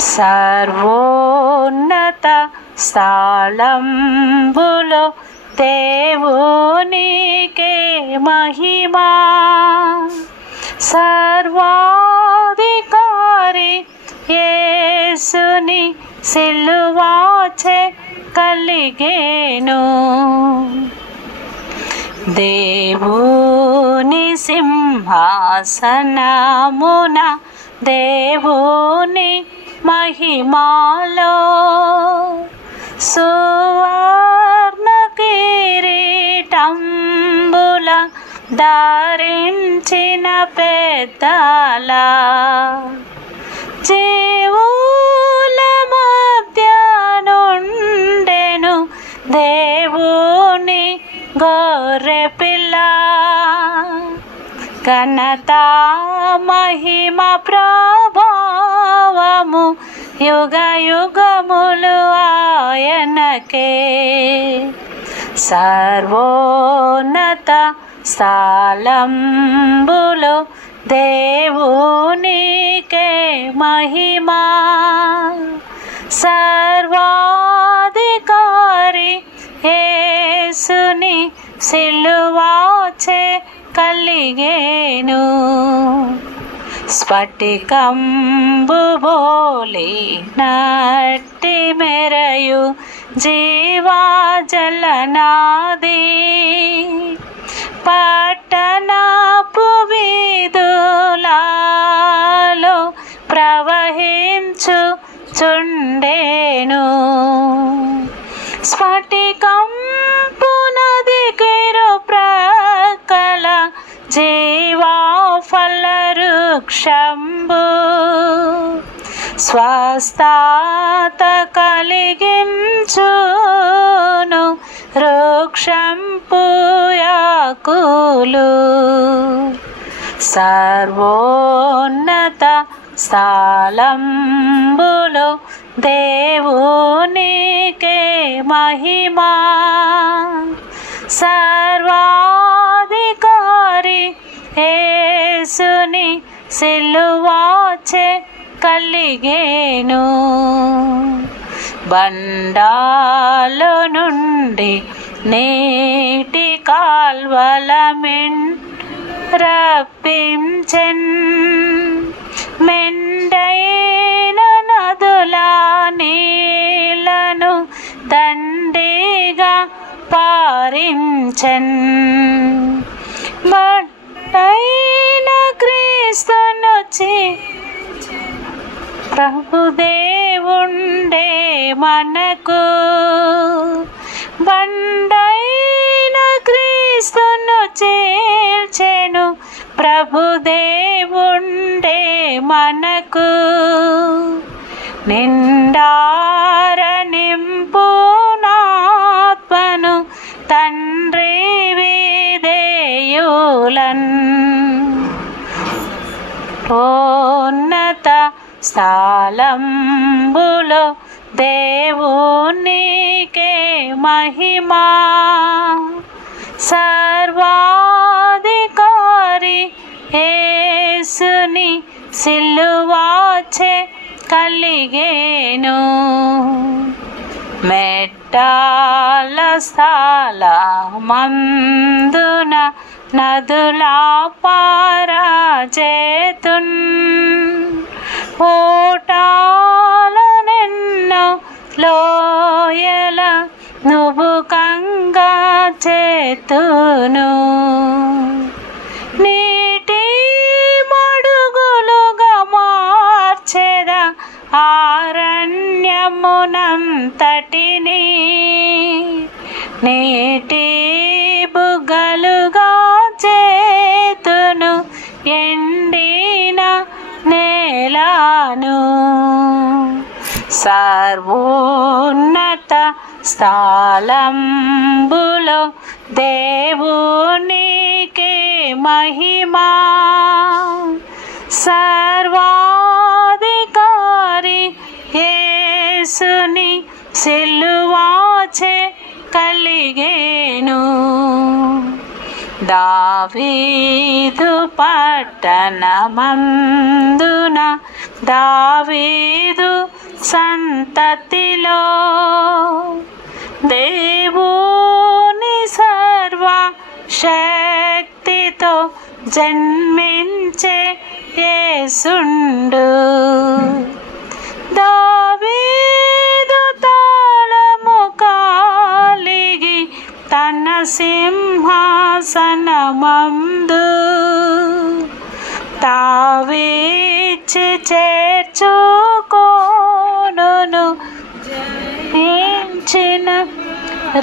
సర్వోన్నత స్థలంబులో దేవునికే మహిమా. సర్వాధికారి యేసుని సిలువాచే కలిగేను. దేవుని సింహాసనమున దేవుని మహిమాలో సువర్ణ కిరీటంబుల ధరించిన పెద్దల జీవుల మధ్య నుండెను దేవుని గొర్రెపిల్ల. ఘనత మహిమ ప్రభావము యుగ యుగములు ఆయనకే. సర్వోన్నత స్థలంబులో దేవునికే మహిమా. సర్వాధికారి యేసుని సిలువాచే కలిగేను. స్ఫటికంబు బోలి నట్టి మెరయు జీవాజలనాది పట్టణపు వీధులలో ప్రవహించు చుండేను. స్ఫటికంపు నది కిరు ప్రక్కల జీవాఫల వృక్షంబు స్వస్థత కలిగించును వృక్షంపు యాకులు. సర్వోన్నత స్థలంబులో దేవునికే మహిమా. సర్వాధికారి యేసుని సిలువాచే కలిగేను. బండాలో నుండి నీటి కాల్వల రప్పించెన్ మెండైన నదుల నీళ్లను దండిగా పారించెన్. బట్టైన క్రీస్తునొచ్చి ప్రభుదేవుండే మనకు. బండైన క్రీస్తును చేర్చెను ప్రభుదేవుండే మనకు. నిండార నింపు నాత్మను తండ్రి విధేయులన్. ఉన్నత స్థలంబులో దేవునికే మహిమా. సర్వాధికారి యేసుని సిలువాచే కలిగేను. మెట్టాల స్థలమందున నదుల పారాజేతున్. ఓటాలనెన్నో లోయల నుబుకంగా చేతును. నీటి మడుగులుగా మార్చెద ఆరణ్యమునంతటిని. నీటి బుగ్గలుగా చేతును ఎండిన నేలను. సర్వోన్నత స్థలంబులో దేవునికే మహిమా. సర్వాధికారి యేసుని సిలువాచే కలిగేను. దావీదు పట్టణమందున దావీదు సంతతిలో దేవుని సర్వ శక్తితో జన్మించే యేసుండు. దావీదు తాళము కాలిగి తన సింహాసనమందు తావిచ్చి చేర్చుకోనును జయించిన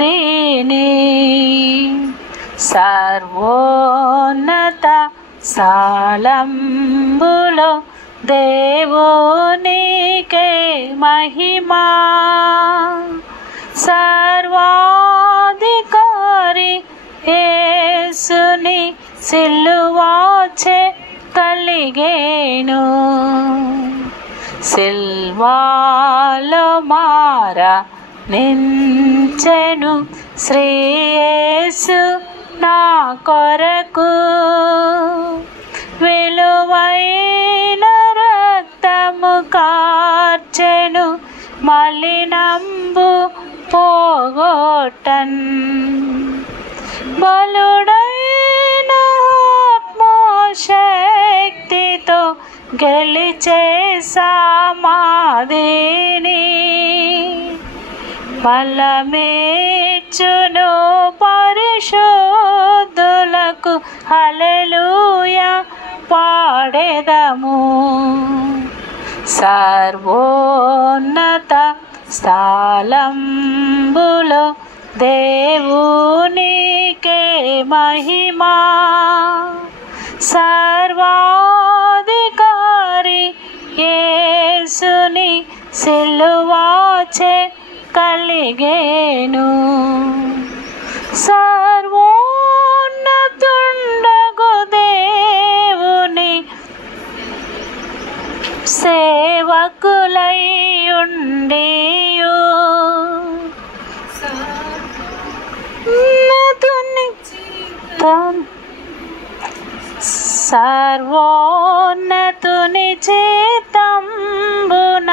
రీని. సర్వోన్నత స్థలంబులో దేవునికే మహిమా. సర్వాధికారి యేసుని సిలువాచే కలిగేను. సిల్వాలో మార నించెను శ్రీ యేసు నా కొరకు. విలువైన రక్తము కార్చెను మలినంబు పోగొట్టన్. బలుడైన ఆత్మశక్తితో గెలిచే సమాధిని. ఫలమిచ్చును పరిశుద్ధులకు హల్లెలూయా పాడెదము. సర్వోన్నత స్థలంబులో దేవునికే మహిమా. సర్వాధికారి యేసుని సిలువాచే కలిగేను. సర్వోన్నతుండగు దేవుని సేవకులై ఉండియు సర్వోన్నతుని చిత్తంబున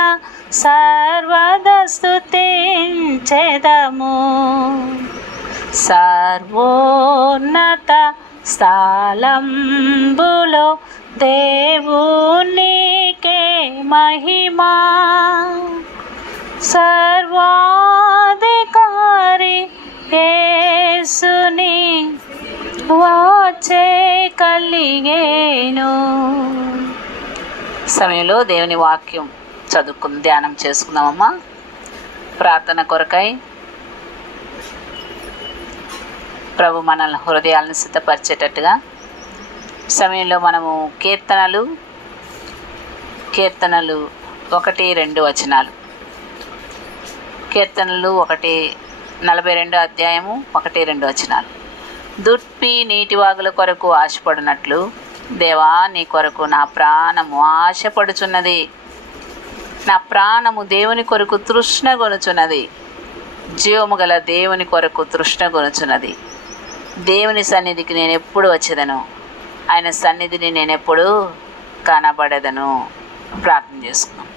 సర్వదా స్తుతించెదము. సర్వోన్నత స్థలంబులో దేవునికే మహిమా. సర్వాధికారి యేసుని వాచే కలిగేను. సమయంలో దేవుని వాక్యం చదువుకుని ధ్యానం చేసుకుందామమ్మా. ప్రార్థన కొరకై ప్రభు మనల్ని హృదయాలను సిద్ధపరిచేటట్టుగా సమయంలో మనము కీర్తనలు 1-2 వచనాలు. కీర్తనలు 42 అధ్యాయము 1-2 వచనాలు. దుర్పి నీటివాగుల కొరకు ఆశపడినట్లు దేవా నీ కొరకు నా ప్రాణము ఆశపడుచున్నది. నా ప్రాణము దేవుని కొరకు తృష్ణగొనుచున్నది. జీవము గల దేవుని కొరకు తృష్ణగొనుచున్నది. దేవుని సన్నిధికి నేను ఎప్పుడు వచ్చేదను, ఆయన సన్నిధిని నేను ఎప్పుడు కనబడేదను. ప్రార్థన చేసుకున్నాం.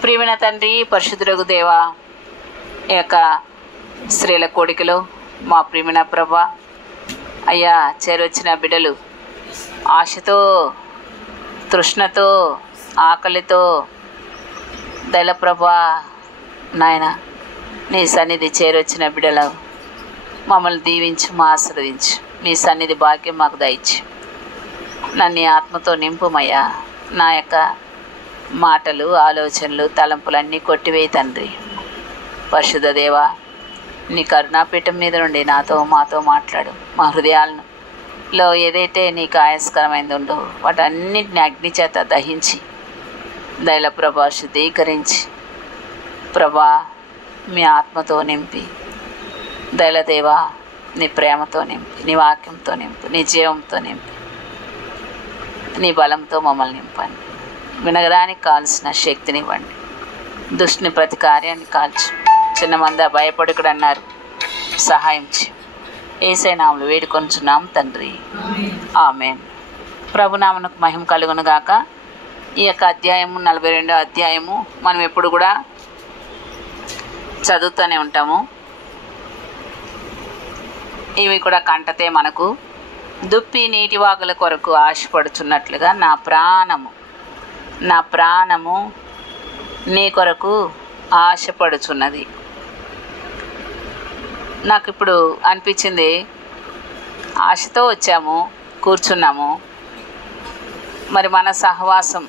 ప్రియమైన తండ్రి, పరిశుద్ధుడగు దేవా, ఈ యొక్క స్త్రీల కోడికలో మా ప్రియమైన ప్రభా అయ్యా చేరొచ్చిన బిడ్డలు ఆశతో, తృష్ణతో, ఆకలితో దళ ప్రభా నాయన నీ సన్నిధి చేరొచ్చిన బిడ్డలు మమ్మల్ని దీవించు, మా ఆశీర్వదించు. నీ సన్నిధి భాగ్యం మాకు దయచి నన్ను ఆత్మతో నింపుమయ్యా. నా యొక్క మాటలు, ఆలోచనలు, తలంపులన్నీ కొట్టివేయి తండ్రి. పరిశుద్ధ దేవా, నీ కరుణాపీఠం మీద నుండి నాతో మాతో మాట్లాడు. మా హృదయాలను లో ఏదైతే నీకు ఆయాస్కరమైంది ఉండో వాటన్నిటిని అగ్ని చేత దహించి దైల ప్రభా శుద్ధీకరించి ప్రభా మీ ఆత్మతో నింపి దైలదేవా నీ ప్రేమతో నింపి, నీ వాక్యంతో నింపి, నీ జీవంతో నింపి, నీ బలంతో మమ్మల్ని నింపండి. వినగడానికి కావాల్సిన శక్తినివ్వండి. దుష్టుని ప్రతి కార్యాన్ని కాల్చు. చిన్న మంద భయపడుకుడు అన్నారు, సహాయం చేయి. యేసయ్య నామములో వేడుకొనుచున్నాం తండ్రి, ఆమేన్. ప్రభునామమునకు మహిమ కలుగును గాక. ఈ యొక్క అధ్యాయము 42వ అధ్యాయము మనం ఎప్పుడు కూడా చదువుతూనే ఉంటాము. ఇవి కూడా కంటతే మనకు. దుప్పి నీటివాగుల కొరకు ఆశపడుచున్నట్లుగా నా ప్రాణము నీ కొరకు ఆశపడుచున్నది. నాకు ఇప్పుడు అనిపించింది, ఆశతో వచ్చాము, కూర్చున్నాము, మరి మన సహవాసం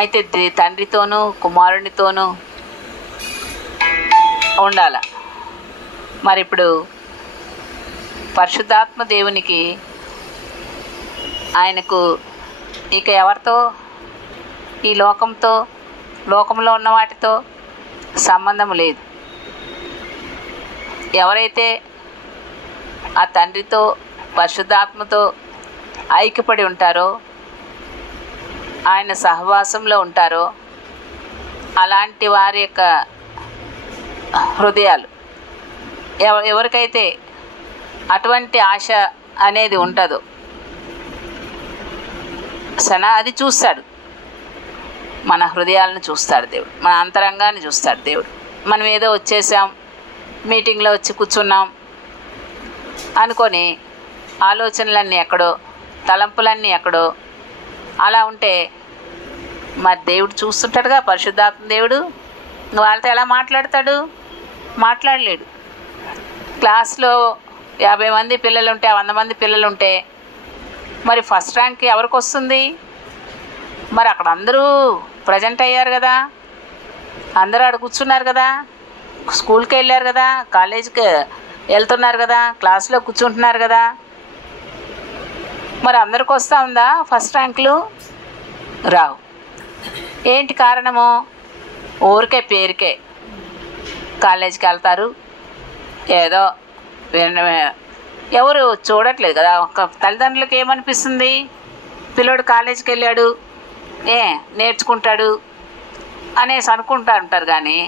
అయితే తండ్రితోనూ కుమారునితోనూ ఉండాల. మరి ఇప్పుడు పరిశుద్ధాత్మ దేవునికి ఆయనకు ఇక ఎవరితో, ఈ లోకంలో ఉన్న వాటితో సంబంధం లేదు. ఎవరైతే ఆ తండ్రితో పరిశుద్ధాత్మతో ఐక్యపడి ఉంటారో, ఆయన సహవాసంలో ఉంటారో, అలాంటి వారి యొక్క హృదయాలు ఎవరికైతే అటువంటి ఆశ అనేది ఉంటుందో అది చూస్తాడు. మన హృదయాలను చూస్తాడు దేవుడు, మన అంతరంగాన్ని చూస్తాడు దేవుడు. మనం ఏదో వచ్చేసాం, మీటింగ్లో వచ్చి కూర్చున్నాం అనుకొని ఆలోచనలన్నీ ఎక్కడో, తలంపులన్నీ ఎక్కడో అలా ఉంటే మరి దేవుడు చూస్తుంటాడుగా, పరిశుద్ధాత్మ దేవుడు. వాళ్ళతో ఎలా మాట్లాడతాడు? మాట్లాడలేడు. క్లాస్లో 50 మంది పిల్లలు ఉంటే, 100 మంది పిల్లలు ఉంటే మరి ఫస్ట్ ర్యాంక్ ఎవరికి వస్తుంది? మరి అక్కడ అందరూ ప్రజెంట్ అయ్యారు కదా, అందరూ అక్కడ కూర్చున్నారు కదా, స్కూల్కి వెళ్ళారు కదా, కాలేజీకి వెళ్తున్నారు కదా, క్లాస్లో కూర్చుంటున్నారు కదా, మరి అందరికి వస్తూ ఉందా ఫస్ట్ ర్యాంకులు? రావు. ఏంటి కారణము? ఊరికే పేరుకే కాలేజీకి వెళ్తారు, ఏదో ఎవరు చూడట్లేదు కదా. ఒక తల్లిదండ్రులకు ఏమనిపిస్తుంది? పిల్లోడు కాలేజీకి వెళ్ళాడు, నేర్చుకుంటాడు అనేసి అనుకుంటూ ఉంటారు. కానీ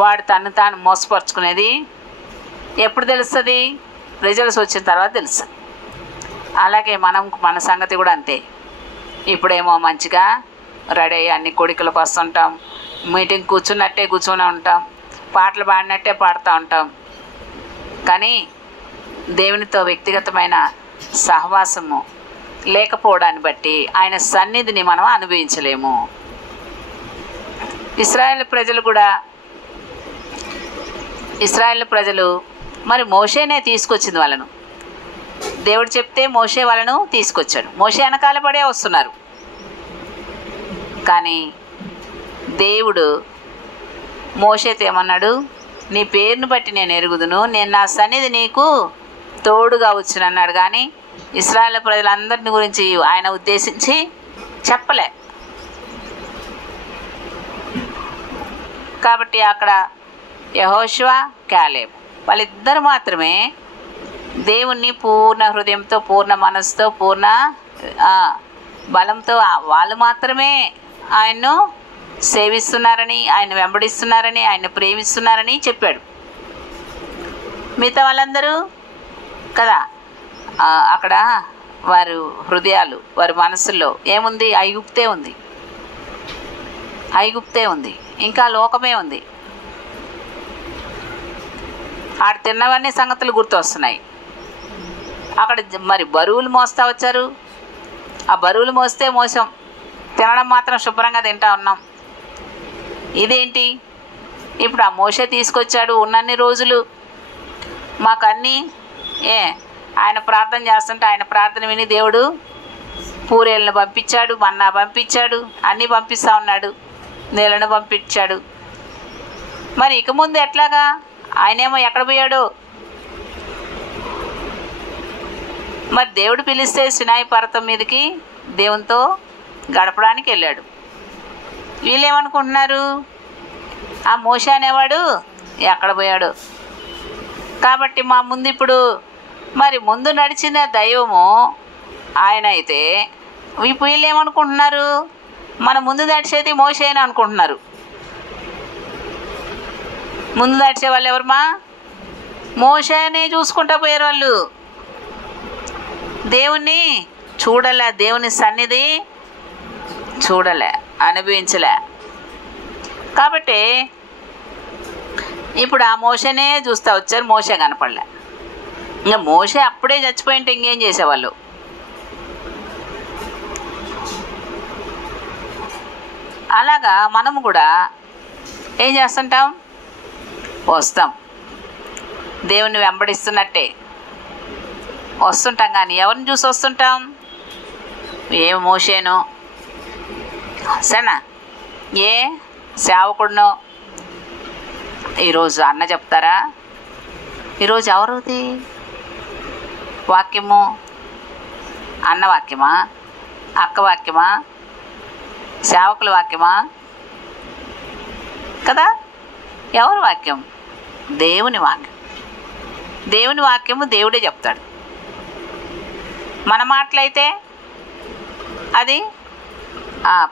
వాడు తను తాను మోసపరుచుకునేది ఎప్పుడు తెలుస్తుంది? రిజల్ట్స్ వచ్చిన తర్వాత తెలుస్తుంది. అలాగే మన సంగతి కూడా అంతే. ఇప్పుడేమో మంచిగా రెడీ అయ్యి అన్ని కోడికలకు వస్తుంటాం, మీటింగ్ కూర్చున్నట్టే కూర్చుని ఉంటాం, పాటలు పాడినట్టే పాడుతూ ఉంటాం. కానీ దేవునితో వ్యక్తిగతమైన సహవాసము లేకపోవడాన్ని బట్టి ఆయన సన్నిధిని మనం అనుభవించలేము. ఇశ్రాయేలు ప్రజలు మరి మోషేనే తీసుకొచ్చింది వాళ్ళను. దేవుడు చెప్తే మోషే వాళ్ళను తీసుకొచ్చాడు. మోషే వెనకాల పడే వస్తున్నారు. కానీ దేవుడు మోషేతో ఏమన్నాడు? నీ పేరును బట్టి నేను ఎరుగుదును, నేను నా సన్నిధి నీకు తోడుగా వచ్చును అన్నాడు. కానీ ఇశ్రాయేలు ప్రజలందరిని గురించి ఆయన ఉద్దేశించి చెప్పలే. కాబట్టి అక్కడ యెహోషువ, కాలేబు వాళ్ళిద్దరు మాత్రమే దేవుణ్ణి పూర్ణ హృదయంతో, పూర్ణ మనసుతో, పూర్ణ బలంతో వాళ్ళు మాత్రమే ఆయన్ను సేవిస్తున్నారని, ఆయన వెంబడిస్తున్నారని, ఆయన ప్రేమిస్తున్నారని చెప్పాడు. మిగతా వాళ్ళందరూ కదా అక్కడ వారి హృదయాలు, వారి మనసుల్లో ఏముంది? ఐగుప్తే ఉంది, ఇంకా లోకమే ఉంది. ఆడ తిన్నవన్నీ సంగతులు గుర్తొస్తున్నాయి. అక్కడ మరి బరువులు మోస్తా వచ్చారు. ఆ బరువులు మోసాం, తినడం మాత్రం శుభ్రంగా తింటా ఉన్నాం. ఇదేంటి? ఇప్పుడు ఆ మోషే తీసుకొచ్చాడు, ఉన్నన్ని రోజులు మాకన్నీ ఆయన ప్రార్థన చేస్తుంటే ఆయన ప్రార్థన విని దేవుడు పూరేళ్ళను పంపించాడు, మన్నా పంపించాడు, అన్నీ పంపిస్తూ ఉన్నాడు, నీళ్ళను పంపించాడు. మరి ఇక ముందు ఎట్లాగా? ఆయనేమో ఎక్కడ పోయాడు? మరి దేవుడు పిలిస్తే సినాయి పర్వతం మీదకి దేవునితో గడపడానికి వెళ్ళాడు. వీళ్ళేమనుకుంటున్నారు? ఆ మోషే అనేవాడు ఎక్కడ పోయాడు? కాబట్టి మా ముందు ఇప్పుడు మరి ముందు నడిచిన దైవము ఆయన అయితే వీళ్ళు ఏమనుకుంటున్నారు? మన ముందు నడిచేది మోషే అని అనుకుంటున్నారు. ముందు నడిచే వాళ్ళు ఎవరమ్మా? మోషేనే చూసుకుంటా పోయారు వాళ్ళు. దేవుణ్ణి చూడలే, దేవుని సన్నిధి చూడలే, అనుభవించలే. కాబట్టి ఇప్పుడు ఆ మోషనే చూస్తూ వచ్చారు, మోషే కనపడలే. ఇంకా మోషే అప్పుడే చచ్చిపోయింటే ఇంకేం చేసేవాళ్ళు? అలాగా మనము కూడా ఏం చేస్తుంటాం? వస్తాం, దేవుణ్ణి వెంబడిస్తున్నట్టే వస్తుంటాం. కానీ ఎవరిని చూసి వస్తుంటాం? ఏ మోషేనో, సరేనా, ఏ సేవకుడినో. ఈరోజు అన్న చెప్తారా? ఈరోజు ఎవరుది వాక్యము? అన్న వాక్యమా? అక్క వాక్యమా? సేవకుల వాక్యమా? కదా, ఎవరి వాక్యం? దేవుని వాక్యం. దేవుని వాక్యము దేవుడే చెప్తాడు. మన మాటలైతే అది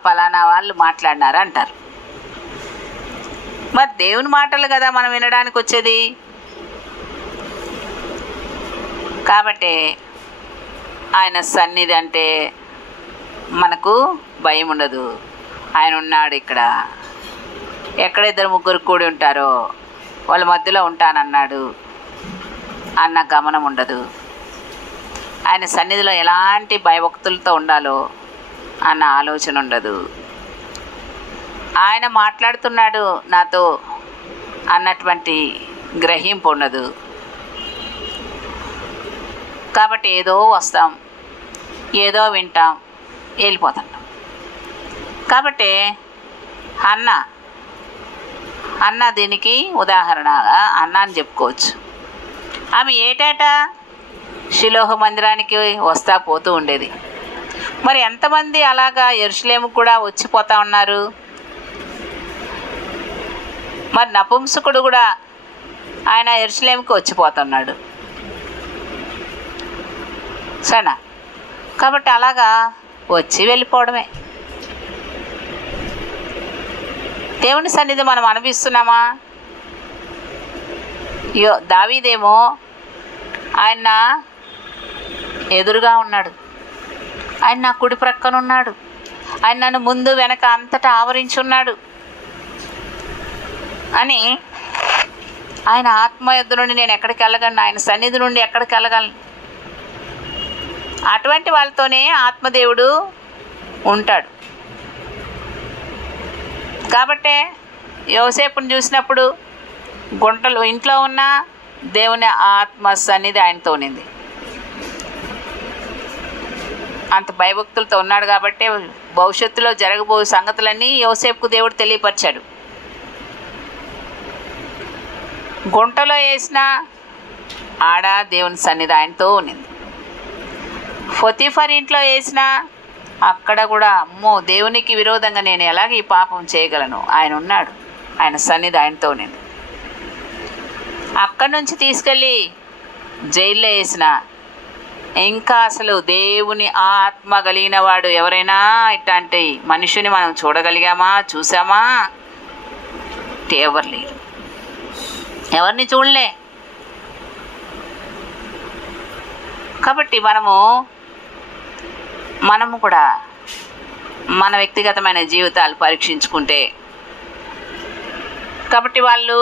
పలానా వాళ్ళు మాట్లాడినారు అంటారు. మరి దేవుని మాటలు కదా మనం వినడానికి వచ్చేది. కాబట్టి ఆయన సన్నిధి అంటే మనకు భయం ఉండదు. ఆయన ఉన్నాడు ఇక్కడ. ఎక్కడ ఇద్దరు ముగ్గురు కూడి ఉంటారో వాళ్ళ మధ్యలో ఉంటానన్నాడు అన్న గమనం ఉండదు. ఆయన సన్నిధిలో ఎలాంటి భయభక్తులతో ఉండాలో అన్న ఆలోచన ఉండదు. ఆయన మాట్లాడుతున్నాడు నాతో అన్నటువంటి గ్రహింపు ఉండదు. కాబట్టి ఏదో వస్తాం, ఏదో వింటాం, వెళ్ళిపోతుంటాం. కాబట్టి అన్న దీనికి ఉదాహరణగా అన్న అని చెప్పుకోవచ్చు. ఆమె ఏటేటా షిలోహు మందిరానికి వస్తా పోతూ ఉండేది. మరి ఎంతమంది అలాగా యెరూషలేముకు కూడా వచ్చిపోతా ఉన్నారు? మరి నపుంసకుడు కూడా ఆయన యెరూషలేముకి వచ్చిపోతున్నాడు, సరేనా. కాబట్టి అలాగా వచ్చి వెళ్ళిపోవడమే. దేవుని సన్నిధి మనం అనిపిస్తున్నామా? దావీదేమో ఆయన ఎదురుగా ఉన్నాడు, ఆయన నా కుడి ప్రక్కన ఉన్నాడు, ఆయన నన్ను ముందు వెనక అంతటా ఆవరించి ఉన్నాడు అని ఆయన ఆత్మ యుద్ధ నుండి నేను ఎక్కడికి వెళ్ళగలను, ఆయన సన్నిధి నుండి ఎక్కడికి వెళ్ళగలను. అటువంటి వాళ్ళతోనే ఆత్మదేవుడు ఉంటాడు. కాబట్టే యోసేపుని చూసినప్పుడు గుంటలు ఇంట్లో ఉన్న దేవుని ఆత్మ సన్నిధి ఆయనతో ఉన్నింది. అంత భయభక్తులతో ఉన్నాడు కాబట్టి భవిష్యత్తులో జరగబోయే సంగతులన్నీ యోసేపుకు దేవుడు తెలియపరిచాడు. గుంటలో వేసిన ఆడ దేవుని సన్నిధి ఆయనతో ఉన్నింది. పొతీఫర్ ఇంట్లో వేసిన అక్కడ కూడా అమ్మో దేవునికి విరోధంగా నేను ఎలాగ ఈ పాపం చేయగలను, ఆయన ఉన్నాడు, ఆయన సన్నిధి ఆయనతో ఉన్నింది. అక్కడి నుంచి తీసుకెళ్ళి జైల్లో వేసిన ఇంకా అసలు దేవుని ఆత్మ కలిగిన వాడు ఎవరైనా ఇట్లాంటి మనిషిని మనం చూడగలిగామా, చూసామా? ఎవరు లేరు, ఎవరిని చూడలే. కాబట్టి మనము కూడా మన వ్యక్తిగతమైన జీవితాలు పరీక్షించుకుంటే, కాబట్టి వాళ్ళు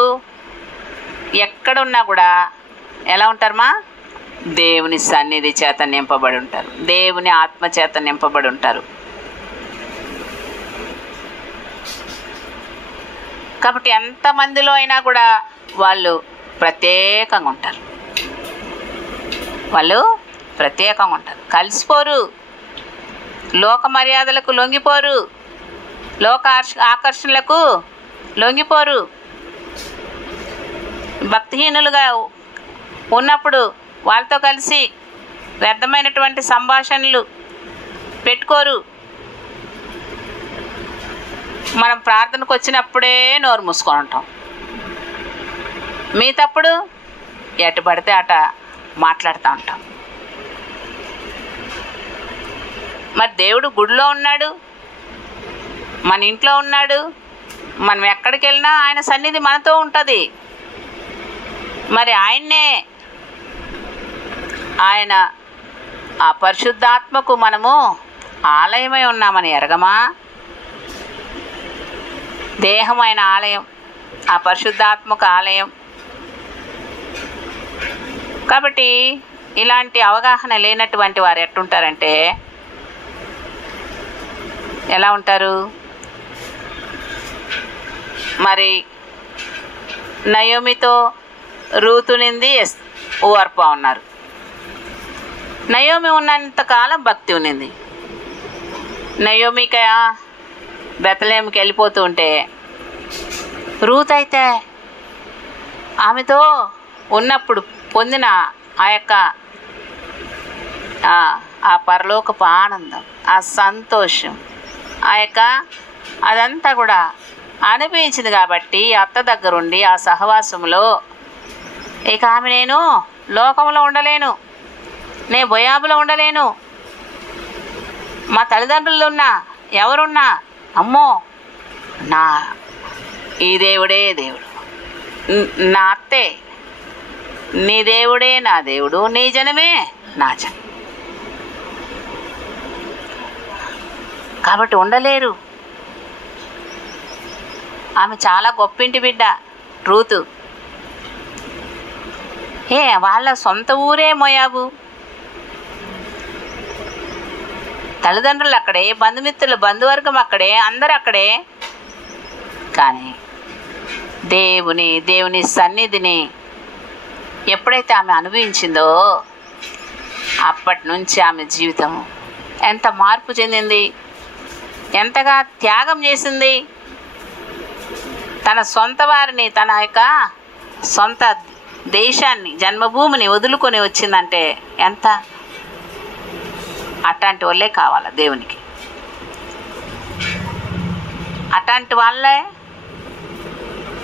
ఎక్కడున్నా కూడా ఎలా ఉంటారమ్మా? దేవుని సన్నిధి చేత నింపబడి ఉంటారు, దేవుని ఆత్మ చేత నింపబడి ఉంటారు. కాబట్టి ఎంతమందిలో అయినా కూడా వాళ్ళు ప్రత్యేకంగా ఉంటారు, కలిసిపోరు, లోక మర్యాదలకు లొంగిపోరు, లోక ఆకర్షణలకు లొంగిపోరు. భక్తిహీనులుగా ఉన్నప్పుడు వాళ్ళతో కలిసి వ్యర్థమైనటువంటి సంభాషణలు పెట్టుకోరు. మనం ప్రార్థనకు వచ్చినప్పుడే నోరు మూసుకొని ఉంటాం, మిగతాప్పుడు ఎటు పడితే అట మాట్లాడుతూ ఉంటాం. మరి దేవుడు గుడిలో ఉన్నాడు, మన ఇంట్లో ఉన్నాడు, మనం ఎక్కడికి వెళ్ళినా ఆయన సన్నిధి మనతో ఉంటుంది. మరి ఆయన ఆ పరిశుద్ధాత్మకు మనము ఆలయమై ఉన్నామని ఎరగమా? దేహం ఆయన ఆలయం, ఆ పరిశుద్ధాత్మక ఆలయం. కాబట్టి ఇలాంటి అవగాహన లేనటువంటి వారు ఎట్టుంటారంటే ఎలా ఉంటారు? మరి నయోమితో రూతునింది ఓర్పా ఉన్నారు. నయోమి ఉన్నంతకాలం భక్తి ఉన్నింది. నయోమిక బెత్లెహేముకి వెళ్ళిపోతూ ఉంటే రూత్ అయితే ఆమెతో ఉన్నప్పుడు పొందిన ఆ యొక్క ఆ పరలోకపు ఆనందం, ఆ సంతోషం, ఆ యొక్క అదంతా కూడా అనిపించింది. కాబట్టి అత్త దగ్గరుండి ఆ సహవాసంలో ఇక ఆమె నేను లోకంలో ఉండలేను, నేను బొయాబులో ఉండలేను, మా తల్లిదండ్రులు ఉన్నా ఎవరున్నా అమ్మో నా ఈ దేవుడే దేవుడు, నా అత్తే నీ దేవుడే నా దేవుడు, నీ జనమే నా జనం. కాబట్టి ఉండలేరు. ఆమె చాలా గొప్పింటి బిడ్డ రూతు. వాళ్ళ సొంత ఊరే మోయాబు, తల్లిదండ్రులు అక్కడే, బంధుమిత్రులు బంధువర్గం అక్కడే, అందరు అక్కడే. కానీ దేవుని సన్నిధిని ఎప్పుడైతే ఆమె అనుభవించిందో అప్పటి నుంచి ఆమె జీవితం ఎంత మార్పు చెందింది, ఎంతగా త్యాగం చేసింది. తన సొంత వారిని, తన యొక్క సొంత దేశాన్ని, జన్మభూమిని వదులుకొని వచ్చిందంటే ఎంత. అట్లాంటి వాళ్ళే కావాలి దేవునికి. అట్లాంటి వాళ్ళే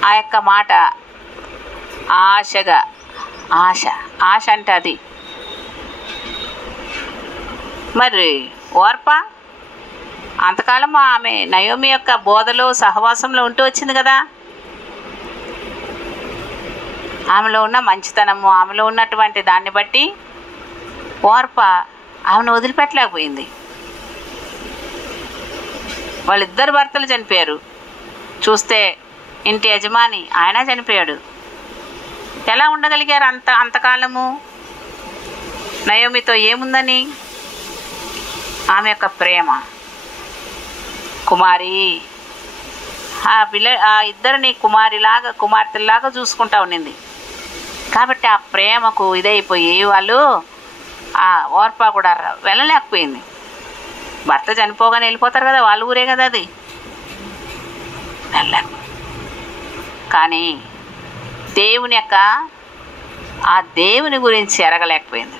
ఆ యొక్క మాట ఆశ అంటే అది. మరి ఓర్పా అంతకాలం ఆమె నయోమి యొక్క బోధలో సహవాసంలో ఉంటూ వచ్చింది కదా. ఆమెలో ఉన్న మంచితనము, ఆమెలో ఉన్నటువంటి దాన్ని బట్టి ఓర్పా ఆమెను వదిలిపెట్టలేకపోయింది. వాళ్ళిద్దరు భర్తలు చనిపోయారు. చూస్తే ఇంటి యజమాని ఆయన చనిపోయాడు. ఎలా ఉండగలిగారు అంతకాలము? నయోమితో ఏముందని? ఆమె యొక్క ప్రేమ. కుమారి ఆ ఇద్దరిని కుమార్తెలాగా చూసుకుంటా ఉన్నింది. కాబట్టి ఆ ప్రేమకు ఇదైపోయి వాళ్ళు ఆ ఓర్పా కూడా వెళ్ళలేకపోయింది. భర్త చనిపోగానే వెళ్ళిపోతారు కదా, వాళ్ళ ఊరే కదా అది. వెళ్ళలేక కానీ దేవుని యొక్క ఆ దేవుని గురించి ఎరగలేకపోయింది.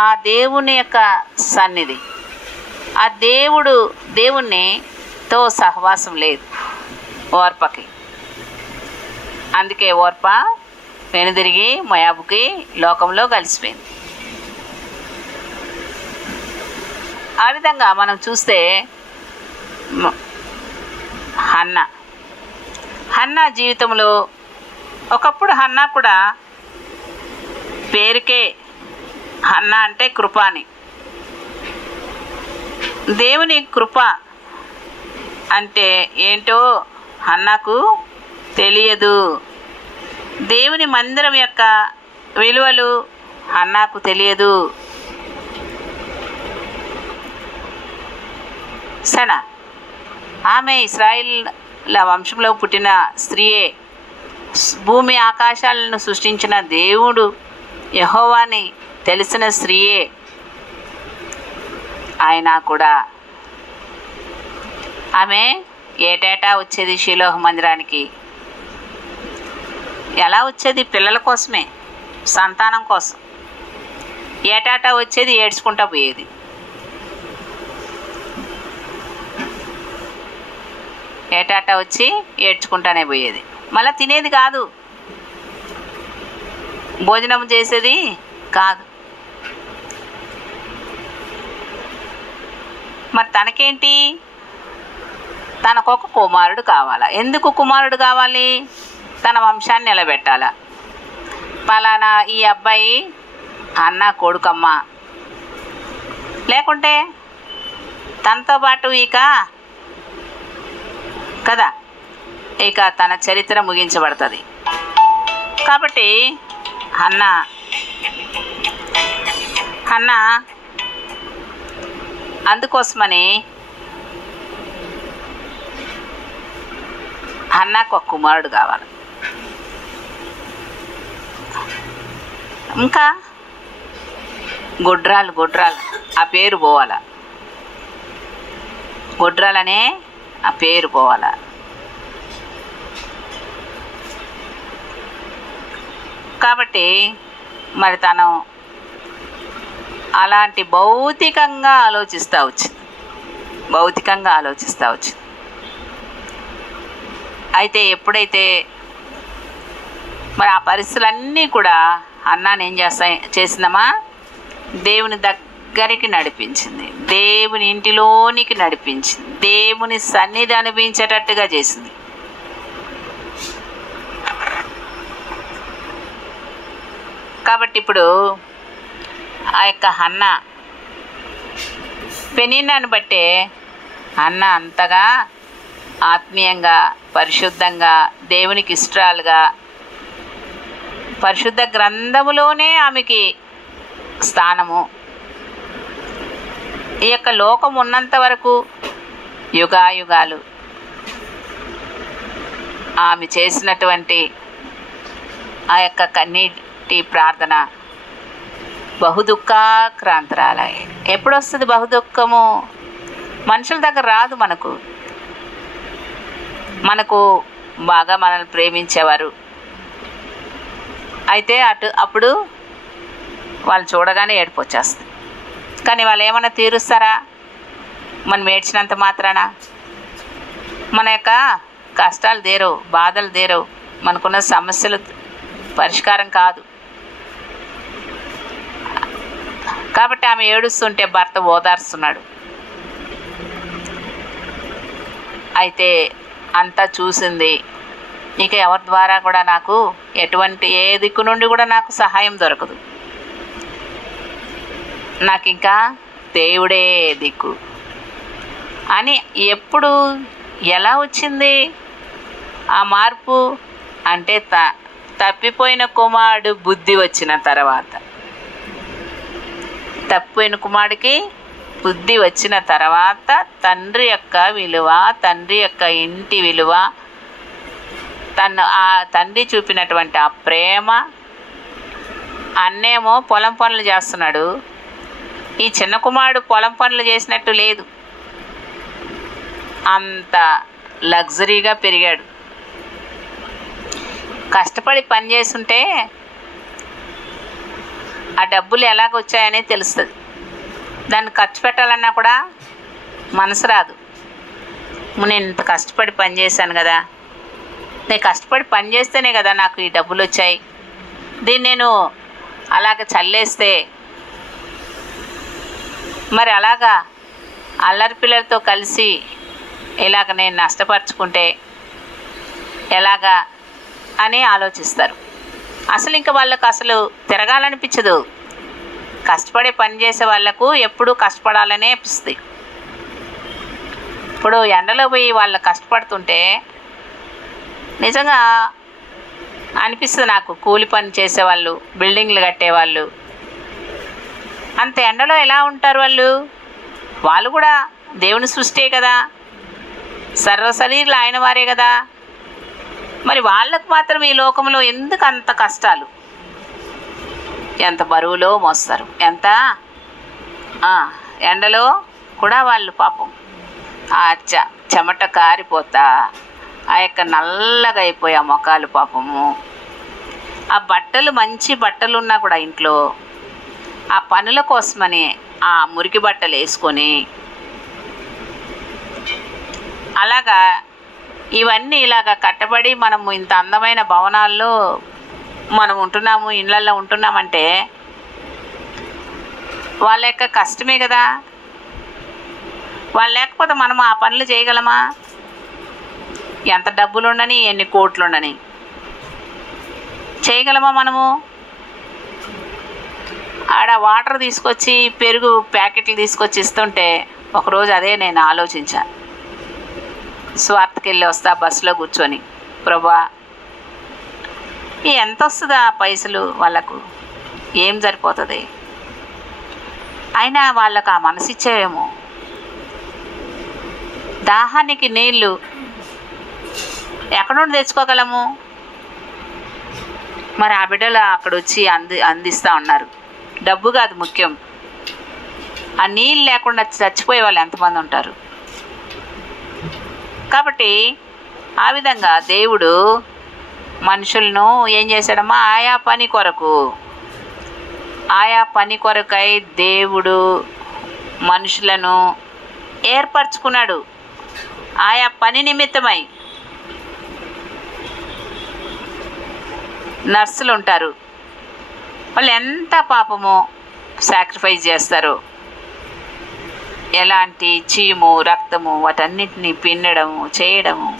ఆ దేవుని యొక్క సన్నిధి, ఆ దేవునితో సహవాసం లేదు ఓర్పకి. అందుకే ఓర్ప వెనుదిరిగి మోయాబుకి లోకంలో కలిసిపోయింది. ఆ విధంగా మనం చూస్తే హన్నా జీవితంలో ఒకప్పుడు హన్నా కూడా పేరుకే హన్నా అంటే కృప అని. దేవుని కృప అంటే ఏంటో హన్నాకు తెలియదు. దేవుని మందిరం యొక్క విలువలు హన్నాకు తెలియదు. సనా ఆమె ఇశ్రాయేలు వంశంలో పుట్టిన స్త్రీయే. భూమి ఆకాశాలను సృష్టించిన దేవుడు యెహోవాని తెలిసిన స్త్రీయే. ఆయన కూడా ఆమె ఏటేటా వచ్చేది షిలోహు మందిరానికి. ఎలా వచ్చేది? పిల్లల కోసమే, సంతానం కోసం. ఏటాటా వచ్చేది, ఏడ్చుకుంటా పోయేది. ఏటాటా వచ్చి ఏడ్చుకుంటానే పోయేది. మళ్ళీ తినేది కాదు, భోజనం చేసేది కాదు. మరి తనకేంటి? తనకొక కుమారుడు కావాలా. ఎందుకు కుమారుడు కావాలి? తన వంశాన్ని నిలబెట్టాలా. పలానా ఈ అబ్బాయి అన్న కొడుకమ్మ, లేకుంటే తనతో పాటు ఇక కదా ఇక తన చరిత్ర ముగించబడుతుంది. కాబట్టి హన్నా అందుకోసమని హన్నాకు ఒక కుమారుడు కావాలి. ఇంకా గొడ్రాలు ఆ పేరు పోవాలా, గొడ్రాలనే ఆ పేరు పోవాలా. కాబట్టి మరి తను అలాంటి భౌతికంగా ఆలోచిస్తూ వచ్చింది. అయితే ఎప్పుడైతే మరి ఆ పరిస్థితులన్నీ కూడా అన్నాను ఏం చేసిందమ్మా, దేవుని దగ్గరికి నడిపించింది, దేవుని ఇంటిలోనికి నడిపించింది, దేవుని సన్నిధి అనిపించేటట్టుగా చేసింది. కాబట్టి ఇప్పుడు ఆ యొక్క హన్నా పెనీన్నాను బట్టే హన్నా అంతగా ఆత్మీయంగా, పరిశుద్ధంగా, దేవునికి ఇష్టాలుగా, పరిశుద్ధ గ్రంథములోనే ఆమెకి స్థానము. ఈ యొక్క లోకం ఉన్నంత వరకు యుగాయుగాలు ఆమె చేసినటువంటి ఆ యొక్క కన్నీటి ప్రార్థన బహుదుఃఖాక్రాంతరాలే. ఎప్పుడు వస్తుంది బహుదుఃఖము? మనుషుల దగ్గర రాదు. మనకు బాగా మనల్ని ప్రేమించేవారు అయితే అప్పుడు వాళ్ళు చూడగానే ఏడుపు వచ్చేస్తుంది. కానీ వాళ్ళు ఏమన్నా తీరుస్తారా? మనం ఏడ్చినంత మాత్రాన మన యొక్క కష్టాలు తీరవు, బాధలు తీరవు, మనకున్న సమస్యలు పరిష్కారం కాదు. కాబట్టి ఆమె ఏడుస్తుంటే భర్త ఓదార్స్తున్నాడు. అయితే అంతా చూసింది. ఇక ఎవరి ద్వారా కూడా నాకు ఏ దిక్కు నుండి కూడా నాకు సహాయం దొరకదు, నాకు ఇంకా దేవుడే దిక్కు అని ఎప్పుడు ఎలా వచ్చింది ఆ మార్పు అంటే తప్పిపోయిన కుమారుడు బుద్ధి వచ్చిన తర్వాత, తప్పిపోయిన కుమారుడికి బుద్ధి వచ్చిన తర్వాత తండ్రి యొక్క విలువ, తండ్రి యొక్క ఇంటి విలువ, ఆ తండ్రి చూపినటువంటి ఆ ప్రేమ. అన్నేమో పొలం పనులు చేస్తున్నాడు, ఈ చిన్న కుమారుడు పొలం పనులు చేసినట్టు లేదు, అంత లగ్జరీగా పెరిగాడు. కష్టపడి పని చేస్తుంటే ఆ డబ్బులు ఎలాగొచ్చాయనే తెలుస్తుంది. దాన్ని ఖర్చు పెట్టాలన్నా కూడా మనసు రాదు. నేను ఇంత కష్టపడి పని చేశాను కదా, నేను కష్టపడి పని చేస్తేనే కదా నాకు ఈ డబ్బులు వచ్చాయి, దీన్ని నేను అలాగ చల్లేస్తే, మరి అలాగా అల్లరి పిల్లలతో కలిసి ఇలాగ నేను నష్టపరుచుకుంటే ఎలాగా అని ఆలోచిస్తారు. అసలు ఇంకా వాళ్ళకు అసలు తిరగాలనిపించదు. కష్టపడే పని చేసే వాళ్ళకు ఎప్పుడూ కష్టపడాలనే అనిపిస్తుంది. ఇప్పుడు ఎండలో పోయి వాళ్ళు కష్టపడుతుంటే నిజంగా అనిపిస్తుంది నాకు, కూలి పని చేసేవాళ్ళు, బిల్డింగ్లు కట్టేవాళ్ళు అంత ఎండలో ఎలా ఉంటారు వాళ్ళు? వాళ్ళు కూడా దేవుని సృష్టే కదా, సర్వశరీరులు ఆయన వారే కదా. మరి వాళ్ళకు మాత్రం ఈ లోకంలో ఎందుకు అంత కష్టాలు? ఎంత బరువులో మోస్తారు, ఎంత ఎండలో కూడా వాళ్ళు పాపం ఆ చెమట కారిపోతా ఆ యొక్క నల్లగా అయిపోయి ఆ మొఖాలు పాపము. ఆ బట్టలు మంచి బట్టలు ఉన్నా కూడా ఇంట్లో ఆ పనుల కోసమని ఆ మురికి బట్టలు వేసుకొని అలాగా ఇవన్నీ ఇలాగా కట్టబడి మనము ఇంత అందమైన భవనాల్లో మనం ఉంటున్నాము, ఇళ్ళల్లో ఉంటున్నామంటే వాళ్ళ యొక్క కష్టమే కదా. వాళ్ళు లేకపోతే మనం ఆ పనులు చేయగలమా? ఎంత డబ్బులు ఉండని, ఎన్ని కోట్లు ఉండని చేయగలమా మనము? ఆడ వాటర్ తీసుకొచ్చి పెరుగు ప్యాకెట్లు తీసుకొచ్చి ఇస్తుంటే ఒకరోజు అదే నేను ఆలోచించాను. స్వార్థ లోపలికి వెళ్ళి వస్తా బస్సులో కూర్చొని, ప్రభా ఎంత వస్తుందా పైసలు వాళ్ళకు, ఏం సరిపోతుంది? అయినా వాళ్ళకు ఆ మనసు ఇచ్చేవేమో. దాహానికి నీళ్ళు ఎక్కడ నుండి తెచ్చుకోగలము? మరి ఆ బిడ్డలు అక్కడ వచ్చి అందిస్తూ ఉన్నారు. డబ్బు కాదు ముఖ్యం, ఆ నీళ్ళు లేకుండా చచ్చిపోయే వాళ్ళు ఎంతమంది ఉంటారు? కాబట్టి ఆ విధంగా దేవుడు మనుషులను ఏం చేశాడమ్మా, ఆయా పని కొరకై దేవుడు మనుషులను ఏర్పరచుకున్నాడు. ఆయా పని నిమిత్తమై నర్సులు ఉంటారు, వాళ్ళు ఎంత పాపమో సాక్రిఫైస్ చేస్తారు. ఎలాంటి చీము రక్తము వాటన్నిటిని పిండడము చేయడము,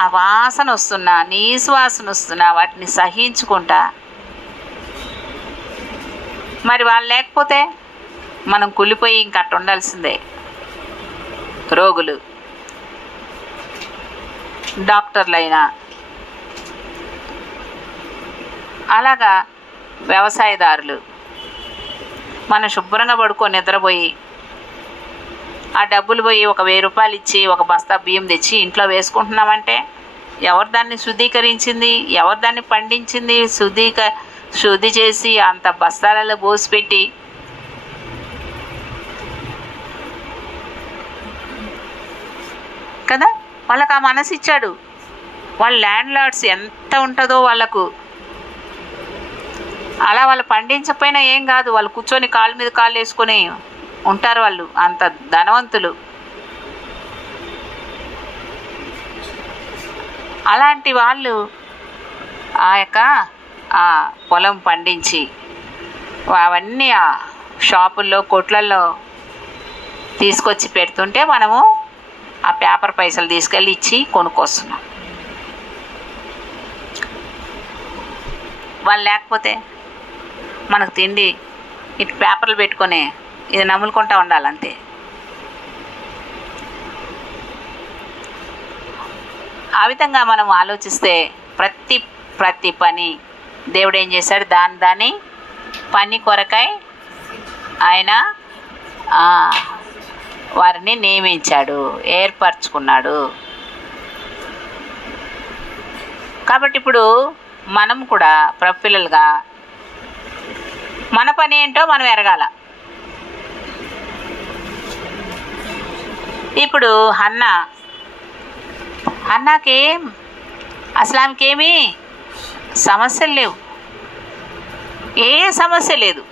ఆ వాసన వస్తున్నా నీసువాసన వస్తున్నా వాటిని సహించుకుంటా. మరి వాళ్ళు లేకపోతే మనం కుళ్ళిపోయి ఇంకట్టు ఉండాల్సిందే. రోగులు, డాక్టర్లైనా, అలాగా వ్యవసాయదారులు, మనం శుభ్రంగా పడుకొని నిద్రపోయి ఆ డబ్బులు పోయి ఒక 1000 రూపాయలు ఇచ్చి ఒక బస్తా బియ్యం తెచ్చి ఇంట్లో వేసుకుంటున్నామంటే ఎవరు దాన్ని శుద్ధీకరించింది? ఎవరు దాన్ని పండించింది? శుద్ధి చేసి అంత బస్తాలలో పోసిపెట్టి కదా వాళ్ళకు ఆ మనసు ఇచ్చాడు. వాళ్ళ ల్యాండ్ లార్డ్స్ ఎంత ఉంటుందో వాళ్ళకు, అలా వాళ్ళు పండించకపోయినా ఏం కాదు, వాళ్ళు కూర్చొని కాళ్ళ మీద కాళ్ళు వేసుకొని ఉంటారు. వాళ్ళు అంత ధనవంతులు. అలాంటి వాళ్ళు ఆ పొలం పండించి అవన్నీ ఆ షాపుల్లో కొట్లల్లో తీసుకొచ్చి పెడుతుంటే మనము ఆ పేపర్ పైసలు తీసుకెళ్ళి ఇచ్చి కొనుక్కొస్తున్నాం. వాళ్ళు లేకపోతే మనకు తిండి ఇటు పేపర్లు పెట్టుకొని ఇది నములుకుంటూ ఉండాలంతే. ఆ విధంగా మనం ఆలోచిస్తే ప్రతి పని దేవుడు ఏం చేశాడు, దాని పని కొరకై ఆయన వారిని నియమించాడు, ఏర్పరచుకున్నాడు. కాబట్టి ఇప్పుడు మనం కూడా పిల్లలుగా మన పని ఏంటో మనం ఎరగాల. ఇప్పుడు హన్నాకి అసలు ఆమెకేమీ సమస్యలు లేవు, ఏ సమస్య లేదు.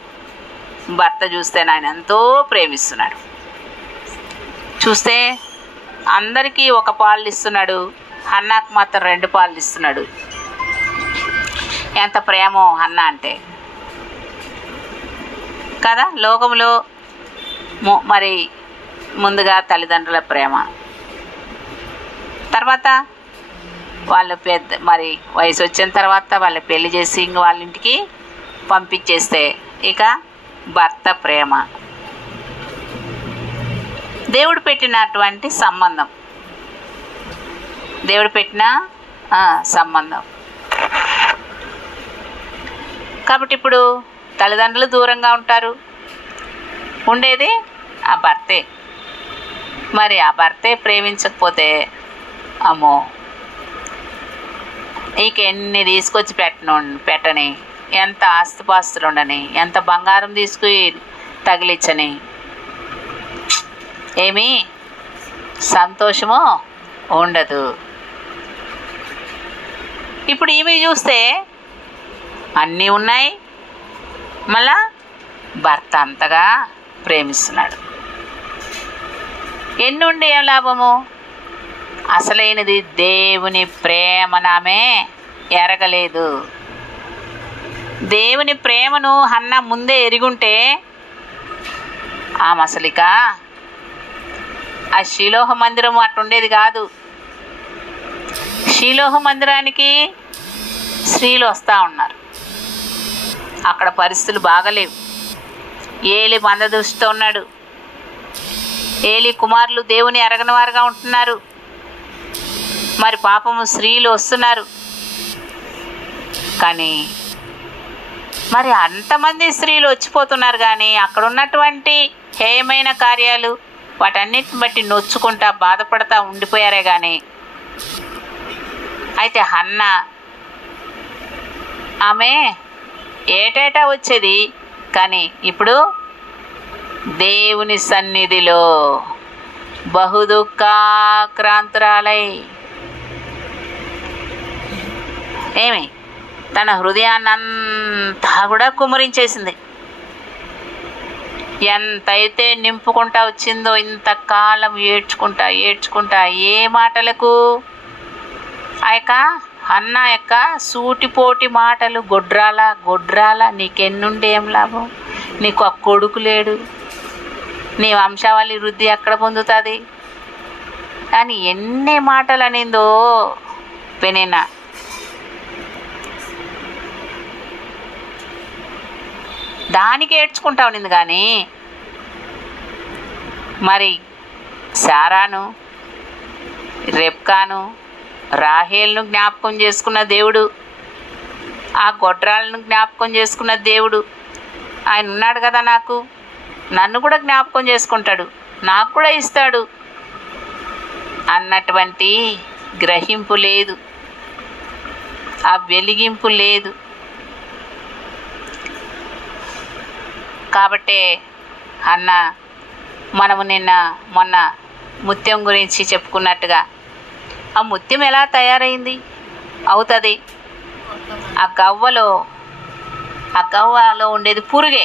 భర్త చూస్తే ఆయన ఎంతో ప్రేమిస్తున్నాడు. చూస్తే అందరికీ 1 పాలు ఇస్తున్నాడు, హన్నాకు మాత్రం 2 పాలు ఇస్తున్నాడు. ఎంత ప్రేమో హన్న అంటే కదా. లోకంలో మరి ముందుగా తల్లిదండ్రుల ప్రేమ, తర్వాత వాళ్ళు మరి వయసు వచ్చిన తర్వాత వాళ్ళ పెళ్లి చేసి ఇంక వాళ్ళ ఇంటికి పంపించేస్తే ఇక భర్త ప్రేమ, దేవుడు పెట్టినటువంటి సంబంధం, దేవుడు పెట్టిన సంబంధం. కాబట్టి ఇప్పుడు తల్లిదండ్రులు దూరంగా ఉంటారు, ఉండేది ఆ భర్తే. మరి ఆ భర్తే ప్రేమించకపోతే అమ్మో ఇక ఎన్ని తీసుకొచ్చి పెట్టని, ఎంత ఆస్తిపాస్తులు ఉండని, ఎంత బంగారం తీసుకుని తగిలిచ్చని, ఏమీ సంతోషమో ఉండదు. ఇప్పుడు ఈమె చూస్తే అన్నీ ఉన్నాయి, మళ్ళా భర్త అంతగా ప్రేమిస్తున్నాడు. ఎన్నుండి ఏం లాభము? అసలైనది దేవుని ప్రేమనామే ఎరగలేదు. దేవుని ప్రేమను హన్న ముందే ఎరుగుంటే ఆమె అసలిక ఆ షీలోహ మందిరం అట్టుండేది కాదు. షీలోహ మందిరానికి స్త్రీలు వస్తూ ఉన్నారు, అక్కడ పరిస్థితులు బాగలేవు. ఏలి మందదృష్టితో ఉన్నాడు, ఏలి కుమారులు దేవుని ఎరగని వారుగా ఉంటున్నారు. మరి పాపము స్త్రీలు వస్తున్నారు, కానీ మరి అంతమంది స్త్రీలు వచ్చిపోతున్నారు, కానీ అక్కడ ఉన్నటువంటి హేయమైన కార్యాలు వాటన్నిటిని బట్టి నొచ్చుకుంటా బాధపడతా ఉండిపోయారే. కానీ అయితే హన్నా ఆమె ఏటేటా వచ్చేది, కానీ ఇప్పుడు దేవుని సన్నిధిలో బహుదుఃఖాక్రాంతురాలై ఏమి తన హృదయాన్నంతా కూడా కుమ్మరించేసింది. ఎంతైతే నింపుకుంటా వచ్చిందో ఇంతకాలం ఏడ్చుకుంటా ఏడ్చుకుంటా, ఏ మాటలకు? ఆ యొక్క అన్న యొక్క సూటిపోటి మాటలు. గొడ్రాల నీకెన్నుండి ఏం లాభం, నీకు ఆ కొడుకు లేడు, నీ వంశావళి వృద్ధి ఎక్కడ పొందుతుంది అని ఎన్ని మాటలు అనిందో పెనిన్నా. దానికి ఏడ్చుకుంటా ఉన్నింది. కానీ మరి శారాను, రెబ్కాను, రాహేల్ను జ్ఞాపకం చేసుకున్న దేవుడు, ఆ గొడ్రాలను జ్ఞాపకం చేసుకున్న దేవుడు, ఆయన ఉన్నాడు కదా, నన్ను కూడా జ్ఞాపకం చేసుకుంటాడు, నాకు కూడా ఇస్తాడు అన్నటువంటి గ్రహింపు లేదు, ఆ వెలిగింపు లేదు. కాబట్టే అన్న మనము మొన్న ముత్యం గురించి చెప్పుకున్నట్టుగా, ఆ ముత్యం ఎలా తయారైంది అవుతుంది? ఆ గవ్వలో ఉండేది పురుగే.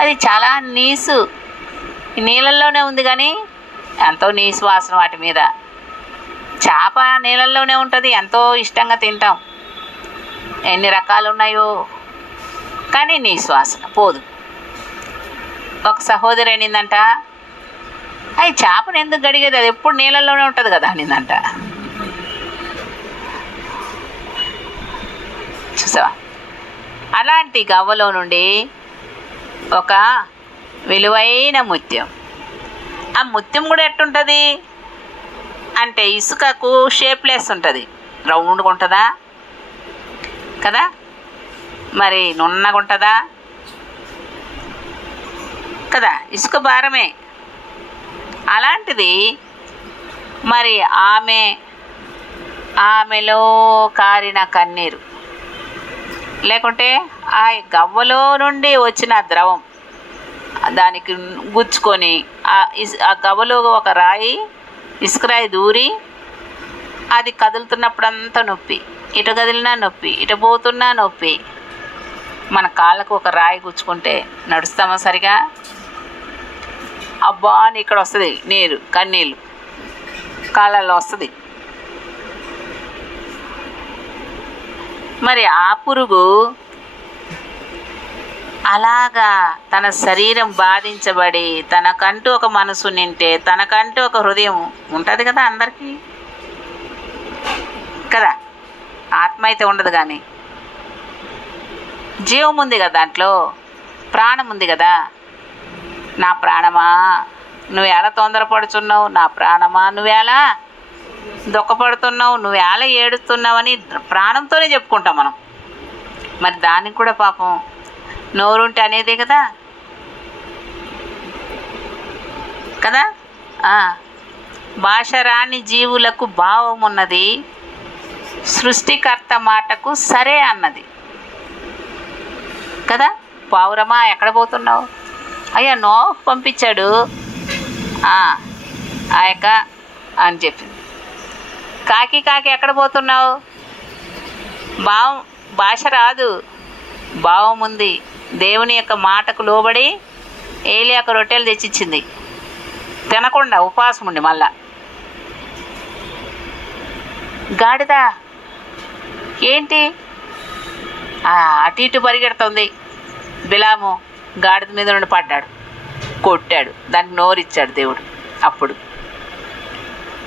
అది చాలా నీసు, నీళ్ళల్లోనే ఉంది, కానీ ఎంతో నీసు వాసన వాటి మీద. చేప నీళ్ళల్లోనే ఉంటుంది, ఎంతో ఇష్టంగా తింటాం, ఎన్ని రకాలు ఉన్నాయో, కానీ నీసు వాసన పోదు. ఒక సహోదరి అనిందంట, అది చేపను ఎందుకు గడిగేది, అది ఎప్పుడు నీళ్ళల్లోనే ఉంటుంది కదా అనిందంట. చూసావా? అలాంటి గవ్వలో నుండి ఒక విలువైన ముత్యం. ఆ ముత్యం కూడా ఎట్టుంటుంది అంటే, ఇసుకకు షేప్లెస్ ఉంటుంది, రౌండ్గా ఉంటుందా కదా, మరి నున్నగా ఉంటుందా కదా, ఇసుక భారమే. అలాంటిది మరి ఆమెలో కారిన కన్నీరు, లేకుంటే ఆ గవ్వలో నుండి వచ్చిన ద్రవం దానికి గుచ్చుకొని ఆ గవ్వలో ఒక రాయి, ఇసుక రాయి దూరి అది కదులుతున్నప్పుడంతా నొప్పి, ఇటు కదిలినా నొప్పి, ఇటు పోతున్నా నొప్పి. మన కాళ్ళకు ఒక రాయి గుచ్చుకుంటే నడుస్తామా సరిగా? అబ్బా అని ఇక్కడ వస్తుంది నీరు, కన్నీళ్ళు కాళ్ళల్లో వస్తుంది. మరి ఆ పురుగు అలాగా తన శరీరం బాధించబడి తనకంటూ ఒక మనసు నింటే, తనకంటూ ఒక హృదయం ఉంటుంది కదా అందరికీ కదా. ఆత్మ అయితే ఉండదు, కానీ జీవం ఉంది కదా, దాంట్లో ప్రాణం ఉంది కదా. నా ప్రాణమా నువ్వు ఎలా తొందరపడుతున్నావు, నా ప్రాణమా నువ్వు ఎలా దుఃఖపడుతున్నావు, నువ్వు ఎలా ఏడుస్తున్నావని ప్రాణంతోనే చెప్పుకుంటాం మనం. మరి దానికి కూడా పాపం నోరుంటే అనేదే కదా కదా. భాష రాని జీవులకు భావం ఉన్నది, సృష్టికర్త మాటకు సరే అన్నది కదా. పావురమా ఎక్కడ పోతున్నావు, అయ్యా నోహు పంపించాడు ఆ యొక్క అని చెప్పింది. కాకి ఎక్కడ పోతున్నావు, భాష రాదు, భావం ఉంది. దేవుని యొక్క మాటకు లోబడి ఏలియాకు రొట్టెలు తెచ్చిచ్చింది, తినకుండా ఉపవాసం ఉండి. మళ్ళా గాడిద ఏంటి అటు ఇటు పరిగెడుతుంది, బిలాము గాడిద మీద నుండి పడ్డాడు, కొట్టాడు, దానికి నోరిచ్చాడు దేవుడు. అప్పుడు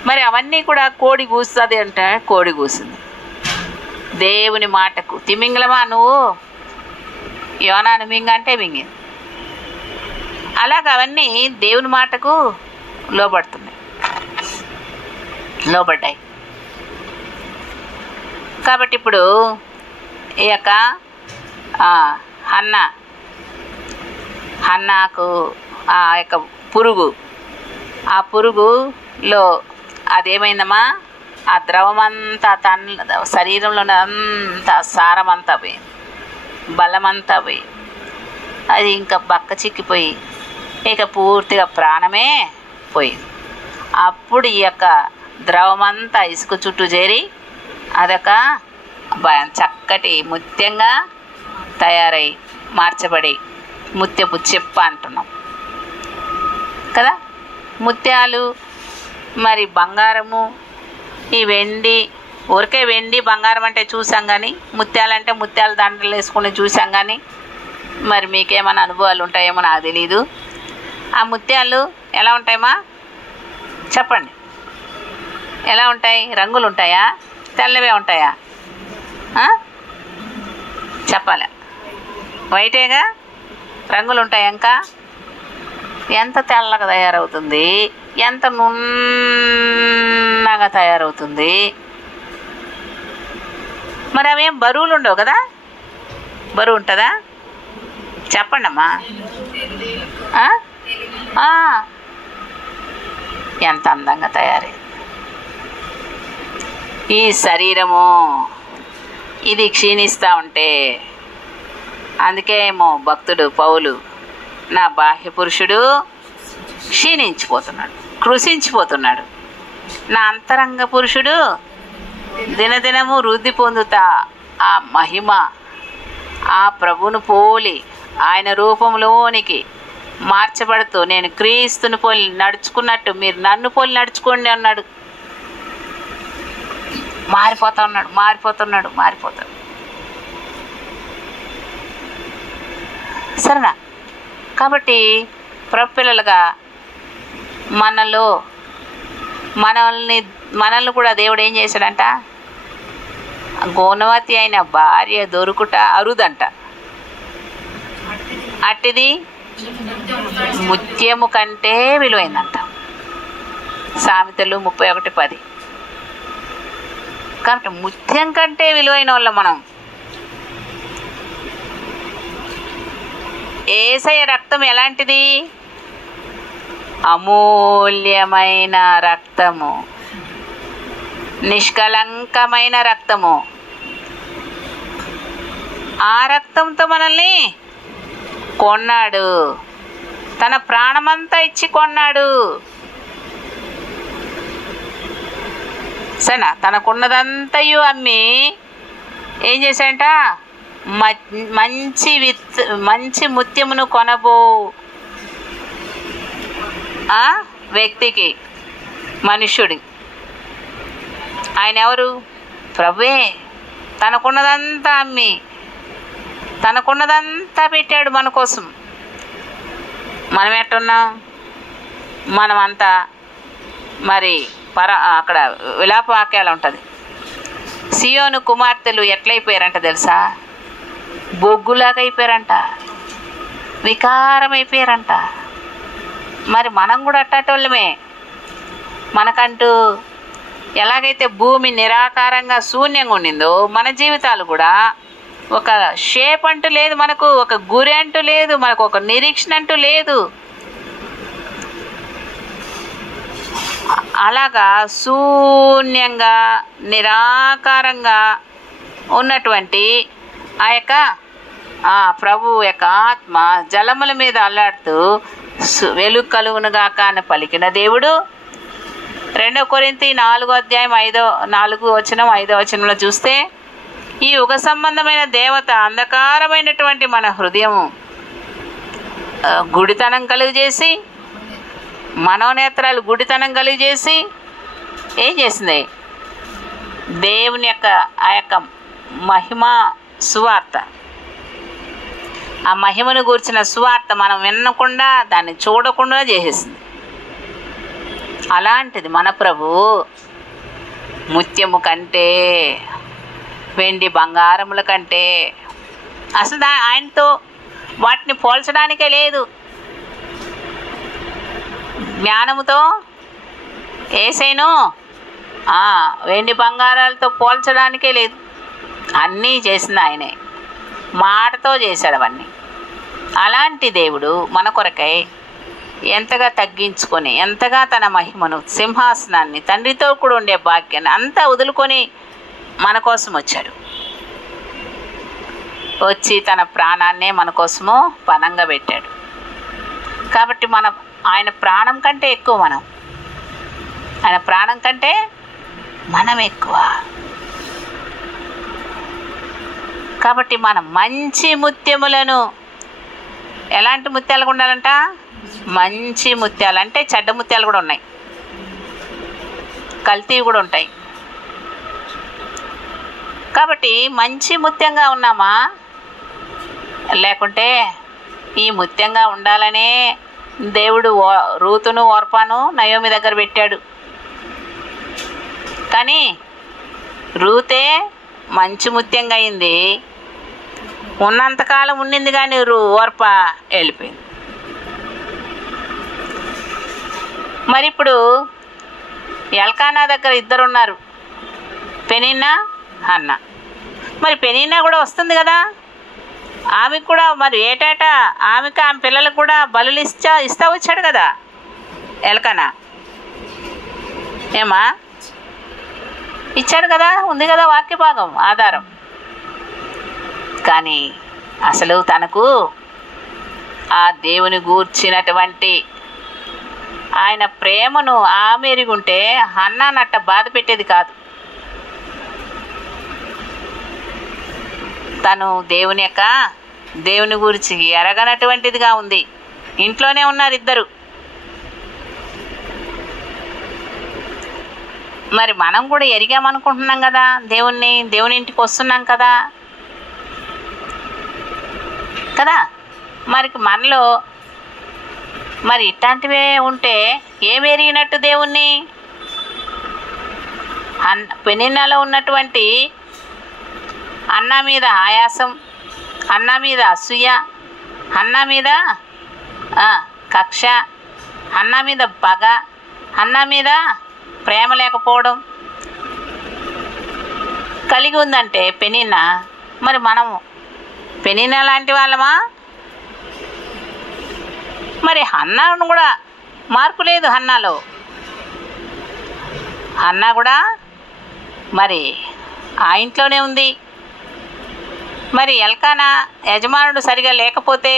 మరి అవన్నీ కూడా కోడి కూస్తుంది అంటే కోడి కూసింది దేవుని మాటకు. తిమింగలమా నువ్వు, యోనాను మింగ అంటే మింగింది. అలాగ అవన్నీ దేవుని మాటకు లోబడ్డాయి. కాబట్టి ఇప్పుడు ఈ యొక్క హన్నాకు ఆ యొక్క ఆ పురుగులో అదేమైందమ్మా, ఆ ద్రవమంతా శరీరంలో అంతా సారమంతా పోయి, బలమంతా పోయి, అది ఇంకా బక్క చిక్కిపోయి ఇక పూర్తిగా ప్రాణమే పోయింది. అప్పుడు ఈ యొక్క ద్రవమంతా ఇసుక చుట్టూ చేరి అదొక చక్కటి ముత్యంగా తయారై మార్చబడి ముత్యపు చెప్ప అంటున్నాం కదా. ముత్యాలు మరి బంగారము, ఈ వెండి, ఊరికే వెండి బంగారం అంటే చూసాం కానీ ముత్యాలంటే ముత్యాల దండలు వేసుకుని చూసాం కానీ మరి మీకేమైనా అనుభవాలు ఉంటాయేమో నాకు తెలీదు. ఆ ముత్యాలు ఎలా ఉంటాయమ్మా చెప్పండి, ఎలా ఉంటాయి? రంగులు ఉంటాయా, తెల్లవే ఉంటాయా? చెప్పాలి, వైటేగా రంగులు ఉంటాయి. ఇంకా ఎంత తెల్లగా తయారవుతుంది, ఎంత నున్నగా తయారవుతుంది. మరి అవేం బరువులు ఉండవు కదా, బరువు ఉంటుందా చెప్పండి అమ్మా. ఎంత అందంగా తయారైంది ఈ శరీరము. ఇది క్షీణిస్తూ ఉంటే అందుకే ఏమో భక్తుడు పౌలు, నా బాహ్య పురుషుడు క్షీణించిపోతున్నాడు, కృషించిపోతున్నాడు, నా అంతరంగ పురుషుడు దినదినము వృద్ధి పొందుతా ఆ మహిమ, ఆ ప్రభువును పోలి ఆయన రూపంలోనికి మార్చబడుతూ నేను క్రీస్తుని పోలి నడుచుకున్నట్టు మీరు నన్ను పోలి నడుచుకోండి అన్నాడు. మారిపోతున్నాడు. సరేనా? కాబట్టి పిల్లలుగా మనల్ని కూడా దేవుడు ఏం చేశాడంట, గుణవతి అయిన భార్య దొరుకుట అరుదంట, అట్టిది ముత్యము కంటే విలువైందంట. సామెతలు 31:10. కాబట్టి ముత్యం కంటే విలువైన వాళ్ళ మనం. యేసయ్య రక్తం ఎలాంటిది? అమూల్యమైన రక్తము, నిష్కలంకమైన రక్తము. ఆ రక్తంతో మనల్ని కొన్నాడు, తన ప్రాణమంతా ఇచ్చి కొన్నాడు. సరేనా? తనకున్నదంతయు అమ్మి ఏం చేశాడంట, మంచి ముత్యమును కొనబో ఆ వ్యక్తికి, మనుష్యుడి. ఆయన ఎవరు? ప్రభువే. తనకున్నదంతా అమ్మి తనకున్నదంతా పెట్టాడు మన కోసం. మనం ఎట్టున్నాం? మనమంతా మరి అక్కడ విలాప వాక్యాలు ఉంటుంది. సియోను కుమార్తెలు ఎట్లయిపోయారంట తెలుసా? బొగ్గులాగా అయిపోయారంట, వికారమైపోయారంట. మరి మనం కూడా అట్టటోళ్ళమే. మనకంటూ ఎలాగైతే భూమి నిరాకారంగా శూన్యంగా ఉండిందో మన జీవితాలు కూడా ఒక షేప్ అంటూ లేదు, మనకు ఒక గురి అంటూ లేదు, మనకు ఒక నిరీక్షణ అంటూ లేదు. అలాగా శూన్యంగా నిరాకారంగా ఉన్నటువంటి ఆ యొక్క ప్రభు యొక్క ఆత్మ జలముల మీద అల్లాడుతూ వెలుగు కలుగునుగాక అని పలికిన దేవుడు 2 కొరింథీ 4:4-5 చూస్తే, ఈ యుగ సంబంధమైన దేవత అంధకారమైనటువంటి మన హృదయం గుడితనం కలుగజేసి, మనోనేత్రాలు గుడితనం కలుగజేసి ఏం చేసింది? దేవుని యొక్క ఆ యొక్క మహిమ సువార్త, ఆ మహిమను గూర్చిన సువార్త మనం వినకుండా దాన్ని చూడకుండా చేసేసింది. అలాంటిది మన ప్రభు ముత్యము కంటే, వెండి బంగారముల కంటే, అసలు ఆయనతో వాటిని పోల్చడానికే లేదు. జ్ఞానముతో యేసయ్యను వెండి బంగారాలతో పోల్చడానికే లేదు. అన్నీ చేసింది ఆయనే, మాటతో చేశాడు అవన్నీ. అలాంటి దేవుడు మన కొరకై ఎంతగా తగ్గించుకొని, ఎంతగా తన మహిమను, సింహాసనాన్ని, తండ్రితో కూడా ఉండే భాగ్యాన్ని అంతా వదులుకొని మన కోసం వచ్చాడు. వచ్చి తన ప్రాణాన్నే మన కోసము పణంగా పెట్టాడు. కాబట్టి ఆయన ప్రాణం కంటే ఎక్కువ ఆయన ప్రాణం కంటే మనం ఎక్కువ. కాబట్టి మనం మంచి ముత్యములను, ఎలాంటి ముత్యాలు ఉండాలంట? మంచి ముత్యాలు. అంటే చెడ్డ ముత్యాలు కూడా ఉన్నాయి, కల్తీ కూడా ఉంటాయి. కాబట్టి మంచి ముత్యంగా ఉన్నామా, లేకుంటే ఈ ముత్యంగా ఉండాలనే దేవుడు రూతును, ఓర్పాను నయోమి దగ్గర పెట్టాడు. కానీ రూతే మంచి ముత్యంగా అయింది, ఉన్నంతకాలం ఉండింది, కానీ ఓర్ప వెళ్ళిపోయింది. మరి ఇప్పుడు ఎల్కానా దగ్గర ఇద్దరు ఉన్నారు, పెనిన్నా, హన్న. మరి పెనిన్నా కూడా వస్తుంది కదా, ఆమెకు కూడా మరి ఏటేటా ఆమె పిల్లలకు కూడా బలులు ఇస్తా వచ్చాడు కదా ఎల్కానా. ఏమా ఇచ్చాడు కదా, ఉంది కదా వాక్య భాగం ఆధారం. కానీ అసలు తనకు ఆ దేవుని గూర్చినటువంటి ఆయన ప్రేమను ఆమె ఎరుగుంటే హన్నానట్ట బాధ పెట్టేది కాదు. తను దేవుని గురించి ఎరగనటువంటిదిగా ఉంది. ఇంట్లోనే ఉన్నారు ఇద్దరు. మరి మనం కూడా ఎరిగామనుకుంటున్నాం కదా, దేవుని ఇంటికి వస్తున్నాం కదా. మరి మనలో మరి ఇట్లాంటివే ఉంటే ఏమి ఎరిగినట్టు దేవుణ్ణి? పెనిన్నాలో ఉన్నటువంటి అన్న మీద ఆయాసం, అన్న మీద అసూయ, అన్న మీద కక్ష, అన్న మీద పగ, అన్న మీద ప్రేమ లేకపోవడం కలిగి ఉందంటే పెనిన్నా, మరి మనము పెనిన్నా లాంటి వాళ్ళమా? మరి హన్నాను కూడా మార్పు లేదు. హన్నా కూడా మరి ఆ ఇంట్లోనే ఉంది. మరి ఎల్కానా యజమానుడు సరిగా లేకపోతే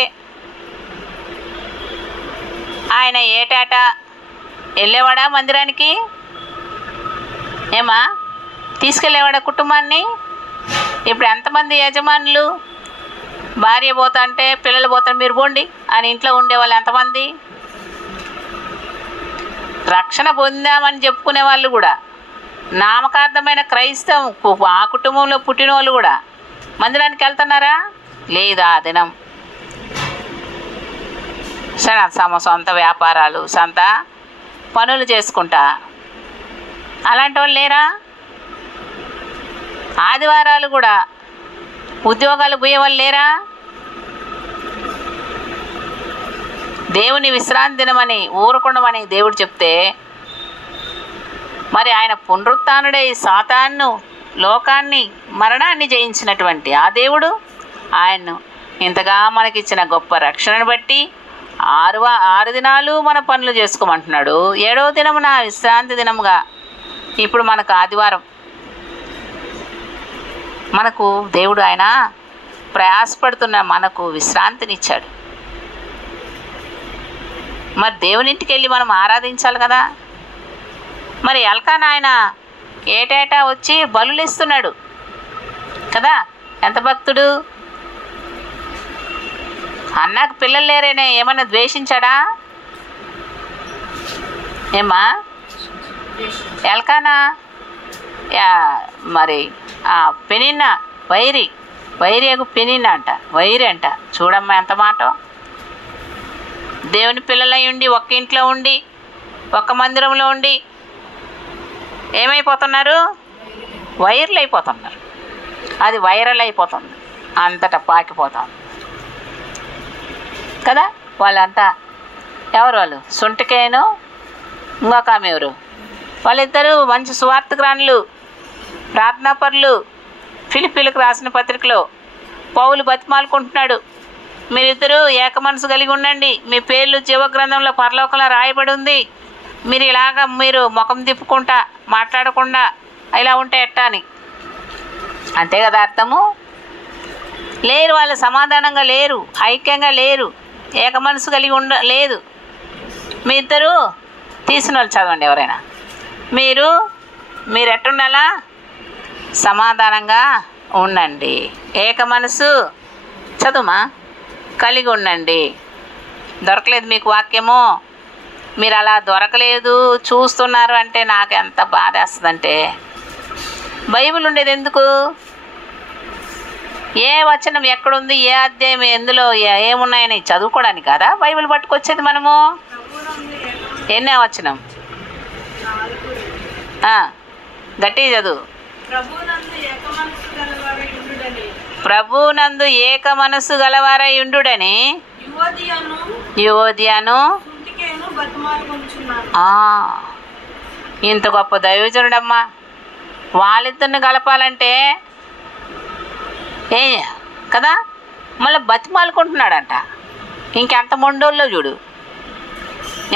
ఆయన ఏటాట వెళ్ళేవాడా మందిరానికి? ఏమా తీసుకెళ్ళేవాడా కుటుంబాన్ని? ఇప్పుడు ఎంతమంది యజమానులు, భార్య పోతా అంటే పిల్లలు పోతారు మీరు పోండి అని ఇంట్లో ఉండేవాళ్ళు ఎంతమంది? రక్షణ పొందామని చెప్పుకునే వాళ్ళు కూడా, నామకార్థమైన క్రైస్తవం ఆ కుటుంబంలో పుట్టిన వాళ్ళు కూడా మందిరానికి వెళ్తున్నారా? లేదా దినం సొంత వ్యాపారాలు, సొంత పనులు చేసుకుంటా అలాంటి వాళ్ళు లేరా? ఆదివారాలు కూడా ఉద్యోగాలు పోయే వాళ్ళు లేరా? దేవుని విశ్రాంతి దినమని ఊరుకుండమని దేవుడు చెప్తే, మరి ఆయన పునరుత్థానుడై సాతాను, లోకాన్ని, మరణాన్ని జయించినటువంటి ఆ దేవుడు ఆయన్ను ఇంతగా మనకిచ్చిన గొప్ప రక్షణను బట్టి 6 దినాలు మన పనులు చేసుకోమంటున్నాడు. 7వ దినమున విశ్రాంతి దినముగా ఇప్పుడు మనకు ఆదివారం. మనకు దేవుడు ఆయన ప్రయాసపడుతున్న మనకు విశ్రాంతినిచ్చాడు. మరి దేవునింటికి వెళ్ళి మనం ఆరాధించాలి కదా. మరి ఎల్కానా ఆయన ఏటేటా వచ్చి బలులు ఇస్తున్నాడు కదా, ఎంత భక్తుడు. అన్నకు పిల్లలు లేరనే ఏమన్నా ద్వేషించాడా? ఏమా ఎల్కానా మరి ఆ పెనిన్నా వైరియకు పెనిన్నా అంట, వైరి అంట. చూడమ్మా ఎంత మాట. దేవుని పిల్లలై ఉండి ఒక్క ఇంట్లో ఉండి ఒక్క మందిరంలో ఉండి ఏమైపోతున్నారు? వైర్లు అయిపోతున్నారు. అది వైరల్ అయిపోతుంది, అంతటా పాకిపోతుంది కదా. వాళ్ళంతా ఎవరు? వాళ్ళు సొంటికేను ఇంకొక ఆమె ఎవరు? వాళ్ళిద్దరూ మంచి సువార్తకురాణులు, ప్రార్థనాపరులు, ఫిలిప్పీలకు రాసిన పత్రికలో పౌలు బతిమాలుకుంటున్నాడు, మీరిద్దరూ ఏక మనసు కలిగి ఉండండి, మీ పేర్లు జీవగ్రంథంలో పరలోకంలో రాయబడి ఉంది, మీరు ముఖం తిప్పుకుంటా మాట్లాడకుండా ఇలా ఉంటే ఎట్టా అని. అంతే కదా అర్థము. లేరు, వాళ్ళు సమాధానంగా లేరు, ఐక్యంగా లేరు, ఏక మనసు కలిగి లేదు. మీ ఇద్దరు తీసిన వాళ్ళు చదవండి ఎవరైనా. మీరు ఎట్టుండాలా? సమాధానంగా ఉండండి, ఏక మనసు చదువుమా కలిగి ఉండండి. దొరకలేదు మీకు వాక్యము, మీరు అలా దొరకలేదు చూస్తున్నారు అంటే నాకు ఎంత బాధ వేస్తుందంటే, బైబిల్ ఉండేది ఎందుకు? ఏ వచనం ఎక్కడుంది, ఏ అధ్యాయం ఎందులో ఏమున్నాయని చదువుకోవడానికి కదా బైబిల్ పట్టుకొచ్చేది మనము. ఎన్నే వచనం గట్టిగా చదువు. ప్రభునందు ఏక మనసు గలవారై ఉండుడని యువోదియాను. ఇంత గొప్ప దైవజనుడమ్మా, వాళ్ళిద్దరిని కలపాలంటే ఏ కదా, మళ్ళీ బతిమాలుకుంటున్నాడంట. ఇంకెంత మొండోళ్ళో చూడు,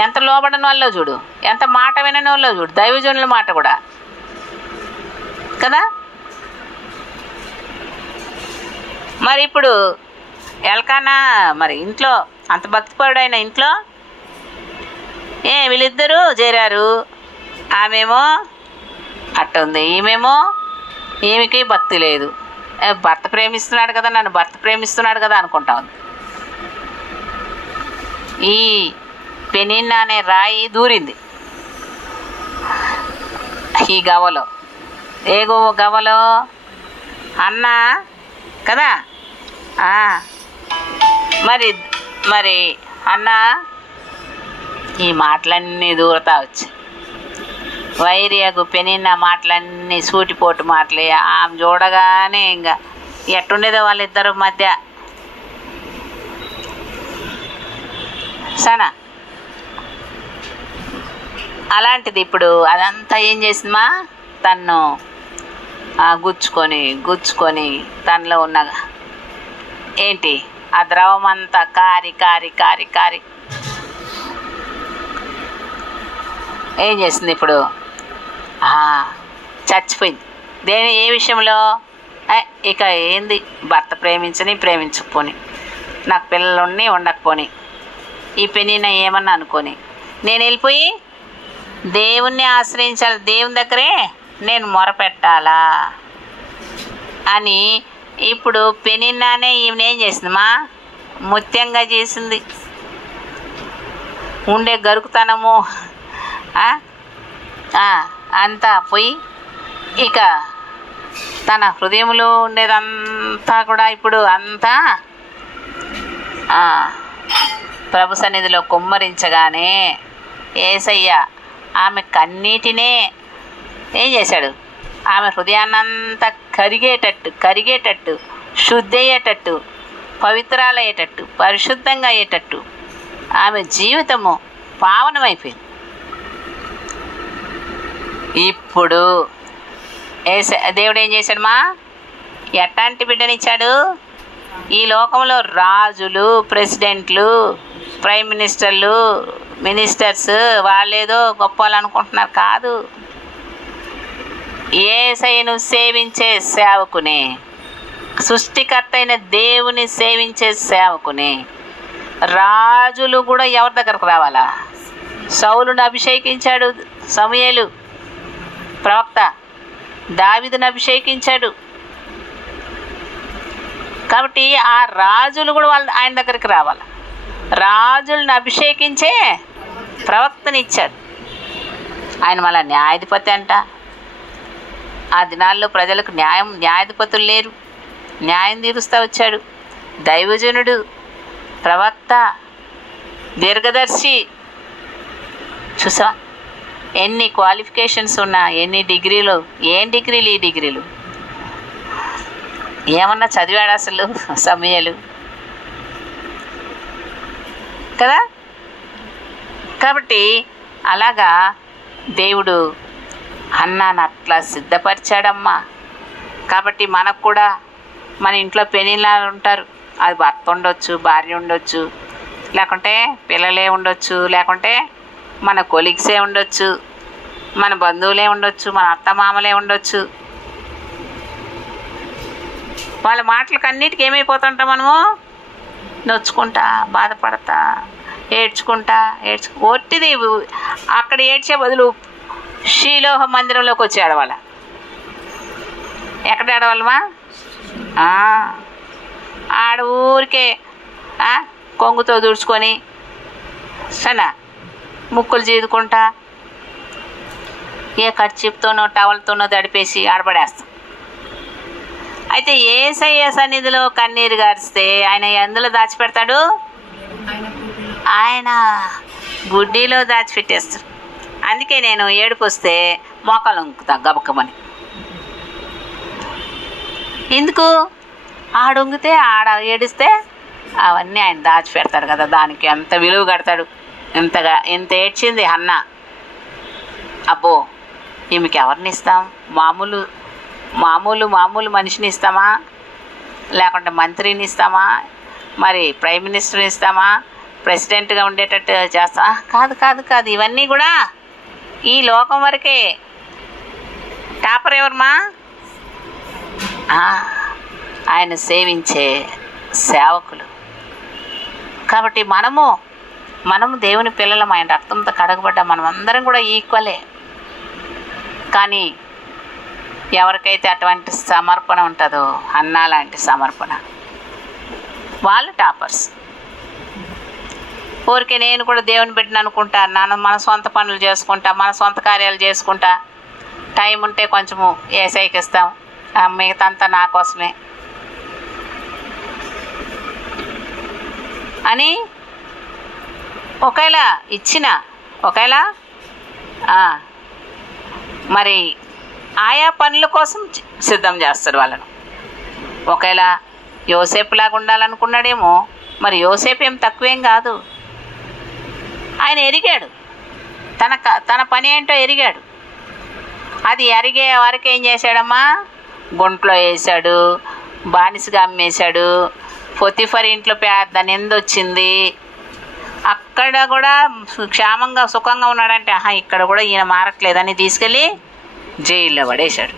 ఎంత లోబడని వాళ్ళో చూడు, ఎంత మాట వినని వాళ్ళో చూడు, దైవజనుల మాట కూడా కదా. మరి ఇప్పుడు ఎల్కానా మరి ఇంట్లో అంత భక్తిపరుడైన ఇంట్లో వీళ్ళిద్దరూ చేరారు. ఆమెమో అట్టుంది, ఈమెకి భక్తి లేదు. భర్త ప్రేమిస్తున్నాడు కదా, నన్ను భర్త ప్రేమిస్తున్నాడు కదా అనుకుంటా ఉంది. ఈ పెనిన్నా అనే రాయి దూరింది ఈ గవ్వలో. గవ్వలో అన్న కదా. మరి అన్న ఈ మాటలన్నీ దూరతా వచ్చాయి. వైరియకు పెనిన్న మాటలన్నీ సూటిపోటు మాటలే. ఆమె చూడగానే ఇంకా ఎట్టుండేదో వాళ్ళిద్దరు మధ్య సనా. అలాంటిది ఇప్పుడు అదంతా ఏం చేసిందమ్మా, తన్ను గుచ్చుకొని తనలో ఉన్న ఏంటి ఆ ద్రవం అంతా కారి కారి కారి కారి ఏం చేసింది ఇప్పుడు, చచ్చిపోయింది. ఏ విషయంలో? ఇక ఏంది, భర్త ప్రేమించకపోని, నాకు పిల్లలు ఉండకపోని, ఈ పెనిన ఏమన్నా అనుకొని నేను వెళ్ళిపోయి దేవుణ్ణి ఆశ్రయించాలి, దేవుని దగ్గరే నేను మొరపెట్టాలా అని ఇప్పుడు పెనిన్నానే ఈమెనేం చేసిందమ్మా, ముత్యంగా చేసింది. ఉండే గరుకుతనము అంతా పోయి ఇక తన హృదయంలో ఉండేదంతా కూడా ఇప్పుడు అంతా ప్రభు సన్నిధిలో కుమ్మరించగానే యేసయ్య ఆమె కన్నీటినే ఏం చేశాడు, ఆమె హృదయాన్నంతా కరిగేటట్టు శుద్ధి అయ్యేటట్టు, పవిత్రాలయ్యేటట్టు, పరిశుద్ధంగా అయ్యేటట్టు ఆమె జీవితము పావనమైపోయింది. ఇప్పుడు దేవుడు ఏం చేశాడమ్మా, ఎట్లాంటి బిడ్డనిచ్చాడు? ఈ లోకంలో రాజులు, ప్రెసిడెంట్లు, ప్రైమ్ మినిస్టర్లు, మినిస్టర్స్ వాళ్ళేదో గొప్ప వాళ్ళు అనుకుంటున్నారు. కాదు, యేసయ్యను సేవించే సేవకుని, సృష్టికర్త అయిన దేవుని సేవించే సేవకుని. రాజులు కూడా ఎవరి దగ్గరకు రావాలా? సౌలును అభిషేకించాడు సమూయేలు ప్రవక్త, దావీదును అభిషేకించాడు. కాబట్టి ఆ రాజులు కూడా ఆయన దగ్గరికి రావాలి. రాజులను అభిషేకించే ప్రవక్తనిచ్చాడు ఆయన. మళ్ళీ న్యాయాధిపతి అంట. ఆ దినాల్లో ప్రజలకు న్యాయాధిపతులు లేరు, న్యాయం తీరుస్తూ వచ్చాడు. దైవజనుడు, ప్రవక్త, దీర్ఘదర్శి. చూసా ఎన్ని క్వాలిఫికేషన్స్ ఉన్నా, ఎన్ని డిగ్రీలు, ఏం డిగ్రీలు, ఈ డిగ్రీలు ఏమన్నా చదివాడు అసలు సమూయేలు కదా. కాబట్టి అలాగా దేవుడు అన్నాను అట్లా సిద్ధపరిచాడమ్మా. కాబట్టి మనకు కూడా మన ఇంట్లో పెళ్ళిళ్ళు ఉంటారు, అది భర్త ఉండొచ్చు, భార్య ఉండొచ్చు, లేకుంటే పిల్లలే ఉండొచ్చు, లేకుంటే మన కొలీగ్సే ఉండొచ్చు, మన బంధువులే ఉండొచ్చు, మన అత్తమామలే ఉండొచ్చు. వాళ్ళ మాటలకు అన్నిటికీ ఏమైపోతుంటాం మనము? నొచ్చుకుంటా, బాధపడతా, ఏడ్చుకుంటా ఒట్టిది. అక్కడ ఏడ్చే బదులు శ్రీలోహ మందిరంలోకి వచ్చి ఆడవాళ్ళ. ఎక్కడ ఆడవాళ్ళమా? ఆడ ఊరికే కొంగుతో దుడుచుకొని సనా ముక్కులు చీదుకుంటా ఏ కర్చీప్తోనో టవల్తోనో తడిపేసి ఆడపడేస్తాం. అయితే యేసయ్య సన్నిధిలో కన్నీరు గారిస్తే ఆయన ఎందులో దాచిపెడతాడు? ఆయన గుడ్డీలో దాచిపెట్టేస్తాడు. అందుకే నేను ఏడుపు వస్తే మోకాలు వంకుతా గబక్కమని. ఎందుకు? ఆడొంగితే ఆడ ఏడిస్తే అవన్నీ ఆయన దాచిపెడతాడు కదా, దానికి ఎంత విలువ కడతాడు. ఎంత ఏడ్చింది అన్న. అబ్బో ఈమెకి ఎవరిని ఇస్తాం? మామూలు మనిషిని ఇస్తామా, లేకుంటే మంత్రిని ఇస్తామా, మరి ప్రైమ్ మినిస్టర్ని ఇస్తామా, ప్రెసిడెంట్గా ఉండేటట్టు చేస్తా? కాదు. ఇవన్నీ కూడా ఈ లోకం వరకే. టాపర్ ఎవరమ్మా? ఆయన సేవించే సేవకులు. కాబట్టి మనము దేవుని పిల్లలం, ఆయన రక్తంతో కడగబడ్డ మనమందరం కూడా ఈక్వలే. కానీ ఎవరికైతే అటువంటి సమర్పణ ఉంటుందో, అన్నా లాంటి సమర్పణ, వాళ్ళు టాపర్స్. ఊరికే నేను కూడా దేవుని బిడ్డను అనుకుంటా, మన సొంత పనులు చేసుకుంటా, మన సొంత కార్యాలు చేసుకుంటా, టైం ఉంటే కొంచెము ఏసైకి ఇస్తాం, మిగతా అంతా నా కోసమే అని ఒకేలా మరి ఆయా పనుల కోసం సిద్ధం చేస్తాడు వాళ్ళను. ఒకేలా యోసేపులాగా ఉండాలనుకున్నాడేమో. మరి యోసేపు ఏం తక్కువేం కాదు. ఆయన ఎరిగాడు, తన పని ఏంటో ఎరిగాడు. అది ఎరిగే వరకు ఏం చేశాడమ్మా? గుంట్లో వేసాడు, బానిసగా అమ్మేశాడు. పొతిఫర్ ఇంట్లో పెద్ద నిందొచ్చింది. అక్కడ కూడా క్షేమంగా సుఖంగా ఉన్నాడంటే ఇక్కడ కూడా ఈయన మారట్లేదని తీసుకెళ్ళి జైల్లో పడేశాడు.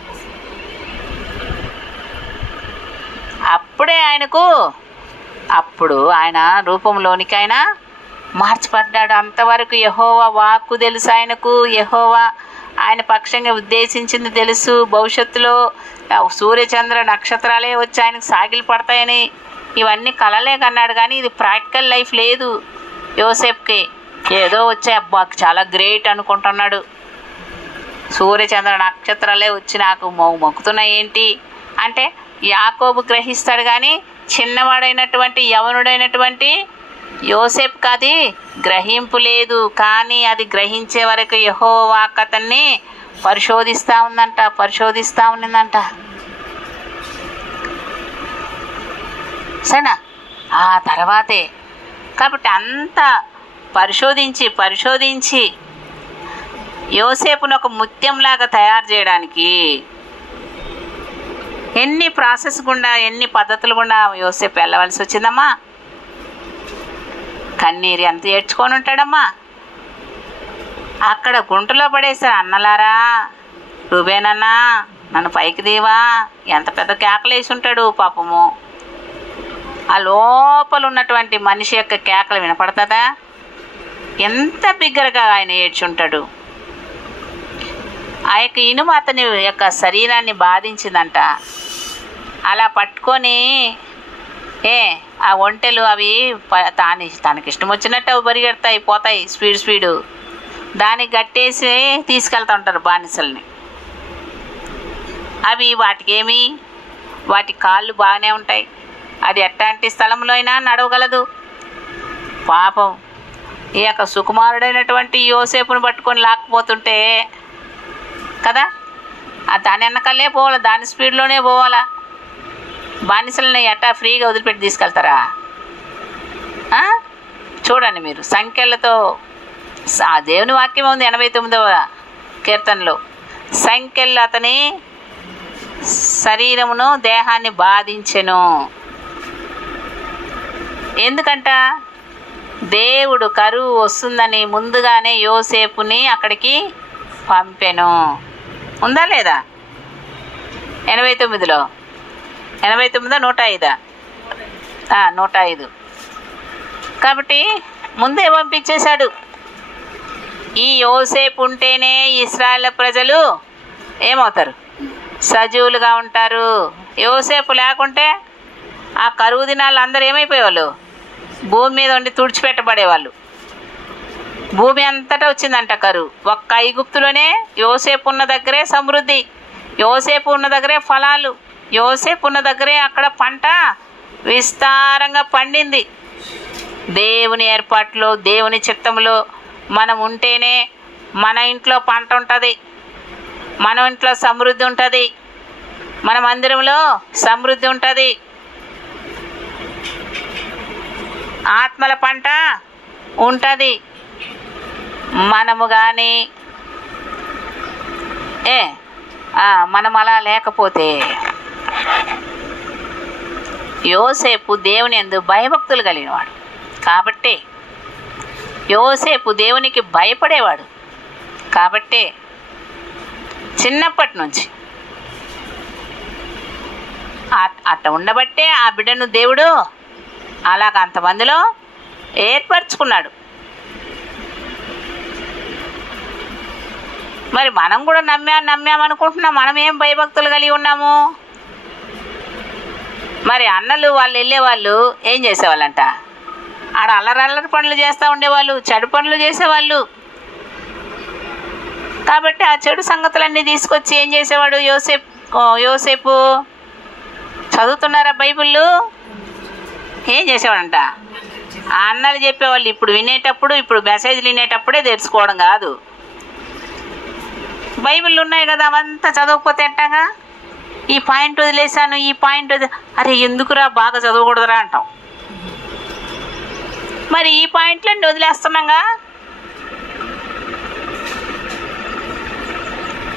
అప్పుడు ఆయన రూపంలోనికి ఆయన మార్చబడ్డాడు. అంతవరకు యెహోవా వాక్కు తెలుసు ఆయనకు. యెహోవా ఆయన పక్షంగా ఉద్దేశించింది తెలుసు. భవిష్యత్తులో సూర్యచంద్ర నక్షత్రాలే వచ్చి ఆయనకు సాగిలు పడతాయని ఇవన్నీ కలలే కన్నాడు. కానీ ఇది ప్రాక్టికల్ లైఫ్ లేదు యోసేపుకి. ఏదో వచ్చాయి, అబ్బా చాలా గ్రేట్ అనుకుంటున్నాడు. సూర్యచంద్ర నక్షత్రాలే వచ్చి నాకు మొక్కుతున్నాయి ఏంటి అంటే యాకోబు గ్రహిస్తాడు. కానీ చిన్నవాడైనటువంటి యవనుడైనటువంటి యోసేపుకి అది గ్రహింపు లేదు. కానీ అది గ్రహించే వరకు యెహోవా అతన్ని పరిశోధిస్తూ ఉన్నిందంట. సరేనా? ఆ తర్వాతే కాబట్టి అంతా పరిశోధించి యోసేపును ఒక ముత్యంలాగా తయారు చేయడానికి ఎన్ని ప్రాసెస్ గుండా, ఎన్ని పద్ధతులు గుండా యోసేపు వెళ్ళవలసి వచ్చిందమ్మా. కన్నీరు ఎంత ఏడ్చుకొని ఉంటాడమ్మా. అక్కడ గుంటలో పడేశారు. అన్నలారా, రూబేనన్నా నన్ను పైకి దీవా, ఎంత పెద్ద కేకలేసి ఉంటాడు పాపము. ఆ లోపల ఉన్నటువంటి మనిషి యొక్క కేకలు వినపడుతుందా? ఎంత బిగ్గరగా ఆయన ఏడ్చుంటాడు. ఆ యొక్క ఇనుము అతని యొక్క శరీరాన్ని బాధించిందంట. అలా పట్టుకొని ఆ ఒంటెలు అవి తనకి ఇష్టం వచ్చినట్టు అవి పరిగెడతాయి, పోతాయి స్పీడు. దానికి కట్టేసి తీసుకెళ్తూ ఉంటారు బానిసల్ని. అవి వాటి కాళ్ళు బాగానే ఉంటాయి. అది ఎట్లాంటి స్థలంలో అయినా నడవగలదు. పాపం ఈ యొక్క సుకుమారుడైనటువంటి యోసేపును పట్టుకొని లాక్కుపోతుంటే కదా, దాని వెనకాలే పోవాలి, దాని స్పీడ్లోనే పోవాలా. బానిసలని ఎట్టా ఫ్రీగా వదిలిపెట్టి తీసుకెళ్తారా? చూడండి మీరు, సంఖ్యలతో ఆ దేవుని వాక్యం ఉంది 89వ కీర్తనలో. సంఖ్యలు అతని శరీరమును దేహాన్ని బాధించెను. ఎందుకంట? దేవుడు కరువు వస్తుందని ముందుగానే యోసేపుని అక్కడికి పంపెను. ఉందా లేదా? 89లో 105 105. కాబట్టి ముందే పంపించేశాడు. ఈ యోసేపు ఉంటేనే ఇశ్రాయేలు ప్రజలు ఏమవుతారు? సజీవులుగా ఉంటారు. యోసేపు లేకుంటే ఆ కరువు దినాలు అందరూ ఏమైపోయేవాళ్ళు? భూమి మీద ఉండి తుడిచిపెట్టబడేవాళ్ళు. భూమి అంతటా వచ్చిందంట కరువు. ఒక్క ఐగుప్తులోనే యోసేపు ఉన్న దగ్గరే సమృద్ధి, యోసేపు ఉన్న దగ్గరే ఫలాలు, యోసేపు ఉన్న దగ్గరే అక్కడ పంట విస్తారంగా పండింది. దేవుని ఏర్పాట్లో, దేవుని చిత్తంలో మనం ఉంటేనే మన ఇంట్లో పంట ఉంటుంది, మన ఇంట్లో సమృద్ధి ఉంటుంది, మన మందిరంలో సమృద్ధి ఉంటుంది, ఆత్మల పంట ఉంటుంది. మనము కానీ మనం అలా లేకపోతే, యోసేపు దేవుని యందు భయభక్తులు కలిగినవాడు కాబట్టి, యోసేపు దేవునికి భయపడేవాడు కాబట్టి చిన్నప్పటి నుంచి అట్ట ఉండబట్టే ఆ బిడ్డను దేవుడు అలాగ అంతమందిలో ఏర్పరచుకున్నాడు. మరి మనం కూడా నమ్మామనుకుంటున్నాం. మనం ఏం భయభక్తులు కలిగి ఉన్నాము? మరి అన్నలు వాళ్ళు వెళ్ళేవాళ్ళు ఏం చేసేవాళ్ళంట? ఆడ అల్లరి పనులు చేస్తూ ఉండేవాళ్ళు, చెడు పనులు చేసేవాళ్ళు. కాబట్టి ఆ చెడు సంగతులన్నీ తీసుకొచ్చి ఏం చేసేవాడు యోసేపు? చదువుతున్నారా బైబిళ్ళు? ఏం చేసేవాడంట? ఆ అన్నలు చెప్పేవాళ్ళు ఇప్పుడు వినేటప్పుడు, ఇప్పుడు మెసేజ్లు వినేటప్పుడే తెలుసుకోవడం కాదు. బైబిళ్ళు ఉన్నాయి కదా, అవంతా చదవకపోతే ఎట్టాగా? ఈ పాయింట్ వదిలేసాను, ఈ పాయింట్ అరే ఎందుకురా బాగా చదవకూడదురా అంటాం. మరి ఈ పాయింట్లన్నీ వదిలేస్తున్నాగా.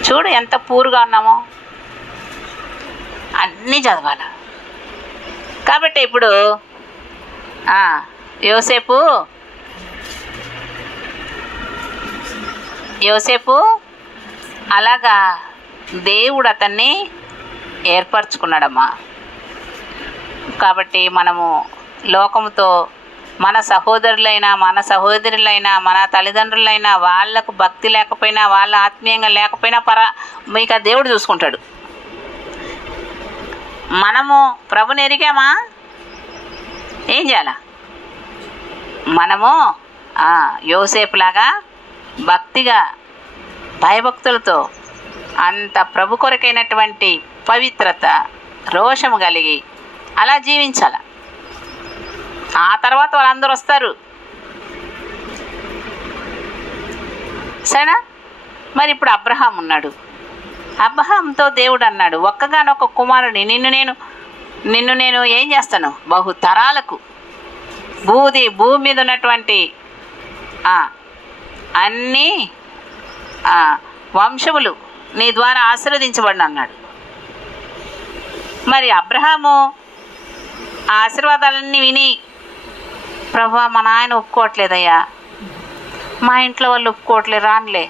చూడు ఎంత పూర్గా ఉన్నామో. అన్నీ చదవాలి. కాబట్టి ఇప్పుడు యోసేపు అలాగా దేవుడు అతన్ని ఏర్పరచుకున్నాడమ్మా. కాబట్టి మనము లోకముతో మన సహోదరులైనా, మన సహోదరులైనా, మన తల్లిదండ్రులైనా వాళ్ళకు భక్తి లేకపోయినా, వాళ్ళ ఆత్మీయంగా లేకపోయినా మీకు దేవుడు చూసుకుంటాడు. మనము ప్రభుని ఎరిగామా? ఏం చేయాలా? మనము యోసేపులాగా భక్తిగా, భయభక్తులతో, అంత ప్రభు కొరకైనటువంటి పవిత్రత, రోషము కలిగి అలా జీవించాల. ఆ తర్వాత వాళ్ళందరూ వస్తారు. సరేనా? మరి ఇప్పుడు అబ్రహాం ఉన్నాడు. అబ్రహాంతో దేవుడు అన్నాడు, ఒక్కగానొక్క కుమారుని నిన్ను నేను ఏం చేస్తాను? బహుతరాలకు భూమి మీద ఉన్నటువంటి అన్ని వంశములు నీ ద్వారా ఆశీర్వదించబడిన అన్నాడు. మరి అబ్రహాము ఆ ఆశీర్వాదాలన్నీ విని, ప్రభువా మా నాయన ఒప్పుకోవట్లేదయ్యా, మా ఇంట్లో వాళ్ళు ఒప్పుకోవట్లేదు, రానులే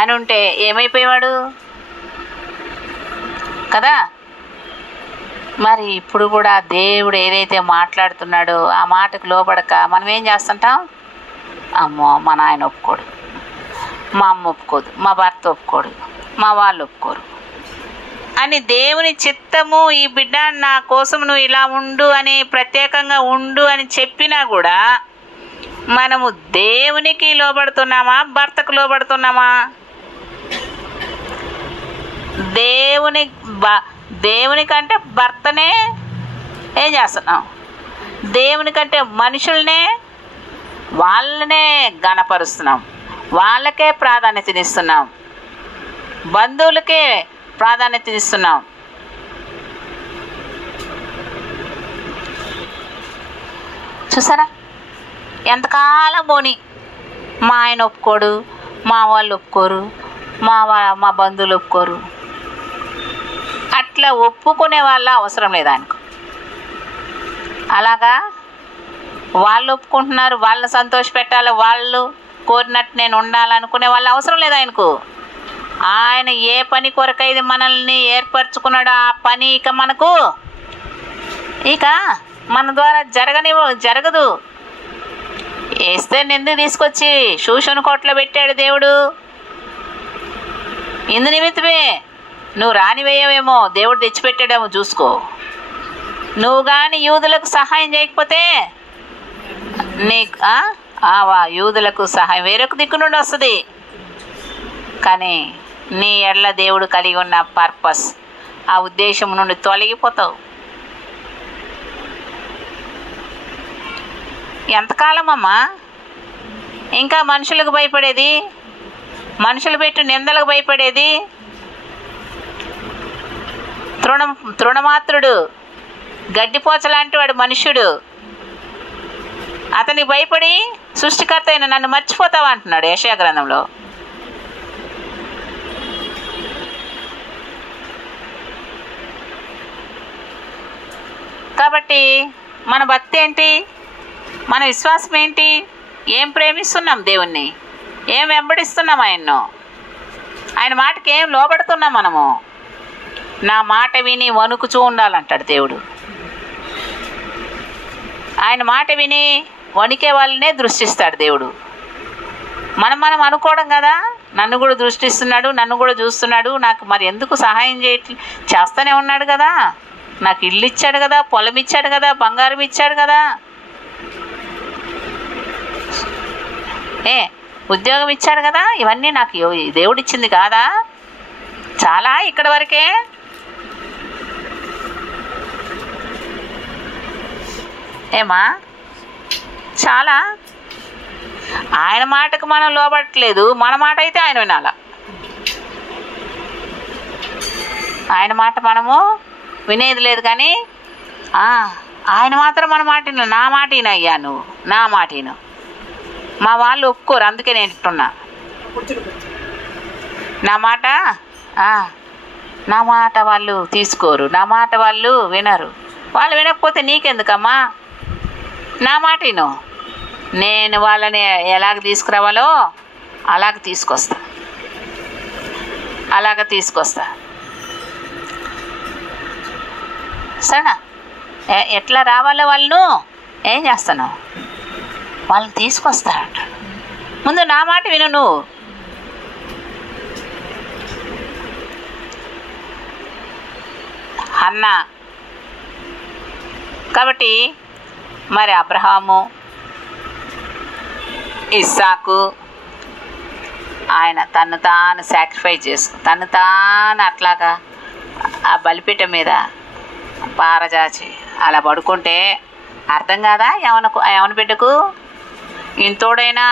అని ఉంటే ఏమైపోయేవాడు కదా. మరి ఇప్పుడు కూడా దేవుడు ఏదైతే మాట్లాడుతున్నాడో ఆ మాటకు లోపడక మనం ఏం చేస్తుంటాం? అమ్మో మా నాయన ఒప్పుకోడు, మా అమ్మ ఒప్పుకోదు, మా భర్త ఒప్పుకోడు, మా వాళ్ళు ఒప్పుకోరు అని దేవుని చిత్తము, ఈ బిడ్డ నా కోసం నువ్వు ఇలా ఉండు అని, ప్రత్యేకంగా ఉండు అని చెప్పినా కూడా మనము దేవునికి లోబడుతున్నామా, భర్తకు లోబడుతున్నామా? దేవునికంటే భర్తనే ఏం చేస్తున్నాం? దేవునికంటే మనుషులనే, వాళ్ళనే గణపరుస్తున్నాం, వాళ్ళకే ప్రాధాన్యతనిస్తున్నాం, బంధువులకే ప్రాధాన్యతనిస్తున్నాం. చూసారా ఎంతకాలం పోని మా ఆయన ఒప్పుకోడు, మా వాళ్ళు ఒప్పుకోరు, మా బంధువులు ఒప్పుకోరు అట్లా ఒప్పుకునే వాళ్ళ అవసరం లేదు ఆయనకు. అలాగా వాళ్ళు ఒప్పుకుంటున్నారు, వాళ్ళని సంతోష పెట్టాలి, వాళ్ళు కోరినట్టు నేను ఉండాలనుకునే వాళ్ళ అవసరం లేదు ఆయనకు. ఆయన ఏ పని కొరకైతే మనల్ని ఏర్పరచుకున్నాడో ఆ పని ఇక మనకు మన ద్వారా జరగదు. వేస్తే నిందు తీసుకొచ్చి శూషణ కోట్లో పెట్టాడు దేవుడు. ఇందు నిమిత్తమే నువ్వు రానివేయవేమో, దేవుడు తెచ్చిపెట్టాడేమో చూసుకో. నువ్వు కానీ యూదులకు సహాయం చేయకపోతే నీకు యూదులకు సహాయం వేరొక దిక్కు నుండి వస్తుంది. కానీ నీ ఎడల దేవుడు కలిగి ఉన్న పర్పస్, ఆ ఉద్దేశం నుండి తొలగిపోతావు. ఎంతకాలం అమ్మా ఇంకా మనుషులకు భయపడేది, మనుషులు పెట్టు నిందలకు భయపడేది? తృణమాత్రుడు, గడ్డిపోచలాంటి వాడు మనుష్యుడు. అతనికి భయపడి సృష్టికర్త అయిన నన్ను మర్చిపోతావా అంటున్నాడు యెషయా గ్రంథంలో. కాబట్టి మన భక్తి ఏంటి, మన విశ్వాసం ఏంటి? ఏం ప్రేమిస్తున్నాం దేవుణ్ణి, ఏం వెంబడిస్తున్నాం ఆయన్ను, ఆయన మాటకి ఏం లోబడుతున్నాం మనము? నా మాట విని వణుకుచూ ఉండాలంటాడు దేవుడు. ఆయన మాట విని వణికే వాళ్ళనే దృష్టిస్తాడు దేవుడు. మనం అనుకోవడం కదా, నన్ను కూడా దృష్టిస్తున్నాడు, నన్ను కూడా చూస్తున్నాడు, నాకు మరి ఎందుకు సహాయం చేస్తూనే ఉన్నాడు కదా, నాకు ఇల్లు ఇచ్చాడు కదా, పొలం ఇచ్చాడు కదా, బంగారం ఇచ్చాడు కదా, ఉద్యోగం ఇచ్చాడు కదా, ఇవన్నీ నాకు దేవుడు ఇచ్చింది కాదా? చాలా ఇక్కడ వరకే. ఏమా చాలా. ఆయన మాటకు మనం లోబడట్లేదు, మన మాట అయితే ఆయన వినాల. ఆయన మాట మనము వినేది లేదు, కానీ ఆయన మాత్రం మన మాట విన. నా మాట వినయ్యా, నువ్వు నా మాట విను. మా వాళ్ళు ఒప్పుకోరు, అందుకే నేను ఇట్టున్నా. నా మాట వాళ్ళు తీసుకోరు, నా మాట వాళ్ళు వినరు. వాళ్ళు వినకపోతే నీకెందుకమ్మా? నా మాట విను. నేను వాళ్ళని ఎలాగ తీసుకురావాలో అలాగ తీసుకొస్తా. సరేనా? ఎట్లా రావాలో వాళ్ళను ఏం చేస్తాను, వాళ్ళని తీసుకొస్తారంట. ముందు నా మాట విను నువ్వు. హన్నా. కాబట్టి మరి అబ్రహాము, ఇస్సాకు ఆయన తను తాను సాక్రిఫైస్ తను తాను అట్లాగా ఆ బలిపీఠం మీద పారజాచి అలా పడుకుంటే అర్థం కాదా యవన బిడ్డకు? ఇంతోడైనా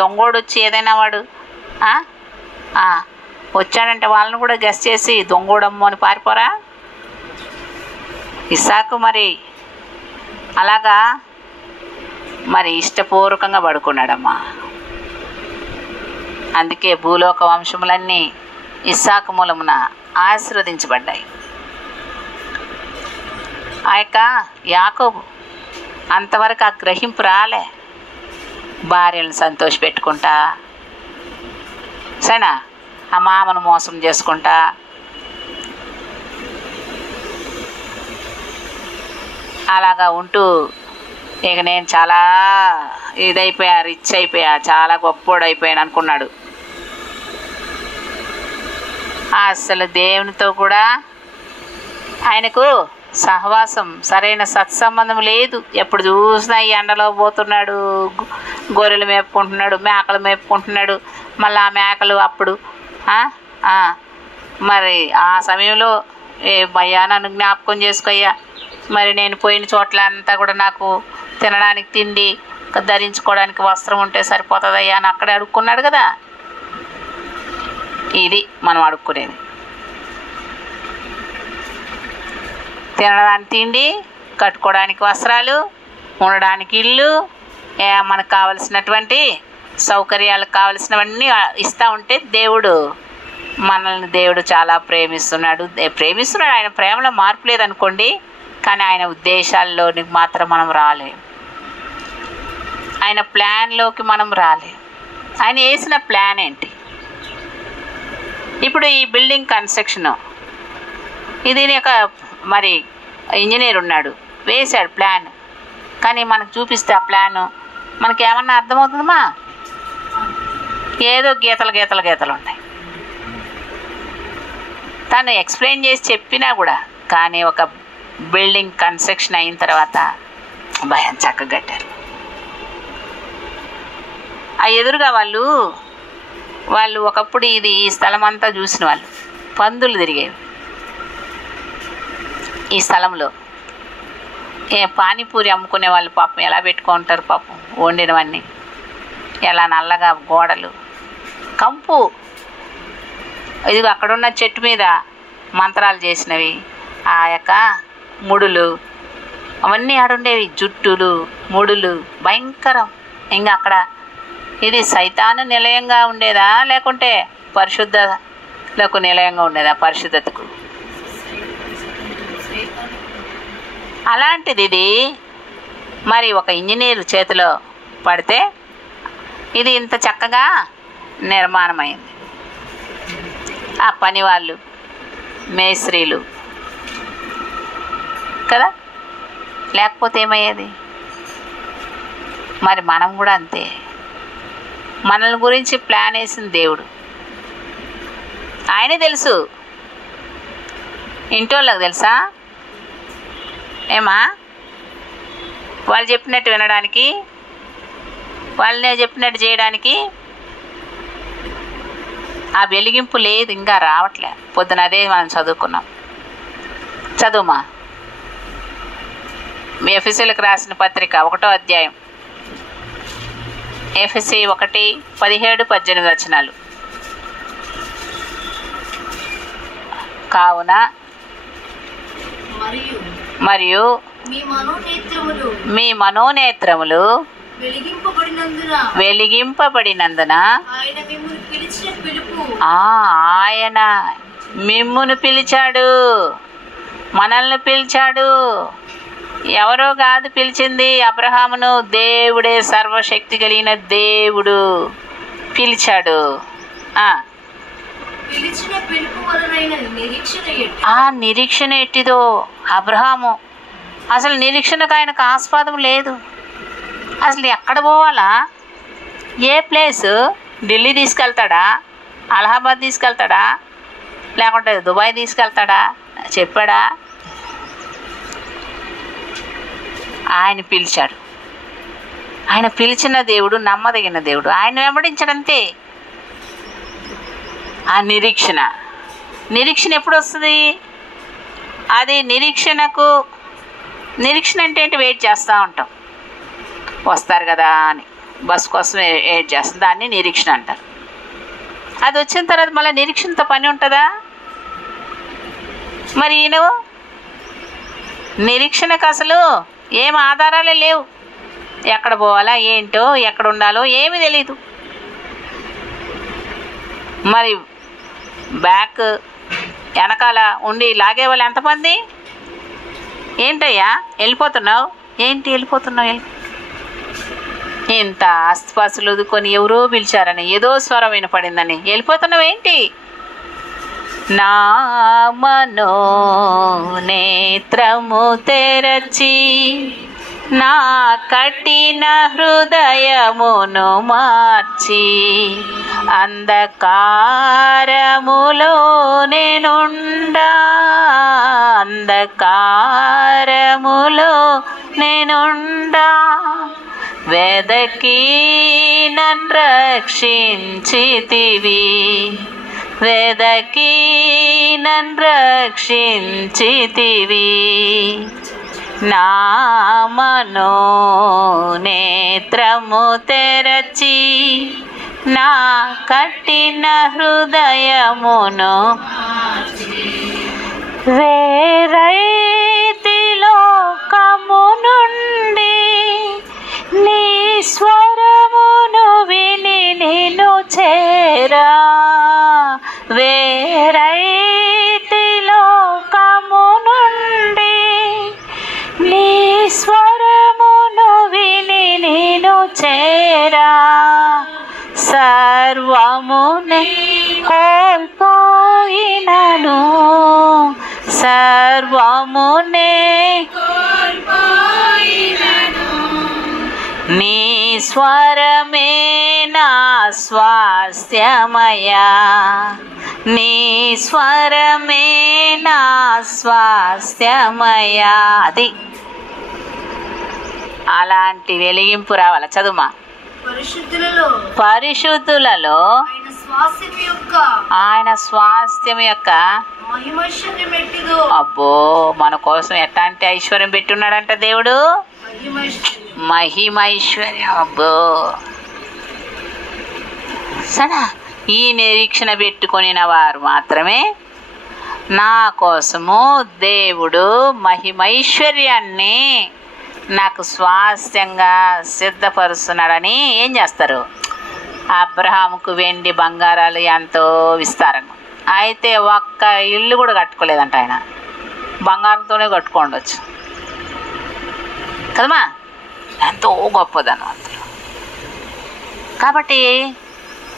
దొంగోడు వచ్చి ఏదైనా వాడు వచ్చాడంటే వాళ్ళని కూడా గెస్ చేసి దొంగోడమ్ము అని పారిపోరా? ఇస్సాకు మరి అలాగా మరి ఇష్టపూర్వకంగా పడుకున్నాడమ్మా. అందుకే భూలోక వంశములన్నీ ఇస్సాకు మూలమున ఆశీర్వదించబడ్డాయి. ఆ యొక్క యాకోబు అంతవరకు ఆ గ్రహింపు రాలే. భార్యలను సంతోషపెట్టుకుంటా, సరేనా, ఆ మామను మోసం చేసుకుంటా, అలాగా ఉంటూ ఇక నేను చాలా ఇదైపోయా, రిచ్ అయిపోయా, చాలా గొప్పోడు అయిపోయాను అనుకున్నాడు. అసలు దేవునితో కూడా ఆయనకు సహవాసం, సరైన సత్సంబంధం లేదు. ఎప్పుడు చూసినా ఈ ఎండలో పోతున్నాడు, గొర్రెలు మేపుకుంటున్నాడు, మేకలు మేపుకుంటున్నాడు. మళ్ళీ ఆ మేకలు అప్పుడు మరి ఆ సమయంలో భయ్యా నన్ను జ్ఞాపకం చేసుకోయ్యా, మరి నేను పోయిన చోట్ల అంతా కూడా నాకు తినడానికి తిండి, ధరించుకోవడానికి వస్త్రం ఉంటే సరిపోతుందయ్యా అని అక్కడే అడుక్కున్నాడు కదా. ఇది మనం అడుక్కునేది. తినడానికి తిండి, కట్టుకోవడానికి వస్త్రాలు, ఉండడానికి ఇల్లు, మనకు కావలసినటువంటి సౌకర్యాలకు కావలసినవన్నీ ఇస్తూ ఉంటే దేవుడు మనల్ని దేవుడు చాలా ప్రేమిస్తున్నాడు. ఆయన ప్రేమలో మార్పు లేదనుకోండి, కానీ ఆయన ఉద్దేశాల్లోని మాత్రం మనం రాలేం. ఆయన ప్లాన్లోకి మనం రాలేం. ఆయన వేసిన ప్లాన్ ఏంటి? ఇప్పుడు ఈ బిల్డింగ్ కన్స్ట్రక్షన్, ఇది ఒక మరి ఇంజనీర్ ఉన్నాడు, వేశాడు ప్లాన్. కానీ మనకు చూపిస్తే ఆ ప్లాను మనకి ఏమన్నా అర్థమవుతుందమ్మా? ఏదో గీతలు ఉంటాయి. తను ఎక్స్ప్లెయిన్ చేసి చెప్పినా కూడా, కానీ ఒక బిల్డింగ్ కన్స్ట్రక్షన్ అయిన తర్వాత భయం చక్కగా కట్టారు. ఆ ఎదురుగా వాళ్ళు ఒకప్పుడు ఈ స్థలం అంతా చూసిన వాళ్ళు, పందులు తిరిగేవి ఈ స్థలంలో. పానీపూరి అమ్ముకునే వాళ్ళు పాపం ఎలా పెట్టుకుంటారు పాపం, వండినవన్నీ ఎలా నల్లగా గోడలు, కంపు. ఇదిగో అక్కడున్న చెట్టు మీద మంత్రాలు చేసినవి, ఆ యొక్క ముడులు అవన్నీ ఆడుండేవి, జుట్టులు ముడులు భయంకరం. ఇంకా అక్కడ ఇది సైతాను నిలయంగా ఉండేదా, లేకుంటే పరిశుద్ధలకు నిలయంగా ఉండేదా? పరిశుద్ధతకు. అలాంటిది ఇది మరి ఒక ఇంజనీర్ చేతిలో పడితే ఇది ఇంత చక్కగా నిర్మాణమైంది. ఆ పని వాళ్ళు, మేస్త్రీలు కదా, లేకపోతే ఏమయ్యేది? మరి మనం కూడా అంతే. మనల్ని గురించి ప్లాన్ వేసింది దేవుడు. ఆయనే తెలుసు. ఇంటోళ్ళకి తెలుసా? ఏమా? వాళ్ళు చెప్పినట్టు వినడానికి, వాళ్ళనే చెప్పినట్టు చేయడానికి ఆ వెలిగింపు లేదు, ఇంకా రావట్లే. పొద్దున అదే మనం చదువుకున్నాం. చదువుమా. మీ ఎఫెసీలకు రాసిన పత్రిక 1వ అధ్యాయం, ఎఫెసీ 1:17-18 వచనాలు. కావున మరియు మీ మనోనేత్రములు వెలిగింపబడినందున ఆయన మిమ్మును పిలిచాడు, మనల్ని పిలిచాడు. ఎవరో కాదు పిలిచింది, అబ్రహామును దేవుడే, సర్వశక్తి కలిగిన దేవుడు పిలిచాడు. ఆ నిరీక్షణ ఎట్టిదో అబ్రహాము. అసలు నిరీక్షణకు ఆయనకు ఆస్పాదం లేదు. అసలు ఎక్కడ పోవాలా? ఏ ప్లేసు? ఢిల్లీ తీసుకెళ్తాడా, అలహాబాద్ తీసుకెళ్తాడా, లేకుంటే దుబాయ్ తీసుకెళ్తాడా? చెప్పాడా? ఆయన పిలిచాడు. ఆయన పిలిచిన దేవుడు నమ్మదగిన దేవుడు. ఆయన వెంబడించడంతే. ఆ నిరీక్షణ ఎప్పుడు వస్తుంది? అది నిరీక్షణ అంటే ఏంటి? వెయిట్ చేస్తూ ఉంటాం, వస్తారు కదా అని, బస్సు కోసం వెయిట్ చేస్తాం, దాన్ని నిరీక్షణ అంటారు. అది వచ్చిన తర్వాత మళ్ళీ నిరీక్షణతో పని ఉంటుందా? మరి ఈయన నిరీక్షణకు అసలు ఏం ఆధారాలే లేవు. ఎక్కడ పోవాలా, ఏంటో, ఎక్కడ ఉండాలో ఏమీ తెలీదు. మరి బ్యాక్ వెనకాల ఉండి లాగేవాళ్ళు ఎంతమంది? ఏంటయ్యా వెళ్ళిపోతున్నావు, ఏంటి వెళ్ళిపోతున్నావు? ఇంత ఆస్తిపాస్తులు వదుకొని ఎవరో పిలిచారని, ఏదో స్వరం వినపడిందని వెళ్ళిపోతున్నావు ఏంటి? నా మనోనేత్రము తెరచి నా కఠిన హృదయమును మార్చి అంధకారములో నేనుండా వెదకి నన్ను రక్షించితివి, నా మనోనేత్రము తెరచి నా కఠిన హృదయమును వేరైతి లోకము నుండి నీ స్వరమును విని నిన్ను చేరా. సర్వమునే నీ స్వరమే నా స్వాస్థ్యమయా, నీ స్వరమే నా స్వాస్థ్యమయా. అది అలాంటి వెలిగింపు రావాల. చదువుమా. పరిశుద్ధులలో ఆయన స్వాస్థ్యం యొక్క అబ్బో మన కోసం ఎట్లాంటి ఐశ్వర్యం పెట్టున్నాడంట దేవుడు. మహిమైశ్వర్యం. అబ్బో సరే, ఈ నిరీక్షణ పెట్టుకొనిన వారు మాత్రమే నా కోసము దేవుడు మహిమైశ్వర్యాన్ని నాకు స్వాస్థ్యంగా సిద్ధపరుస్తున్నాడని ఏం చేస్తారు? అబ్రహాముకు వెండి బంగారాలు ఎంతో విస్తారంగా, అయితే ఒక్క ఇల్లు కూడా కట్టుకోలేదంట ఆయన. బంగారంతోనే కట్టుకోండొచ్చు కదమ్మా, ఎంతో గొప్పదనవంతులు. కాబట్టి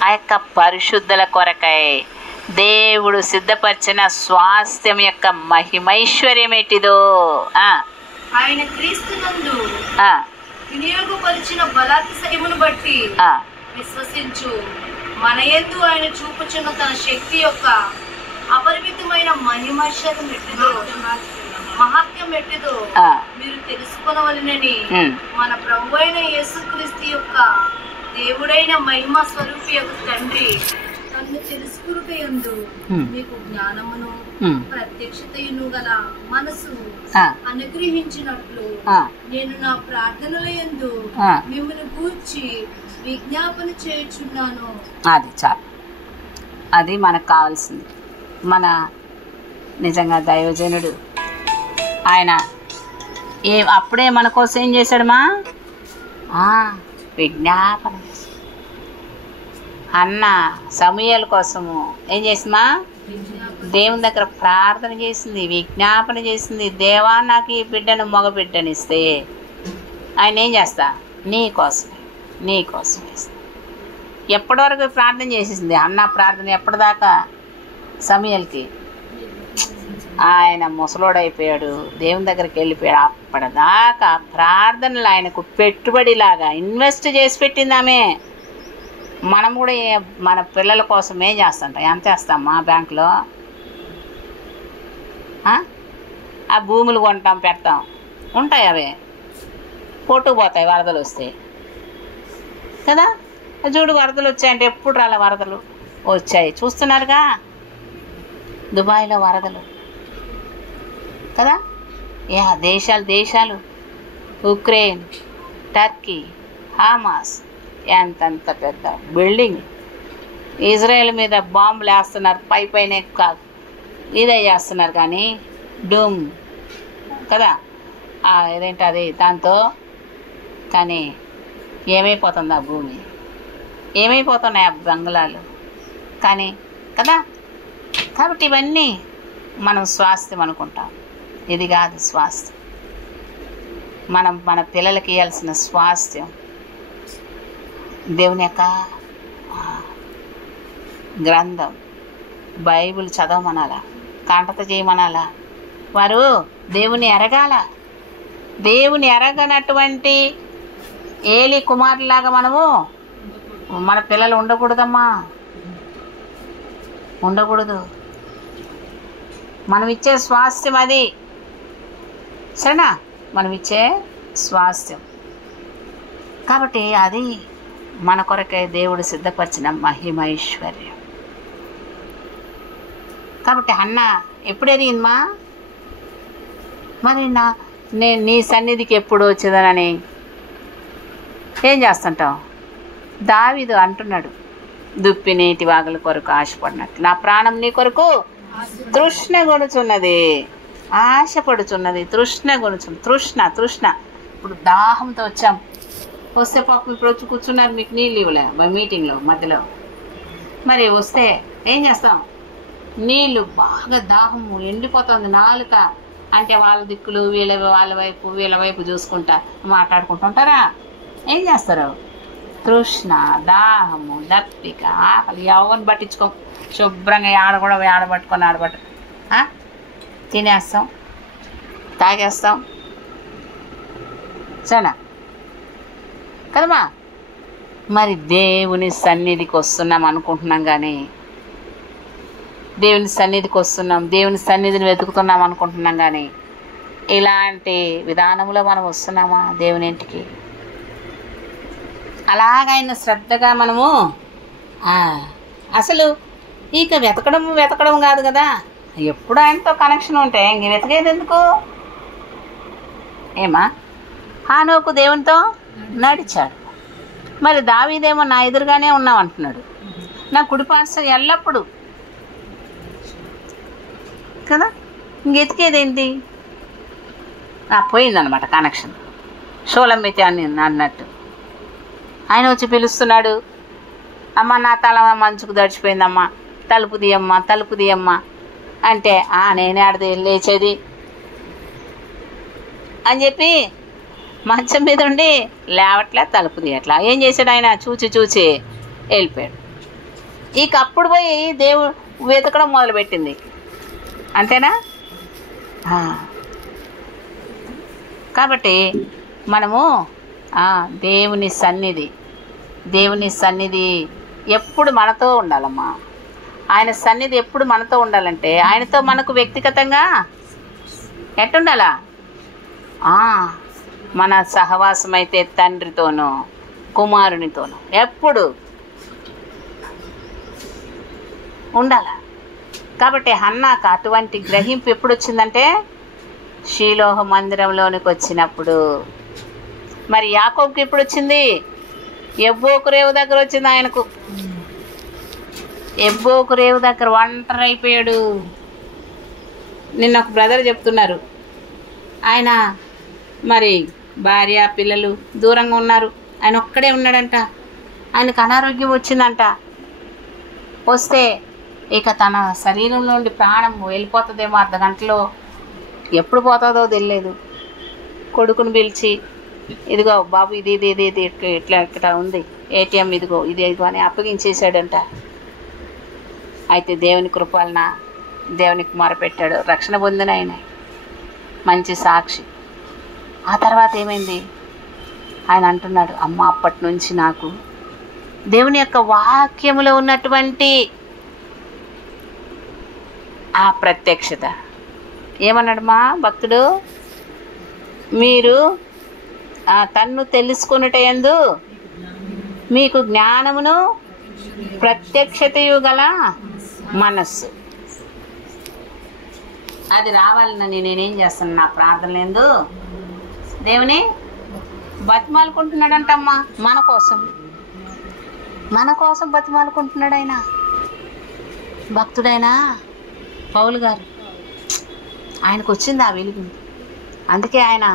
ఆ యొక్క పరిశుద్ధుల కొరకై దేవుడు సిద్ధపరిచిన స్వాస్థ్యం యొక్క మహిమైశ్వర్యం ఎట్టిదో ఆయన క్రీస్తునందు వినియోగపరిచిన బలాతిశయమును బట్టి విశ్వసించు మనయందు ఆయన చూపుచున్న తన శక్తి యొక్క అపరిమితమైన మహిమైశ్వర్యం ఎట్టిదో, మహత్యం ఎట్టిదో మీరు తెలుసుకొనవలెనని మన ప్రభు అయిన యేసుక్రీస్తు యొక్క దేవుడైన మహిమ స్వరూపి యొక్క తండ్రి తన్ను తెలుసుకున్నయందు మీకు జ్ఞానమును ప్రత్యక్షతయును గల మనసు అనుగ్రహించినట్లు నేను నా ప్రార్థనల యందు మిమ్మల్ని గూర్చి విజ్ఞాపన చేయుచున్నాను. అది చాలు, అది మనకు కావాల్సింది. మన నిజంగా దైవజనుడు ఆయన అప్పుడే మన కోసం ఏం చేశాడమ్మా? విజ్ఞాపన చేశాడు. అన్న సమూయేలు కోసము ఏం చేసిందమ్మా? దేవుని దగ్గర ప్రార్థన చేసింది, విజ్ఞాపన చేసింది. దేవా నాకు ఈ బిడ్డను మగ బిడ్డనిస్తే ఆయన ఏం చేస్తా? నీ కోసమే వేస్తా. ఎప్పటి వరకు ప్రార్థన చేసేసింది అన్న? ప్రార్థన ఎప్పటిదాకా? సమూయేలుకి ఆయన ముసలోడైపోయాడు, దేవుని దగ్గరికి వెళ్ళిపోయాడు. అప్పటిదాకా ప్రార్థనలు ఆయనకు పెట్టుబడిలాగా ఇన్వెస్ట్ చేసి పెట్టింది ఆమె. మనం కూడా మన పిల్లల కోసం ఏం చేస్తుంటాం? ఎంత చేస్తామా? బ్యాంకులో ఆ భూములు కొంటాం, పెడతాం, ఉంటాయి, అవి కొట్టుకుపోతాయి వరదలు వస్తే కదా. చూడు, వరదలు వచ్చాయంటే ఎప్పుడు రాలే, వరదలు వచ్చాయి, చూస్తున్నారుగా. దుబాయ్లో వరదలు కదా. దేశాలు ఉక్రెయిన్, టర్కీ, హామాస్, ఎంతంత పెద్ద బిల్డింగ్. ఇజ్రాయెల్ మీద బాంబులు వేస్తున్నారు, పైన ఇదే చేస్తున్నారు, కానీ డూమ్ కదా. ఏదేంటి అది దాంతో. కానీ ఏమైపోతుంది ఆ భూమి, ఏమైపోతున్నాయి ఆ బంగ్లాలు కానీ కదా. కాబట్టి ఇవన్నీ మనం స్వాస్థ్యం అనుకుంటాం. ఇది కాదు స్వాస్థ్యం. మనం మన పిల్లలకి ఇవ్వాల్సిన స్వాస్థ్యం దేవుని యొక్క గ్రంథం, బైబిల్ చదవమనాలా, కాంటత చేయమనాలా. వారు దేవుని ఎరగాల. దేవుని ఎరగనటువంటి ఏలి కుమారులాగా మనము మన పిల్లలు ఉండకూడదమ్మా, ఉండకూడదు. మనం ఇచ్చే స్వాస్థ్యం అది, సరేనా? మనం ఇచ్చే స్వాస్థ్యం. కాబట్టి అది మన కొరకే దేవుడు సిద్ధపరిచిన మహిమైశ్వర్యం. కాబట్టి అన్న ఎప్పుడు ఎదిగిందమ్మా? మరి నేను నీ సన్నిధికి ఎప్పుడు వచ్చేదనని ఏం చేస్తుంటావు? దావీదు అంటున్నాడు, దుప్పి నీటి వాగుల కొరకు ఆశపడినట్టు నా ప్రాణం నీ కొరకు తృష్ణ కొనుచున్నది, ఆశపడుచున్నది. తృష్ణ. ఇప్పుడు దాహంతో వచ్చాం, వస్తే పాపం ఇప్పుడు వచ్చి కూర్చున్నారు, మీకు నీళ్ళు ఇవ్వలే మీటింగ్లో మధ్యలో. మరి వస్తే ఏం చేస్తాం? నీళ్ళు బాగా దాహము ఎండిపోతుంది నాలుక అంటే వాళ్ళ దిక్కులు వీళ్ళ వైపు చూసుకుంటా మాట్లాడుకుంటుంటారా? ఏం చేస్తారు? తృష్ణ, దాహము, దప్పిక, ఆకలి ఎవరిని పట్టించుకోం. శుభ్రంగా ఆడబట్టుకొని తినేస్తాం. తాగేస్తాం. సరేనా కదమ్మా? మరి దేవుని సన్నిధికి వస్తున్నాం అనుకుంటున్నాం, కానీ దేవుని సన్నిధికి వస్తున్నాం, దేవుని సన్నిధిని వెతుకుతున్నాం అనుకుంటున్నాం, కానీ ఇలాంటి విధానంలో మనం వస్తున్నామా దేవుని ఇంటికి? అలాగైనా శ్రద్ధగా మనము అసలు ఇక వెతకడం కాదు కదా, ఎప్పుడు ఆయనతో కనెక్షన్ ఉంటే ఇంక వెతకేది ఎందుకు? ఏమా? హానోకు దేవునితో నడిచాడు. మరి దావీదేమో నా ఎదురుగానే ఉన్నావు అంటున్నాడు, నా కుడి పార్శ్వం ఎల్లప్పుడు కదా. ఇంకెతికేదేంటి? పోయిందనమాట కనెక్షన్. షోలమ్మితి అని అన్నట్టు ఆయన వచ్చి పిలుస్తున్నాడు, అమ్మ నా తల మంచుకు దడిచిపోయిందమ్మా, తలుపు తీయమ్మా, తలుపు తీయమ్మా అంటే నేనే ఆడది లేచేది అని చెప్పి మంచం మీద ఉండి లేవట్లే, తలుపు తీయట్లా. ఏం చేశాడు ఆయన? చూచి వెళ్ళిపోయాడు. ఇక అప్పుడు పోయి దేవుడు వెతకడం మొదలుపెట్టింది. అంతేనా? కాబట్టి మనము దేవుని సన్నిధి ఎప్పుడు మనతో ఉండాలమ్మా. ఆయన సన్నిధి ఎప్పుడు మనతో ఉండాలంటే ఆయనతో మనకు వ్యక్తిగతంగా ఎట్టుండాలా? మన సహవాసం అయితే తండ్రితోనూ కుమారునితోనూ ఎప్పుడు ఉండాల. కాబట్టి హన్నాకు అటువంటి గ్రహింపు ఎప్పుడు వచ్చిందంటే షీలోహ మందిరంలోనికి వచ్చినప్పుడు. మరి యాకోబుకి ఎప్పుడు వచ్చింది? ఎబ్బోకు రేవు దగ్గర వచ్చింది ఆయనకు. ఎబ్బోకు రేవు దగ్గర ఒంటరి అయిపోయాడు. నిన్న ఒక బ్రదర్ చెప్తున్నారు, ఆయన మరి భార్య పిల్లలు దూరంగా ఉన్నారు, ఆయన ఒక్కడే ఉన్నాడంట. ఆయనకు అనారోగ్యం వచ్చిందంట. వస్తే ఇక తన శరీరంలో నుండి ప్రాణం వెళ్ళిపోతుందేమో, అర్ధగంటలో ఎప్పుడు పోతుందో తెలియదు. కొడుకుని పిలిచి, ఇదిగో బాబు ఇది ఇట్లా ఉంది ఏటీఎం, ఇదిగో అని అప్పగించేశాడంట. అయితే దేవుని కృపాలన దేవునికి మొరపెట్టాడు, రక్షణ పొందిన ఆయన మంచి సాక్షి. ఆ తర్వాత ఏమైంది? ఆయన అంటున్నాడు, అమ్మ అప్పటి నుంచి నాకు దేవుని యొక్క వాక్యములో ఉన్నటువంటి ఆ ప్రత్యక్షత. ఏమన్నాడు మా భక్తుడు? మీరు తన్ను తెలుసుకొనుటయందు మీకు జ్ఞానమును ప్రత్యక్షతయు గల మనస్సు. అది రావాలని నేనేం చేస్తాను? నా ప్రార్థనలేందు దేవుని బతిమాలుకుంటున్నాడంటమ్మా. మన కోసం బతిమాలుకుంటున్నాడు ఆయన. భక్తుడైనా పౌలు గారు, ఆయనకు వచ్చింది ఆ వెలుగు. అందుకే ఆయన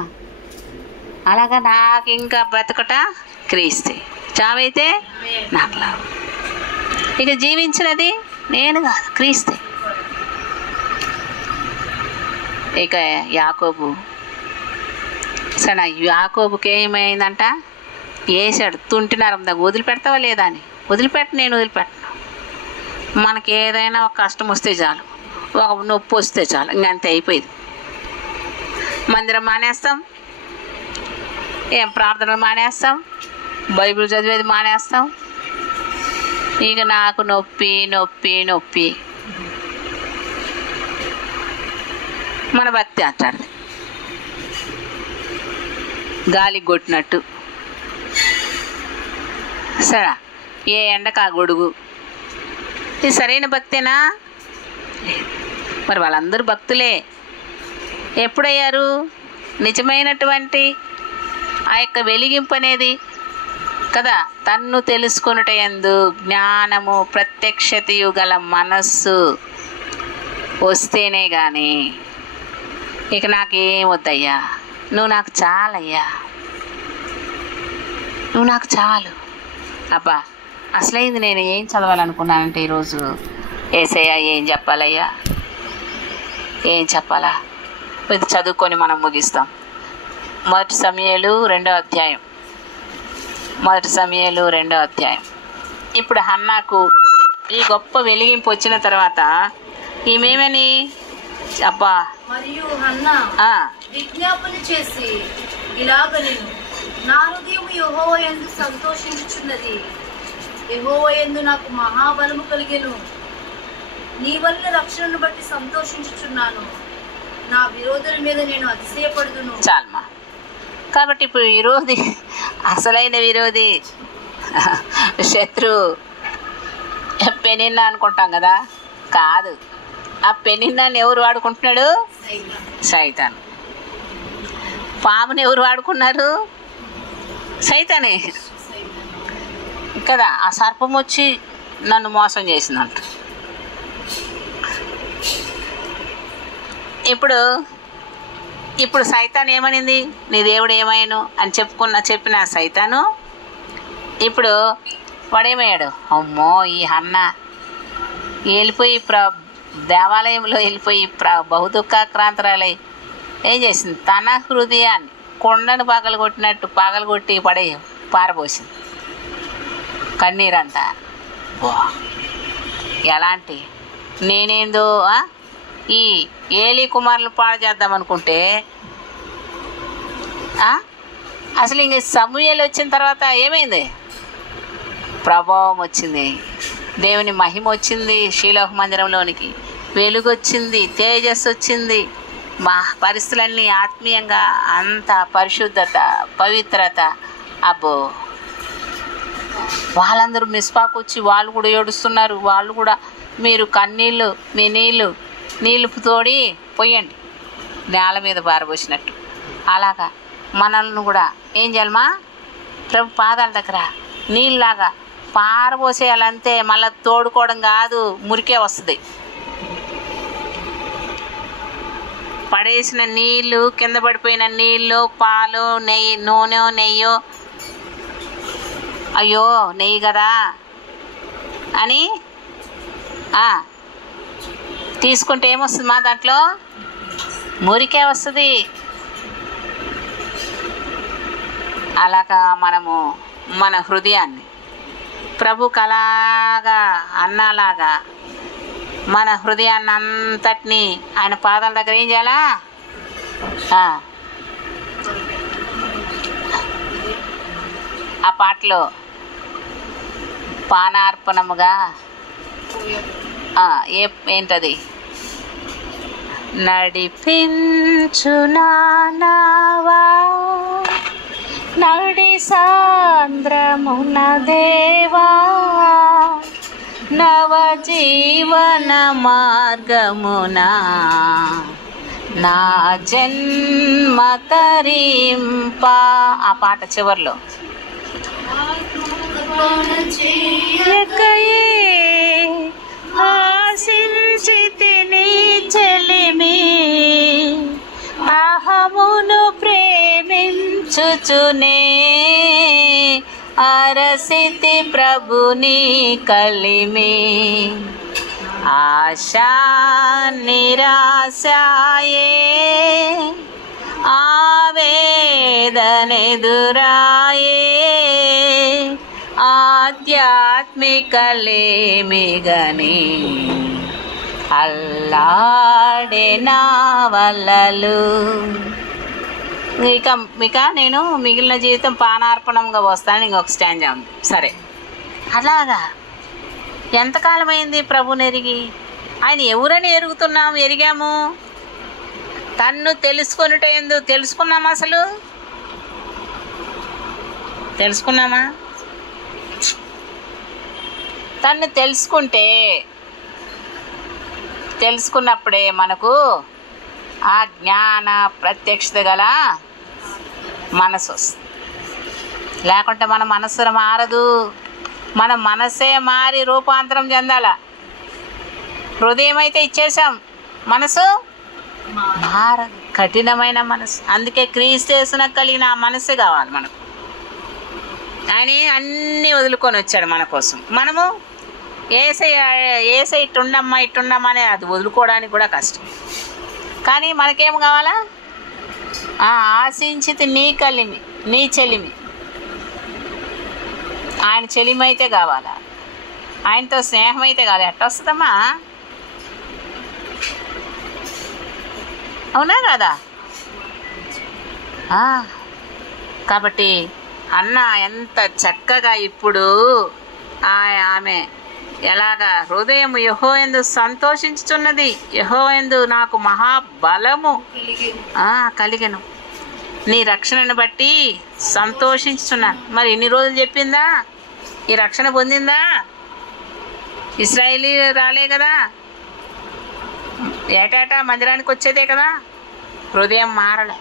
అలాగా, నాకు ఇంకా బ్రతకట క్రీస్తే, చావైతే నాకు లాభం. ఇక జీవించినది నేను కాదు, క్రీస్తే. ఇక యాకోబు, సరే యాకోబుకి ఏమైందంట? వేసాడు తుంటి నరం దగ్గర. వదిలిపెడతావా లేదా అని. నేను వదిలిపెట్టను. మనకి ఏదైనా ఒక కష్టం వస్తే చాలు, ఒక నొప్పి వస్తే చాలు, ఇంకంతే అయిపోయింది. మందిరం మానేస్తాం, ఏం ప్రార్థనలు మానేస్తాం, బైబిల్ చదివేది మానేస్తాం. ఇక నాకు నొప్పి మన భక్తి అంటాడు, గాలి కొట్టినట్టు. సరే, ఏ ఎండకు ఆ గొడుగు. ఇది సరైన భక్తేనా? మరి వాళ్ళందరూ భక్తులే. ఎప్పుడయ్యారు? నిజమైనటువంటి ఆ యొక్క వెలిగింపు అనేది కదా, తన్ను తెలుసుకొనుటయందు జ్ఞానము ప్రత్యక్షతయు గల మనస్సు వస్తేనే కానీ ఇక నాకేం వద్దయ్యా, నువ్వు నాకు చాలయ్యా, నువ్వు నాకు చాలు. అబ్బా, అసలైంది నేను ఏం చదవాలనుకున్నానంటే ఈరోజు, ఏసయ్యా ఏం చెప్పాలయ్యా, ఏం చెప్పాలా? ఇది చదువుకొని మనం ముగిస్తాం. 1 సమూయేలు 2వ అధ్యాయం. 1 సమూయేలు 2వ అధ్యాయం. ఇప్పుడు హన్నాకు ఈ గొప్ప వెలిగింపు వచ్చిన తర్వాత ఈమెమని అబ్బా. మరియు హన్నా విజ్ఞాపన చేసి ఇలాగ నేను నా హృదయం యెహోవా యందు సంతోషించుచున్నది, యెహోవా యందు నాకు మహాబలము కలిగెను, నీ వల్ల రక్షణను బట్టి సంతోషించుచున్నాను, నా విరోధుల మీద నేను అతిశయపడుదును. చాలమ్మా. కాబట్టి ఇప్పుడు విరోధి, అసలైన విరోధి శత్రు పెనిన్నా అనుకుంటాం కదా, కాదు. ఆ పెనిన్నాన్ని ఎవరు వాడుకుంటున్నాడు? సైతాన్. పాముని ఎవరు వాడుకున్నారు? సైతానే కదా. ఆ సర్పం వచ్చి నన్ను మోసం చేసిందంట. ఇప్పుడు సైతాన్ ఏమనింది? నీ దేవుడు ఏమయ్యాను అని చెప్పిన సైతాను ఇప్పుడు వాడేమయ్యాడు? అమ్మో, ఈ అన్న వెళ్ళిపోయి దేవాలయంలో వెళ్ళిపోయి బహుదుఃఖాక్రాంతరాలై ఏం చేసింది? తన హృదయాన్ని కొండను పగలగొట్టినట్టు పగలగొట్టి పారబోసింది కన్నీరంతా. ఎలాంటి నేనేందో ఈ ఏలీ కుమారులు పాడు చేద్దామనుకుంటే అసలు ఇంక సమూయేలు వచ్చిన తర్వాత ఏమైంది? ప్రభావం వచ్చింది, దేవుని మహిమ వచ్చింది, శీలోహ మందిరంలోనికి వెలుగు వచ్చింది, తేజస్సు వచ్చింది, మా పరిస్థితులన్నీ ఆత్మీయంగా అంత పరిశుద్ధత, పవిత్రత. అబ్బో, వాళ్ళందరూ మిస్పాకు వచ్చి వాళ్ళు కూడా ఏడుస్తున్నారు. వాళ్ళు కూడా మీరు కన్నీళ్ళు, మీ నీళ్ళు తోడి పోయండి నేల మీద పారబోసినట్టు. అలాగా మనల్ని కూడా ఏం చేయాలమ్మా? ప్రభు పాదాల దగ్గర నీళ్ళలాగా పారబోసేయాలంతే. మళ్ళీ తోడుకోవడం కాదు, మురికే వస్తుంది. పడేసిన నీళ్ళు, కింద పడిపోయిన నీళ్ళు, పాలు, నెయ్యో అయ్యో నెయ్యి కదా అని తీసుకుంటే ఏమొస్తుంది? మా దాంట్లో మురికే వస్తుంది. అలాగా మనము మన హృదయాన్ని ప్రభుకలాగా అన్నలాగా మన హృదయాన్ని అంతటినీ ఆయన పాదాల దగ్గర ఏం చేయాలా? ఆ పాటలో పానార్పణముగా ఏంటది? నడిపించు నావా నడి సాంద్రమున దేవా, నవజీవన మార్గమున నా జన్మ తరింప. ఆ పాట చివర్లో ఆశించితిని చెలిమి, అహమును ప్రేమించుచునే అరసితి ప్రభుని కలిమి. ఆశా నిరాశాయే ఆవేదనెదురాయే, ఆధ్యాత్మికలేమిగని అల్లాడే నా వలలు. ఇక నేను మిగిలిన జీవితం పానార్పణంగా వస్తాను. ఇంకొక స్టాంజా ఉంది. సరే, అలాగా ఎంతకాలం అయింది ప్రభుని ఎరిగి? ఆయన ఎవరని ఎరిగాము? తన్ను తెలుసుకొనుట ఎందు తెలుసుకున్నామా? అసలు తెలుసుకున్నామా? తన్ను తెలుసుకున్నప్పుడే మనకు ఆ జ్ఞాన ప్రత్యక్షత గల మనసు వస్తుంది. లేకుంటే మన మనసు మారదు. మన మనసే మారి రూపాంతరం చెందాల. హృదయం అయితే ఇచ్చేసాం, మనసు మారదు. కఠినమైన మనసు. అందుకే క్రీస్తు కలిగిన ఆ మనసే కావాలి మనకు. ఆయన అన్నీ వదులుకొని వచ్చాడు మన కోసం. మనము ఏసై ఇట్టుండమ్మా ఇట్టుండమ్మా అని అది వదులుకోవడానికి కూడా కష్టం. కానీ మనకేం కావాలా? ఆశించితే నీ కలిమి, నీ చెలిమి. ఆయన చెలిమి అయితే కావాలా? ఆయనతో స్నేహం అయితే కావాలి. ఎట్ట వస్తుందమ్మా? అవునా కదా? కాబట్టి అన్న ఎంత చక్కగా ఇప్పుడు ఆమె ఎలాగా హృదయం యెహోవాయందు సంతోషించుచున్నది, యెహోవాయందు నాకు మహాబలము కలిగెను, నీ రక్షణను బట్టి సంతోషించుచున్నాను. మరి ఇన్ని రోజులు చెప్పిందా? ఈ రక్షణ పొందిందా? ఇశ్రాయేలీ రాలే కదా, ఏటాటా మందిరానికి వచ్చేదే కదా. హృదయం మారలే.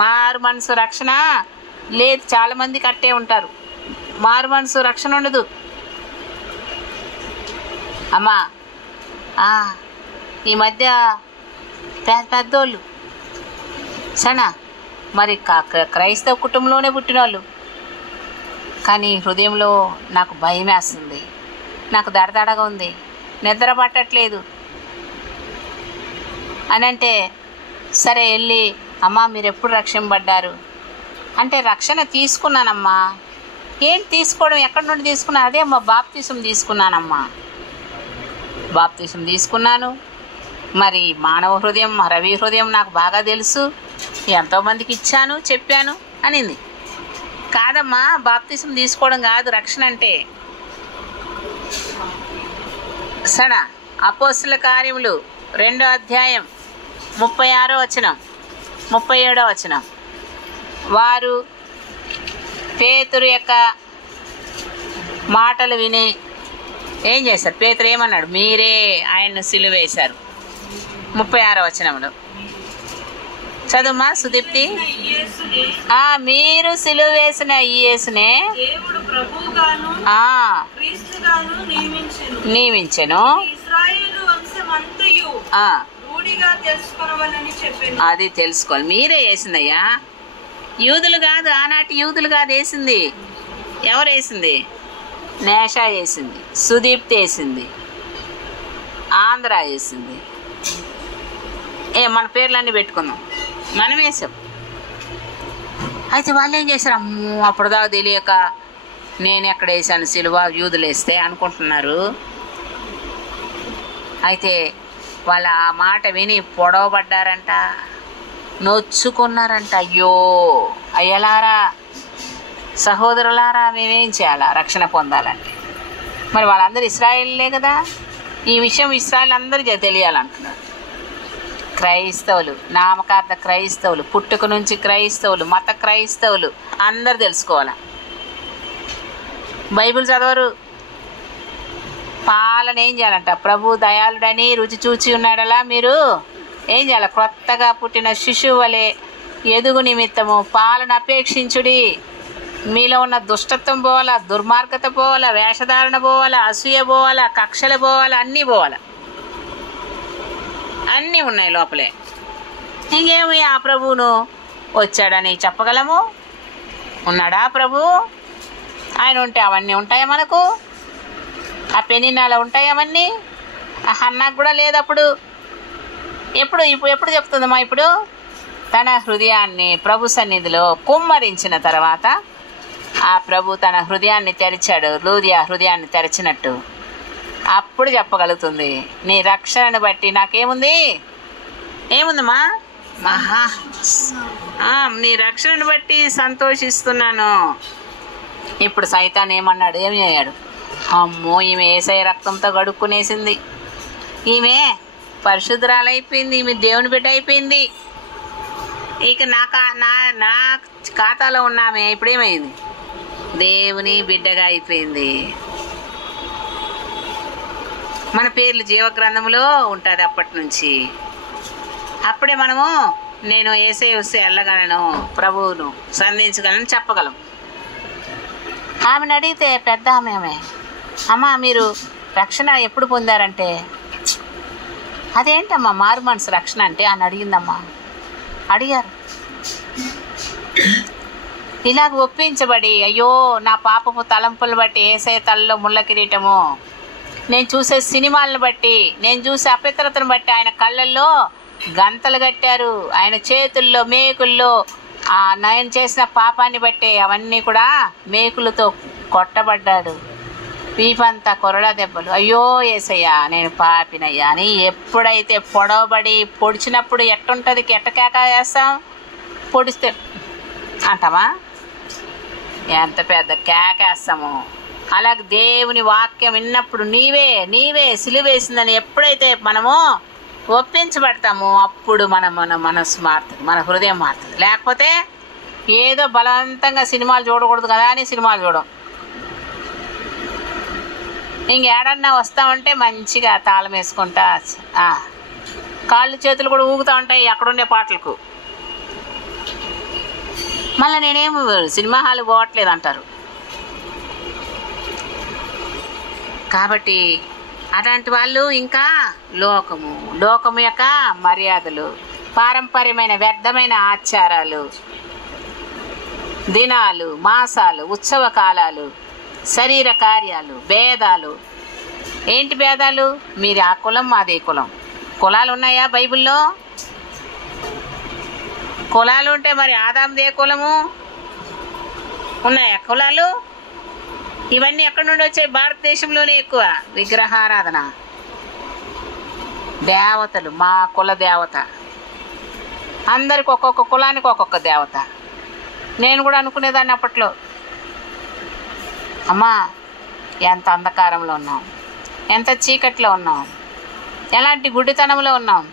మారు మనసు రక్షణ లేదు. చాలామంది కట్టే ఉంటారు, మారు మనసు రక్షణ ఉండదు. అమ్మా ఈ మధ్య పెద్దోళ్ళు సనా మరి క్రైస్తవ కుటుంబంలోనే పుట్టిన వాళ్ళు, కానీ హృదయంలో నాకు భయం వేస్తుంది, నాకు దడదడగా ఉంది, నిద్ర పట్టట్లేదు అని అంటే, సరే వెళ్ళి అమ్మా మీరు ఎప్పుడు రక్షింపబడ్డారు అంటే, రక్షణ తీసుకున్నానమ్మా. ఏంటి తీసుకోవడం? ఎక్కడి నుండి తీసుకున్నా? అదే అమ్మా బాప్తిసం తీసుకున్నానమ్మా, బాప్తిసం తీసుకున్నాను. మరి మానవ హృదయం రవి హృదయం నాకు బాగా తెలుసు, ఎంతోమందికి ఇచ్చాను చెప్పాను అనింది. కాదమ్మా, బాప్తిసం తీసుకోవడం కాదు రక్షణ అంటే. సన అపోస్తుల కార్యములు 2వ అధ్యాయం 36వ వచనం 37వ వచనం. వారు పేతురు యొక్క మాటలు విని ఏం చేశారు? పేతురు ఏమన్నాడు? మీరే ఆయన్ను సిలువేశారు. 36వ వచనంలో చదువుమా సుదీప్తి. మీరు సిలువ వేసిన ఈ యేసునే నియమించెను. అది తెలుసుకోవాలి. మీరే వేసిందయ్యా, యూదులు కాదు, ఆనాటి యూదులు కాదు వేసింది. ఎవరు వేసింది? నేషా వేసింది, సుదీప్తి వేసింది, ఆంధ్ర వేసింది. మన పేర్లన్నీ పెట్టుకుందాం, మనం వేసాం. అయితే వాళ్ళు ఏం చేశారు? అమ్మో అప్పుడుదాకా తెలియక నేను ఎక్కడ వేసాను సిలువ, యూదులు వేస్తే అనుకుంటున్నారు. అయితే వాళ్ళ ఆ మాట విని పొడవబడ్డారంట, నొచ్చుకున్నారంట. అయ్యో అయ్యలారా, సహోదరులారా, మేమేం చేయాలా రక్షణ పొందాలంటే? మరి వాళ్ళందరూ ఇశ్రాయేలులే కదా, ఈ విషయం ఇశ్రాయేలు అందరికీ తెలియాలంటున్నారు. క్రైస్తవులు, నామకార్థ క్రైస్తవులు, పుట్టుక నుంచి క్రైస్తవులు, మత క్రైస్తవులు అందరు తెలుసుకోవాలి. బైబిల్ చదవరు. పాలన ఏం చేయాలంట? ప్రభు దయాళుడని రుచి చూచి ఉన్నాడలా మీరు ఏం చేయాలి? కొత్తగా పుట్టిన శిశువు వలె ఎదుగు నిమిత్తము పాలన అపేక్షించుడి. మీలో ఉన్న దుష్టత్వం పోవాలా, దుర్మార్గత పోవాలా, వేషధారణ పోవాలా, అసూయ పోవాలా, కక్షలు పోవాలా, అన్నీ పోవాలా. అన్నీ ఉన్నాయి లోపలే. ఇంకేమి ఆ ప్రభువును వచ్చాడని చెప్పగలము? ఉన్నాడా ప్రభు? ఆయన ఉంటే అవన్నీ ఉంటాయా మనకు? ఆ పెనినాలో ఉంటాయి అవన్నీ? ఆ హన్నాకు కూడా లేదు అప్పుడు. ఎప్పుడు చెప్తుందమ్మా? ఇప్పుడు తన హృదయాన్ని ప్రభు సన్నిధిలో కుమ్మరించిన తర్వాత ఆ ప్రభు తన హృదయాన్ని తెరిచాడు, లూదియా హృదయాన్ని తెరిచినట్టు. అప్పుడు చెప్పగలుగుతుంది, నీ రక్షణను బట్టి నాకేముంది? ఏముందమ్మా? నీ రక్షణను బట్టి సంతోషిస్తున్నాను. ఇప్పుడు సైతాన్ ఏమన్నాడు? ఏమి అయ్యాడు? అమ్మో ఈమె యేసయ్య రక్తంతో గడుక్కునేసింది, ఈమె పరిశుద్ధురాలైపోయింది, ఈమె దేవుని బిడ్డ అయిపోయింది, ఇక నా ఖాతాలో ఉన్నామే ఇప్పుడేమైంది? దేవుని బిడ్డగా అయిపోయింది. మన పేర్లు జీవగ్రంథంలో ఉంటుంది అప్పటి నుంచి. అప్పుడే మనము నేను యేసయ్య వస్తే వెళ్ళగలను, ప్రభువును సంధించగలను చెప్పగలం. ఆమెను అడిగితే పెద్ద ఆమె, అమ్మ మీరు రక్షణ ఎప్పుడు పొందారంటే, అదేంటమ్మా మారు మనసు రక్షణ అంటే అని అడిగిందమ్మా. అడిగారు. ఇలాగ ఒప్పించబడి, అయ్యో నా పాపపు తలంపులు బట్టి యేసయ్య తలలో ముళ్ళ కిరీటము, నేను చూసే సినిమాలను బట్టి, నేను చూసే అపవిత్రతను బట్టి ఆయన కళ్ళల్లో గంతలు కట్టారు, ఆయన చేతుల్లో మేకుల్లో ఆయన చేసిన పాపాన్ని బట్టి అవన్నీ కూడా మేకులతో కొట్టబడ్డాడు. వీపంతా కొరడా దెబ్బలు. అయ్యో యేసయ్యా నేను పాపినయ్యా అని ఎప్పుడైతే పొడవబడి పొడిచినప్పుడు ఎట్టుంటుంది, ఎట్ట కేక వేస్తాం? పొడిస్తే అంటామా? ఎంత పెద్ద కేకేస్తాము. అలాగే దేవుని వాక్యం విన్నప్పుడు నీవే సిలువేసిందని ఎప్పుడైతే మనము ఒప్పించబడతామో అప్పుడు మన మనసు మారుతుంది, మన హృదయం మారుతుంది. లేకపోతే ఏదో బలవంతంగా సినిమాలు చూడకూడదు కదా అని సినిమాలు చూడం. ఇంకేడన్నా వస్తామంటే మంచిగా తాళం వేసుకుంటా కాళ్ళు చేతులు కూడా ఊగుతూ ఉంటాయి అక్కడుండే పాటలకు. మళ్ళీ నేనేం సినిమా హాల్ పోవట్లేదు అంటారు. కాబట్టి అలాంటి వాళ్ళు ఇంకా లోకము యొక్క మర్యాదలు, పారంపర్యమైన వ్యర్థమైన ఆచారాలు, దినాలు, మాసాలు, ఉత్సవ కాలాలు, శరీర కార్యాలు, భేదాలు. ఏంటి భేదాలు? మీరు ఆ కులం మాది కులం. కులాలు ఉన్నాయా బైబిల్లో? కులాలు ఉంటే మరి ఆదాందే కులము ఉన్నాయా కులాలు? ఇవన్నీ ఎక్కడి నుండి వచ్చాయి? భారతదేశంలోనే ఎక్కువ విగ్రహారాధన. దేవతలు, మా కుల దేవత, అందరికి ఒక్కొక్క కులానికి ఒక్కొక్క దేవత. నేను కూడా అనుకునేదాన్ని అప్పట్లో. అమ్మా ఎంత అంధకారంలో ఉన్నాం, ఎంత చీకట్లో ఉన్నాం, ఎలాంటి గుడ్డితనంలో ఉన్నాం.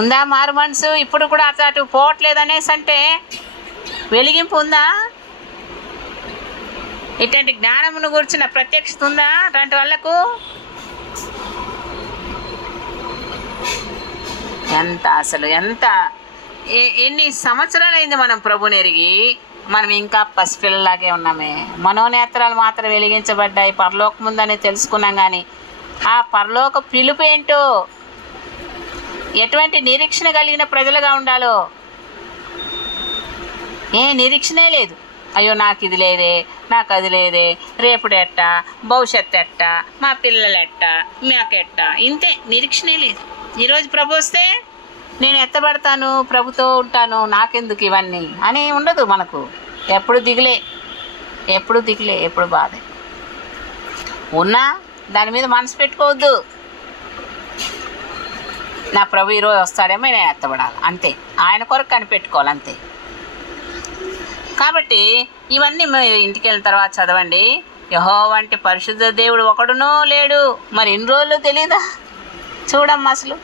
ఉందా మారు మనసు? ఇప్పుడు కూడా అటు పోవట్లేదు అనేసి అంటే వెలిగింపు ఉందా? ఇట్లాంటి జ్ఞానమును గురించిన ప్రత్యక్షత ఉందా అట్లాంటి వాళ్ళకు? ఎన్ని సంవత్సరాలైంది మనం ప్రభుని ఎరిగి, మనం ఇంకా పసిపిల్లలాగే ఉన్నామే. మనోనేత్రాలు మాత్రం వెలిగించబడ్డాయి, పరలోకం ఉందని తెలుసుకున్నాం. కానీ ఆ పరలోక పిలుపు ఏంటో, ఎటువంటి నిరీక్షణ కలిగిన ప్రజలుగా ఉండాలో నిరీక్షణే లేదు. అయ్యో నాకు ఇది లేదే, నాకు అది లేదే, రేపుడు ఎట్ట, భవిష్యత్తు ఎట్ట, మా పిల్లలు ఎట్ట, మాకెట్ట, ఇంతే, నిరీక్షణే లేదు. ఈరోజు ప్రభు వస్తే నేను ఎత్తబడతాను, ప్రభుతో ఉంటాను, నాకెందుకు ఇవన్నీ అని ఉండదు మనకు. ఎప్పుడు దిగులే, ఎప్పుడు బాధే. ఉన్నా దాని మీద మనసు పెట్టుకోవద్దు. నా ప్రభు ఈరోజు వస్తాడేమో నేను ఎత్తబడాలి అంతే, ఆయన కొరకు కనిపెట్టుకోవాలి అంతే. కాబట్టి ఇవన్నీ ఇంటికి వెళ్ళిన తర్వాత చదవండి. యెహోవా వంటి పరిశుద్ధ దేవుడు ఒకడునో లేడు. మరి ఇన్ని రోజులు తెలియదా? చూడమ్మా, అసలు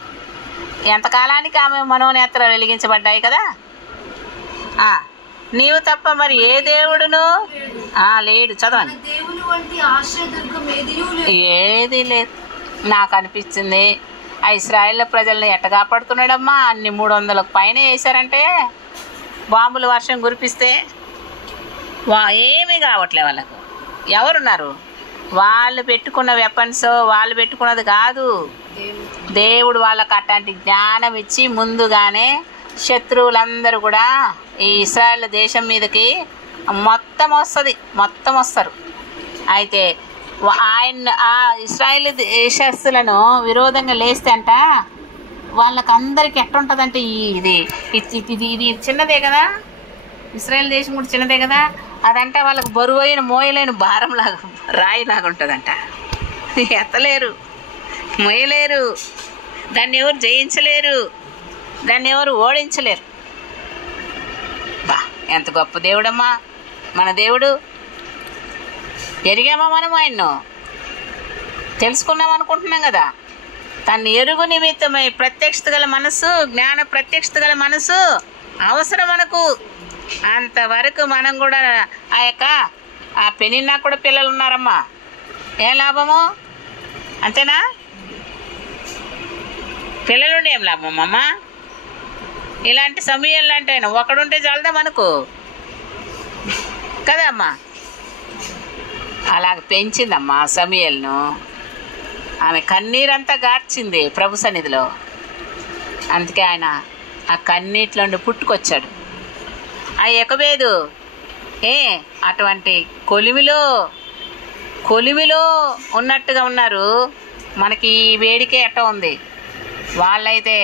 ఎంతకాలానికి ఆమె మనోనేత్రాలు వెలిగించబడ్డాయి కదా. నీవు తప్ప మరి ఏ దేవుడును లేడు. చదవండి. ఏది లేదు. నాకు అనిపించింది ఆ ఇశ్రాయేల్ ప్రజల్ని ఎట్ట కాపాడుతున్నాడమ్మా. అన్ని 300కు పైన వేశారంటే బాంబులు వర్షం కురిపిస్తే ఏమీ కావట్లే వాళ్ళకు. ఎవరున్నారు? వాళ్ళు పెట్టుకున్న వెపన్స్, వాళ్ళు పెట్టుకున్నది కాదు. దేవుడు వాళ్ళకు అట్లాంటి జ్ఞానం ఇచ్చి ముందుగానే శత్రువులందరూ కూడా ఈ ఇశ్రాయేల్ దేశం మీదకి మొత్తం వస్తారు. అయితే ఆయన ఆ ఇశ్రాయేల్ దేశస్తులను విరోధంగా లేస్తే అంట వాళ్ళకి అందరికి ఎట్టుంటుందంటే ఇది చిన్నదే కదా, ఇశ్రాయేల్ దేశం కూడా చిన్నదే కదా, అదంటే వాళ్ళకు బరువైన మోయలేని భారంలాగా రాయిలాగా ఉంటుందంట. ఎత్తలేరు, మోయలేరు, దాన్ని ఎవరు జయించలేరు, దాన్ని ఎవరు ఓడించలేరు. ఎంత గొప్ప దేవుడమ్మా మన దేవుడు. ఎరిగామా మనం ఆయన్ను? తెలుసుకున్నాం అనుకుంటున్నాం కదా. తను ఎరుగు నిమిత్తమై ప్రత్యక్షత గల మనసు, జ్ఞాన ప్రత్యక్షత గల మనసు అవసరం మనకు. అంతవరకు మనం కూడా ఆ పెనిన్నా కూడా పిల్లలు ఉన్నారమ్మా, ఏం లాభము? అంతేనా? పిల్లలుండి ఏం లాభం అమ్మ? ఇలాంటి సమయాలు లాంటి ఆయన ఒకడుంటే చాలదా మనకు కదా అమ్మా. అలాగ పెంచిందమ్మా సమయలను. ఆమె కన్నీరంతా గార్చింది ప్రభు సన్నిధిలో. అందుకే ఆయన ఆ కన్నీటిలో నుండి పుట్టుకొచ్చాడు. ఆ ఎకవేదు అటువంటి కొలిమిలో ఉన్నట్టుగా ఉన్నారు. మనకి ఈ వేడికే ఎట్ట ఉంది. వాళ్ళైతే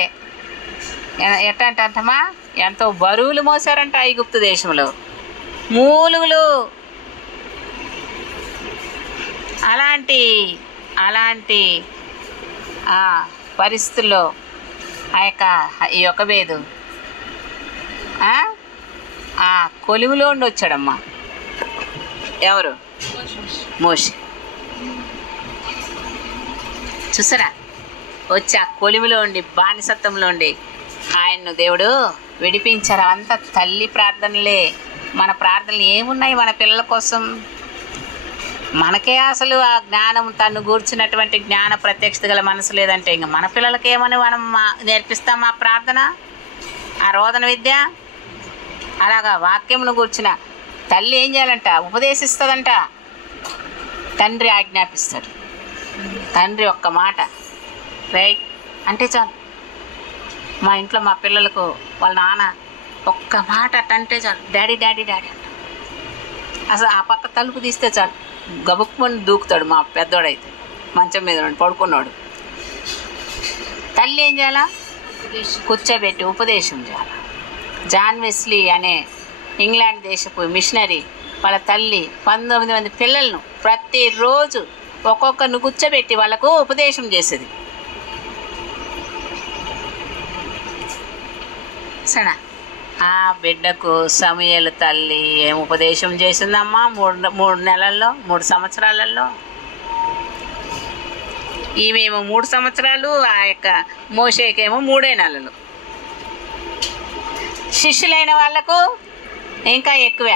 ఎట్ట అంటమ్మా ఎంతో బరువులు మోసారంట ఐగుప్తు దేశంలో. మూలుగులు అలాంటి పరిస్థితుల్లో ఈ యొకబేదు ఆ కొలువులో ఉండి వచ్చాడమ్మా. ఎవరు? మోషే. చూసారా, వచ్చి ఆ కొలువులో ఉండి బానిసత్వంలో ఉండి ఆయన్ను దేవుడు విడిపించారు. అంతా తల్లి ప్రార్థనలే. మన ప్రార్థనలు ఏమున్నాయి మన పిల్లల కోసం? మనకే అసలు ఆ జ్ఞానం తను గూర్చినటువంటి జ్ఞాన ప్రత్యక్షత గల మనసు లేదంటే ఇంక మన పిల్లలకి ఏమని మనం నేర్పిస్తాం ఆ ప్రార్థన, ఆ రోదన విద్య? అలాగా వాక్యమును గూర్చిన తల్లి ఏం చేయాలంట? ఉపదేశిస్తుందంట. తండ్రి ఆజ్ఞాపిస్తాడు. తండ్రి ఒక్క మాట రైట్ అంటే చాలు. మా ఇంట్లో మా పిల్లలకు వాళ్ళ నాన్న ఒక్క మాట అంటే చాలు, డాడీ డాడీ డాడీ అంట. అసలు ఆ పక్క తలుపు తీస్తే చాలు గబుక్కుమని దూకుతాడు మా పెద్దోడైతే, మంచం మీద పడుకున్నాడు. తల్లి ఏం చేయాలా? కూర్చోబెట్టి ఉపదేశం చేయాలి. జాన్ వెస్లీ అనే ఇంగ్లాండ్ దేశపు మిషనరీ వాళ్ళ తల్లి 19 మంది పిల్లలను ప్రతిరోజు ఒక్కొక్కరిని కూర్చోబెట్టి వాళ్ళకు ఉపదేశం చేసేది. సరే, ఆ బిడ్డకు సమూయేలు తల్లి ఏం ఉపదేశం చేసిందమ్మా? 3 నెలల్లో, 3 సంవత్సరాలలో. ఈమెమో 3 సంవత్సరాలు, ఆ యొక్క మోషేకేమో 3 నెలలు. శిష్యులైన వాళ్లకు ఇంకా ఎక్కువే,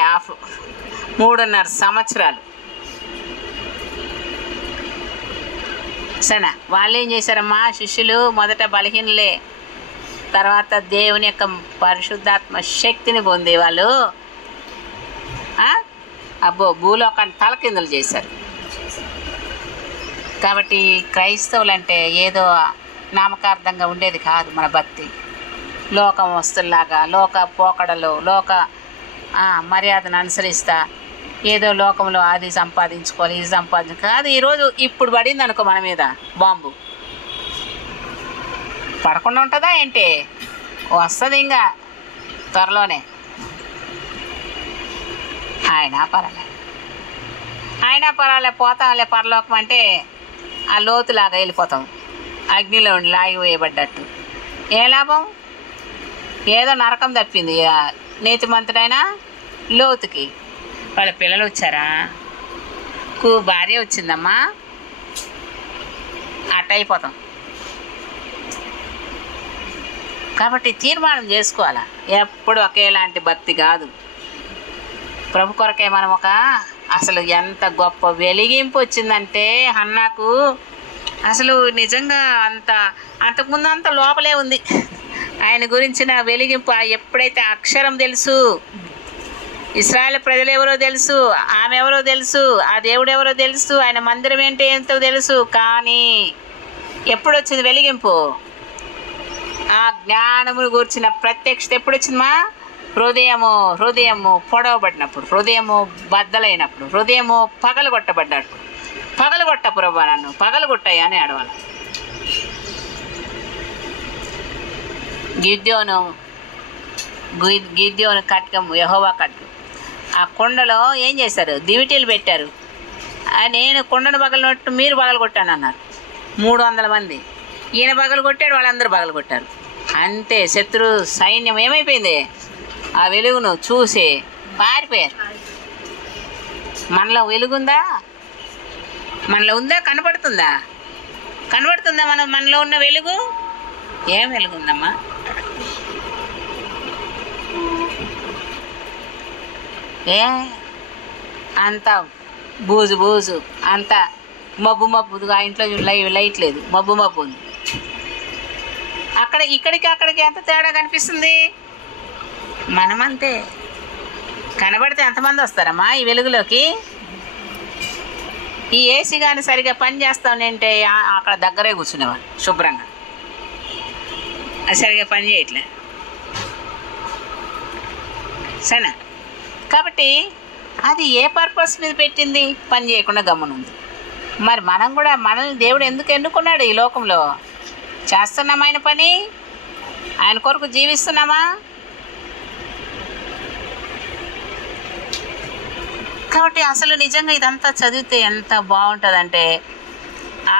3.5 సంవత్సరాలు. సరేనా, వాళ్ళు ఏం చేశారమ్మా? శిష్యులు మొదట బలహీనలే, తర్వాత దేవుని యొక్క పరిశుద్ధాత్మ శక్తిని పొంది వాళ్ళు భూలోకాన్ని తలకిందులు చేశారు. కాబట్టి క్రైస్తవులు అంటే ఏదో నామకార్థంగా ఉండేది కాదు మన భక్తి. లోకం వస్తుల్లాగా, లోక పోకడలు, లోక మర్యాదను అనుసరిస్తా ఏదో లోకంలో అది సంపాదించుకోవాలి, ఇది సంపాదించుకోవాలి. అది ఈరోజు ఇప్పుడు పడింది అనుకో మన మీద బాంబు, పడకుండా ఉంటుందా ఏంటి? వస్తుంది ఇంకా త్వరలోనే. అయినా పర్వాలే పోతాంలే పరలోకం అంటే ఆ లోతులాగా వెళ్ళిపోతాం, అగ్నిలో ఉండి లాగి వేయబడ్డట్టు. ఏ లాభం? ఏదో నరకం తప్పింది. నీతిమంతుడైనా లోతుకి. వాళ్ళ పిల్లలు వచ్చారా? భార్య వచ్చిందమ్మా, అట్ట అయిపోతాం. కాబట్టి తీర్మానం చేసుకోవాలా, ఎప్పుడు ఒకేలాంటి భక్తి కాదు. ప్రభు కొరకే మనం అసలు ఎంత గొప్ప వెలిగింపు వచ్చిందంటే హన్నాకు అసలు నిజంగా అంతకుముందు అంత లోపలే ఉంది ఆయన గురించిన వెలిగింపు. ఎప్పుడైతే అక్షరం తెలుసు, ఇశ్రాయేల్ ప్రజలు ఎవరో తెలుసు, ఆమె ఎవరో తెలుసు, ఆ దేవుడు ఎవరో తెలుసు, ఆయన మందిరం ఏంటో ఎంతో తెలుసు. కానీ ఎప్పుడు వచ్చింది వెలిగింపు? ఆ జ్ఞానమును గూర్చిన ప్రత్యక్షత ఎప్పుడు వచ్చిందమ్మా? హృదయము పొడవబడినప్పుడు, హృదయము బద్దలైనప్పుడు, హృదయము పగలగొట్టబడ్డప్పుడు. పగలగొట్ట ప్రభా, నన్ను పగలగొట్టాయి అని అడవాలి. గిద్యోను ఖడ్గము, యెహోవా ఖడ్గం. ఆ కొండలో ఏం చేశారు? దివిటీలు పెట్టారు. నేను కొండను పగలగొట్టు, మీరు పగలగొట్టాను అన్నారు. 300 మంది. ఈయన పగలు కొట్టాడు, వాళ్ళందరూ పగలు కొట్టారు. అంతే, శత్రు సైన్యం ఏమైపోయింది? ఆ వెలుగును చూసి పారిపోయారు. మనలో వెలుగుందా? మనలో ఉందా? కనపడుతుందా? మనలో ఉన్న వెలుగు? ఏం వెలుగుందమ్మా? అంతా బూజు, అంతా మబ్బు. ఆ ఇంట్లో లైట్ లేదు, మబ్బు ఉంది. ఇక్కడికి ఎంత తేడా కనిపిస్తుంది? మనమంతే. కనబడితే ఎంతమంది వస్తారమ్మా ఈ వెలుగులోకి? ఈ ఏసీ కానీ సరిగా పని చేస్తానంటే అక్కడ దగ్గరే కూర్చునేవాళ్ళు శుభ్రంగా. అది సరిగా పని చేయట్లే. సరేనా? కాబట్టి అది ఏ పర్పస్ మీద పెట్టింది? పని చేయకుండా గమ్మునుంది. మరి మనం కూడా మనల్ని దేవుడు ఎందుకు ఎన్నుకున్నాడు ఈ లోకంలో? చేస్తున్నామా ఆయన పని? ఆయన కొరకు జీవిస్తున్నామా? కాబట్టి అసలు నిజంగా ఇదంతా చదివితే ఎంత బాగుంటుందంటే,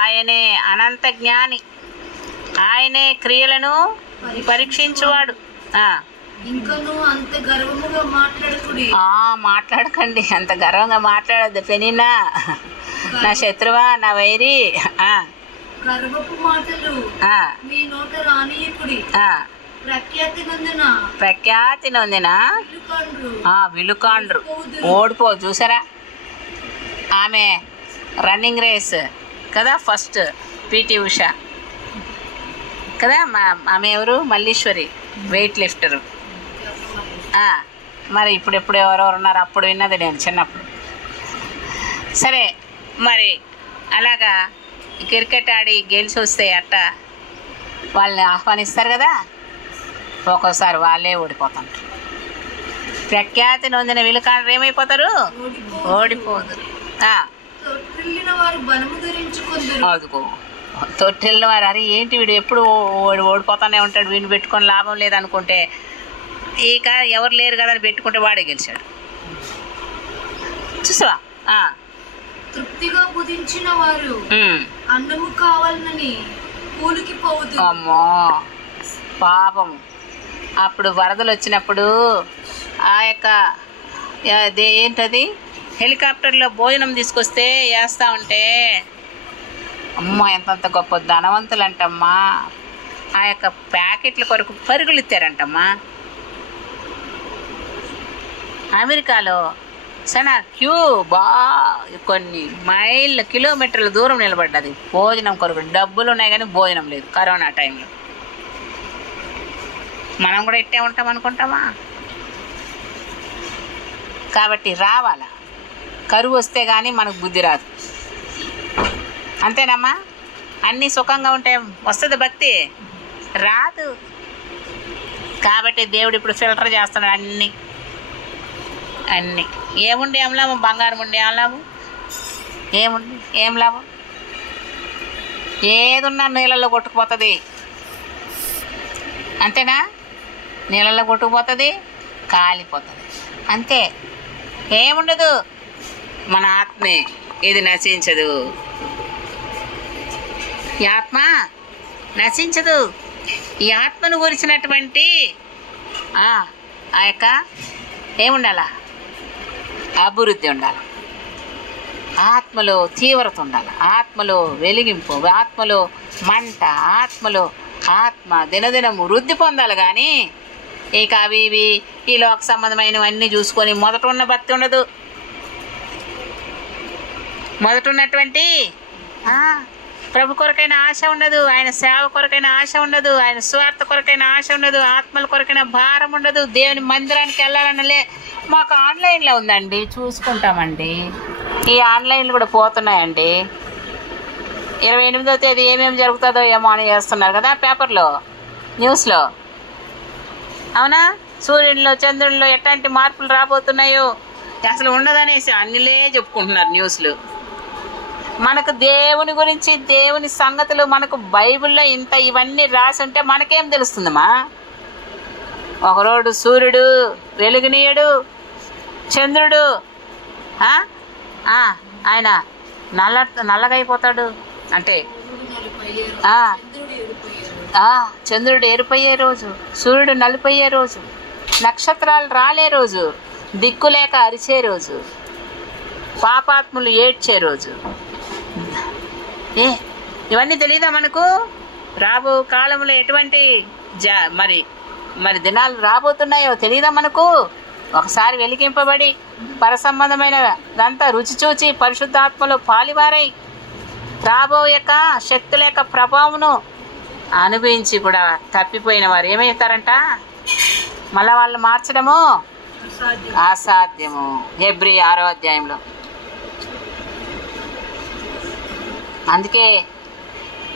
ఆయనే అనంత జ్ఞాని, ఆయనే క్రియలను పరీక్షించువాడు. ఇంకను అంత గర్వముగా మాట్లాడకుడి. మాట్లాడకండి, అంత గర్వంగా మాట్లాడద్దు పెనినా, నా శత్రువా, నా వైరి. గర్వపు మాటలు మీ నోట రానియకుడి. ప్రఖ్యాతి నొందిన విలుకాండ్రు ఓడిపో. చూసారా, ఆమె రన్నింగ్ రేస్ కదా, ఫస్ట్ పిటి ఉష కదా, ఆమె ఎవరు, మల్లీశ్వరి వెయిట్ లిఫ్టరు. మరి ఇప్పుడు ఎవరెవరు ఉన్నారు, అప్పుడు విన్నది నేను చిన్నప్పుడు. సరే, మరి అలాగా క్రికెట్ ఆడి గెలిచి వస్తే అట్ట వాళ్ళని ఆహ్వానిస్తారు కదా, ఒక్కోసారి వాళ్ళే ఓడిపోతుంటారు. ప్రఖ్యాతి నొందిన విలుకాండ్రు ఏమైపోతారు, ఓడిపోతారు. అదుకో తొట్టిల్ని వారు, అరే ఏంటి వీడు ఎప్పుడు ఓడిపోతానే ఉంటాడు, వీడిని పెట్టుకొని లాభం లేదనుకుంటే, ఇక ఎవరు లేరు కదా అని పెట్టుకుంటే వాడే గెలిచాడు. చూసావా, తృప్తిగా బుధించిన వారు అన్నము కావాలని కూలికి పోవద్దు. అమ్మో పాపము. అప్పుడు వరదలు వచ్చినప్పుడు ఆ యొక్క ఏంటది హెలికాప్టర్లో భోజనం తీసుకొస్తే వేస్తా ఉంటే, అమ్మ ఎంతంత గొప్ప ధనవంతులు అంటమ్మా, ఆ యొక్క ప్యాకెట్ల కొరకు పరుగులు ఇస్తారంటమ్మా. అమెరికాలో సనా క్యూ కొన్ని మైళ్ళ కిలోమీటర్ల దూరం నిలబడ్డది భోజనం కొరకు. డబ్బులు ఉన్నాయి కానీ భోజనం లేదు కరోనా టైంలో. మనం కూడా ఇట్టే ఉంటాం అనుకుంటామా? కాబట్టి రావాలా, కరువు వస్తే కానీ మనకు బుద్ధి రాదు. అంతేనమ్మా, అన్నీ సుఖంగా ఉంటే వస్తుంది భక్తి రాదు. కాబట్టి దేవుడు ఇప్పుడు ఫిల్టర్ చేస్తున్నాడు అన్నీ. ఏముండి ఏం లాభం, బంగారం ఉండి ఏం లాభం, ఏముండి ఏం లాభం, ఏదున్నా నీళ్ళల్లో కొట్టుకుపోతుంది. అంతేనా, నీళ్ళల్లో కొట్టుకుపోతుంది, కాలిపోతుంది, అంతే, ఏముండదు. మన ఆత్మే, ఇది నశించదు, ఈ ఆత్మ నశించదు. ఈ ఆత్మను గురించినటువంటి ఆ యొక్క ఏముండాలా, అభివృద్ధి ఉండాలి, ఆత్మలో తీవ్రత ఉండాలి, ఆత్మలో వెలిగింపు, ఆత్మలో మంట, ఆత్మ దినదినము వృద్ధి పొందాలి. కానీ ఇక అవి ఇవి ఈ లోక సంబంధమైనవన్నీ చూసుకొని మొదట ఉన్న భక్తి ఉండదు. మొదట ఉన్నటువంటి ప్రభు కొరకైన ఆశ ఉండదు, ఆయన సేవ కొరకైన ఆశ ఉండదు, ఆయన స్వార్థ కొరకైన ఆశ ఉండదు, ఆత్మల కొరకైన భారం ఉండదు. దేవుని మందిరానికి వెళ్ళాలనలే. మాకు ఆన్లైన్లో ఉందండి, చూసుకుంటామండి. ఈ ఆన్లైన్లు కూడా పోతున్నాయండి. 28వ తేదీ ఏమేమి జరుగుతుందో ఏమో అని చేస్తున్నారు కదా పేపర్లో, న్యూస్లో. అవునా, సూర్యుడిలో చంద్రుడిలో ఎట్లాంటి మార్పులు రాబోతున్నాయో అసలు ఉండదనేసి అన్నిలే చెప్పుకుంటున్నారు న్యూస్లు. మనకు దేవుని గురించి, దేవుని సంగతులు మనకు బైబిల్లో ఇంత ఇవన్నీ రాసి ఉంటే మనకేం తెలుస్తుందమ్మా? ఒకరోడు సూర్యుడు వెలుగునీయడు, చంద్రుడు ఆయన నల్లగైపోతాడు అంటే చంద్రుడు ఎరుపయ్యే రోజు, సూర్యుడు నలుపయ్యే రోజు, నక్షత్రాలు రాలే రోజు, దిక్కులేక అరిచే రోజు, పాపాత్ములు ఏడ్చే రోజు. ఇవన్నీ తెలీదా మనకు? రాబో కాలంలో ఎటువంటి మరి దినాలు రాబోతున్నాయో తెలీదా మనకు? ఒకసారి వెలిగింపబడి పరసంబంధమైనదంతా రుచి చూచి పరిశుద్ధాత్మలో పాలివారై రాబో యొక్క శక్తుల యొక్క ప్రభావమును అనుభవించి కూడా తప్పిపోయిన వారు ఏమవుతారంట? మళ్ళా వాళ్ళు మార్చడము అసాధ్యము. హెబ్రీ 6వ అధ్యాయంలో. అందుకే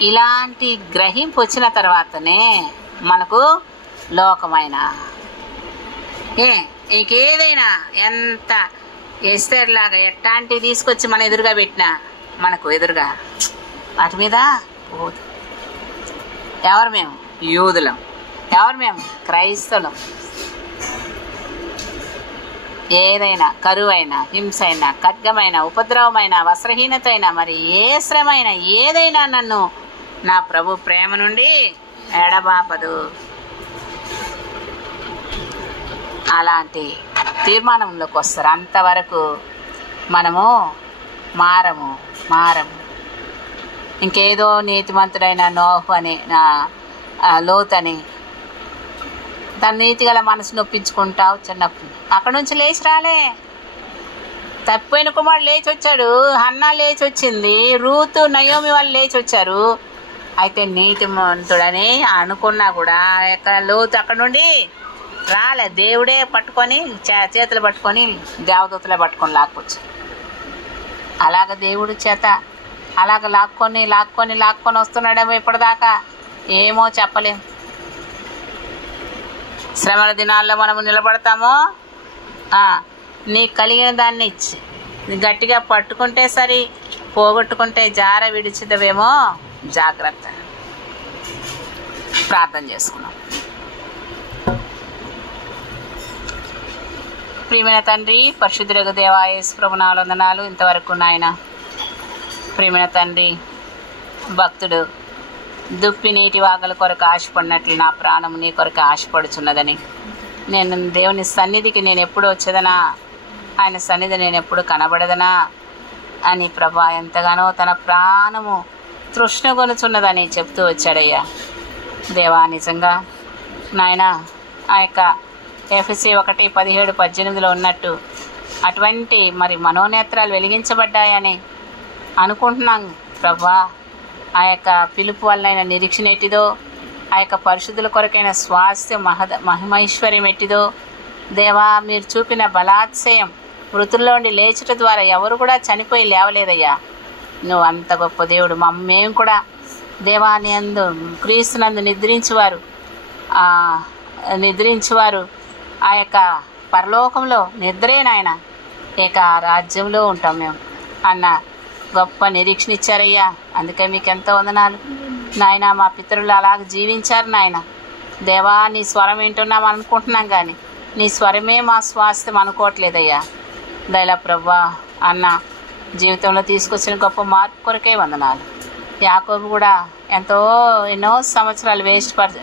ఇలాంటి గ్రహింపు వచ్చిన తర్వాతనే మనకు లోకమైన ఇంకేదైనా ఎంత ఎస్తేర్లాగా ఎట్లాంటివి తీసుకొచ్చి మన ఎదురుగా పెట్టినా మనకు ఎదురుగా వాటి మీద పోదు. ఎవరు మేము? యూదులం. ఎవరు మేము? క్రైస్తవులం. ఏదైనా కరువైనా, హింసైనా, ఖడ్గమైన, ఉపద్రవమైన, వస్త్రహీనత అయినా, మరి ఏ శ్రమైన ఏదైనా నన్ను నా ప్రభు ప్రేమ నుండి ఎడబాపదు. అలాంటి తీర్మానంలోకి వస్తారు. అంతవరకు మనము మారము. ఇంకేదో నీతిమంతుడైన నోహు అని, లోతని తన నీతిగల మనసు నొప్పించుకుంటావు. చిన్నప్పుడు అక్కడి నుంచి లేచి రాలే. తప్పిపోయిన కుమారుడు లేచి వచ్చాడు, హన్నా లేచి వచ్చింది, రూతు నయోమి వాళ్ళు లేచి వచ్చారు. అయితే నీతిమంతుడని అనుకున్నా కూడా లోతు అక్కడ నుండి రాలే. దేవుడే పట్టుకొని చేతులు పట్టుకొని దేవదూతలే పట్టుకొని లాక్కొచ్చు. అలాగ దేవుడి చేత అలాగ లాక్కొని వస్తున్నాడేమో ఇప్పటిదాకా, ఏమో చెప్పలేం. శ్రమల దినాల్లో మనము నిలబడతామో, నీకు కలిగిన దాన్ని ఇచ్చి గట్టిగా పట్టుకుంటే సరి, పోగొట్టుకుంటే జార విడిచిదవేమో జాగ్రత్త. ప్రార్థన చేసుకున్నాం. ప్రియమైన తండ్రి, పరిశుద్ధులకు దేవా, యేసు ప్రభు నామములో వందనాలు. ఇంతవరకు నాయన ప్రియమైన తండ్రి, భక్తుడు దుప్పి నీటి వాగల కొరకు ఆశపడినట్లు నా ప్రాణము నీ కొరకు ఆశపడుచున్నదని, నేను దేవుని సన్నిధికి నేను ఎప్పుడు వచ్చేదనా, ఆయన సన్నిధి నేను ఎప్పుడు కనబడదనా అని ప్రభా ఎంతగానో తన ప్రాణము తృష్ణగొనుచున్నదని చెప్తూ వచ్చాడయ్యా. దేవా, నిజంగా నాయన ఆ యొక్క ఎఫెసీ 1:17-18 ఉన్నట్టు అటువంటి మరి మనోనేత్రాలు వెలిగించబడ్డాయని అనుకుంటున్నాం ప్రభా. ఆ యొక్క పిలుపు వలన నిరీక్షణ ఎట్టిదో, ఆ యొక్క పరిశుద్ధుల కొరకైన స్వాస్థ్యం మహిమైశ్వర్యం ఎట్టిదో దేవా, మీరు చూపిన బలాత్సయం మృతుల్లో ఉండి లేచుట ద్వారా ఎవరు కూడా చనిపోయి లేవలేదయ్యా. నువ్వు అంత గొప్ప దేవుడు. మేము కూడా దేవాని యందు క్రీస్తునందు నిద్రించువారు ఆ యొక్క పరలోకంలో నిద్రే నాయన, ఇక రాజ్యంలో ఉంటాం మేము అన్న గొప్ప నిరీక్షణ ఇచ్చారయ్యా. అందుకే మీకు ఎంతో వందనాలు నాయన. మా పితరులు అలాగ జీవించారు నాయన. దేవా, నీ స్వరం వింటున్నాం అనుకుంటున్నాం కానీ నీ స్వరమే మా స్వాస్థ్యం అనుకోవట్లేదయ్యా. దయలా ప్రభా అన్న జీవితంలో తీసుకొచ్చిన గొప్ప మార్పు కొరకే వందనాలు. యాకోబు కూడా ఎన్నో సంవత్సరాలు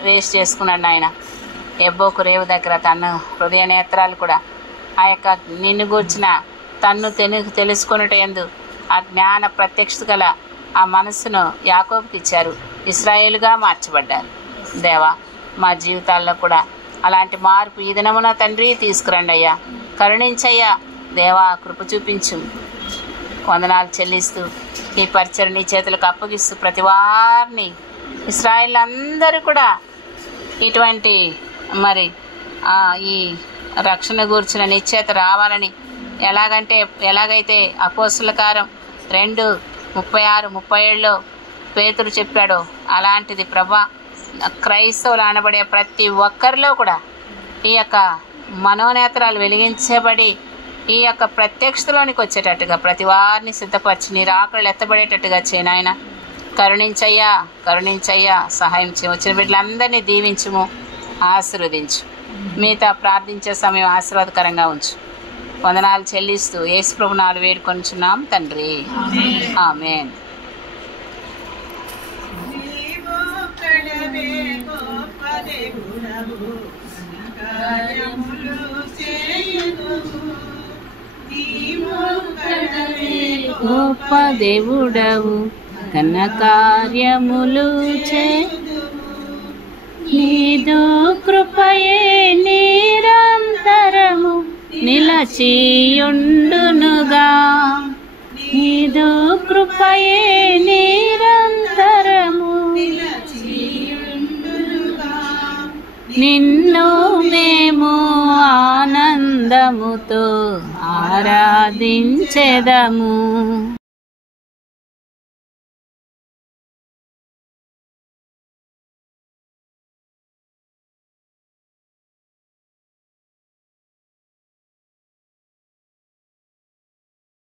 వేస్ట్ చేసుకున్నాడు నాయన. ఎబ్బోకు రేవు దగ్గర తన హృదయ నేత్రాలు కూడా ఆ యొక్క నిన్ను గూర్చిన తన్ను తెలుసుకొనుట యందు ఆ జ్ఞాన ప్రత్యక్షత గల ఆ మనస్సును యాకోబుకి ఇచ్చారు. ఇశ్రాయేలుగా మార్చబడ్డారు. దేవా, మా జీవితాల్లో కూడా అలాంటి మార్పు ఈ దినమున తండ్రి తీసుకురండి అయ్యా. కరుణించయ్యా దేవా, కృప చూపించు. వందనాలు చెల్లిస్తూ ఈ పరిచయం నీ చేతులకు అప్పగిస్తూ ప్రతి వారిని ఇశ్రాయేల్ అందరూ కూడా ఇటువంటి మరి ఈ రక్షణ గూర్చిన నిశ్చయత రావాలని ఎలాగైతే అపోస్తుల కార్యం 2:36-37 పేతురు చెప్పాడో అలాంటిది ప్రభా, క్రైస్తవులు అనబడే ప్రతి ఒక్కరిలో కూడా ఈ యొక్క మనోనేత్రాలు వెలిగించబడి ఈ యొక్క ప్రత్యక్షతలోనికి వచ్చేటట్టుగా ప్రతి వారిని సిద్ధపరిచి నీ రాకడలు ఎత్తబడేటట్టుగా చేయనాయన. కరుణించయ్యా, సహాయం చేయ. వచ్చిన బిడ్డలందరినీ దీవించుము, ఆశీర్వదించు. మిగతా ప్రార్థించే సమయం ఆశీర్వాదకరంగా ఉంచు. వందనాలు చెల్లిస్తూ యేసు ప్రభు నామమున వేడుకొనుచున్నాం తండ్రి, ఆమేన్. గొప్ప దేవుడవు ఘన కార్యములు నీదు కృపయే నిరంతరము నిలచియుండునుగా. నీదు కృపయే నిరంతరము నిన్ను మేము ఆనందముతో ఆరాధించెదము.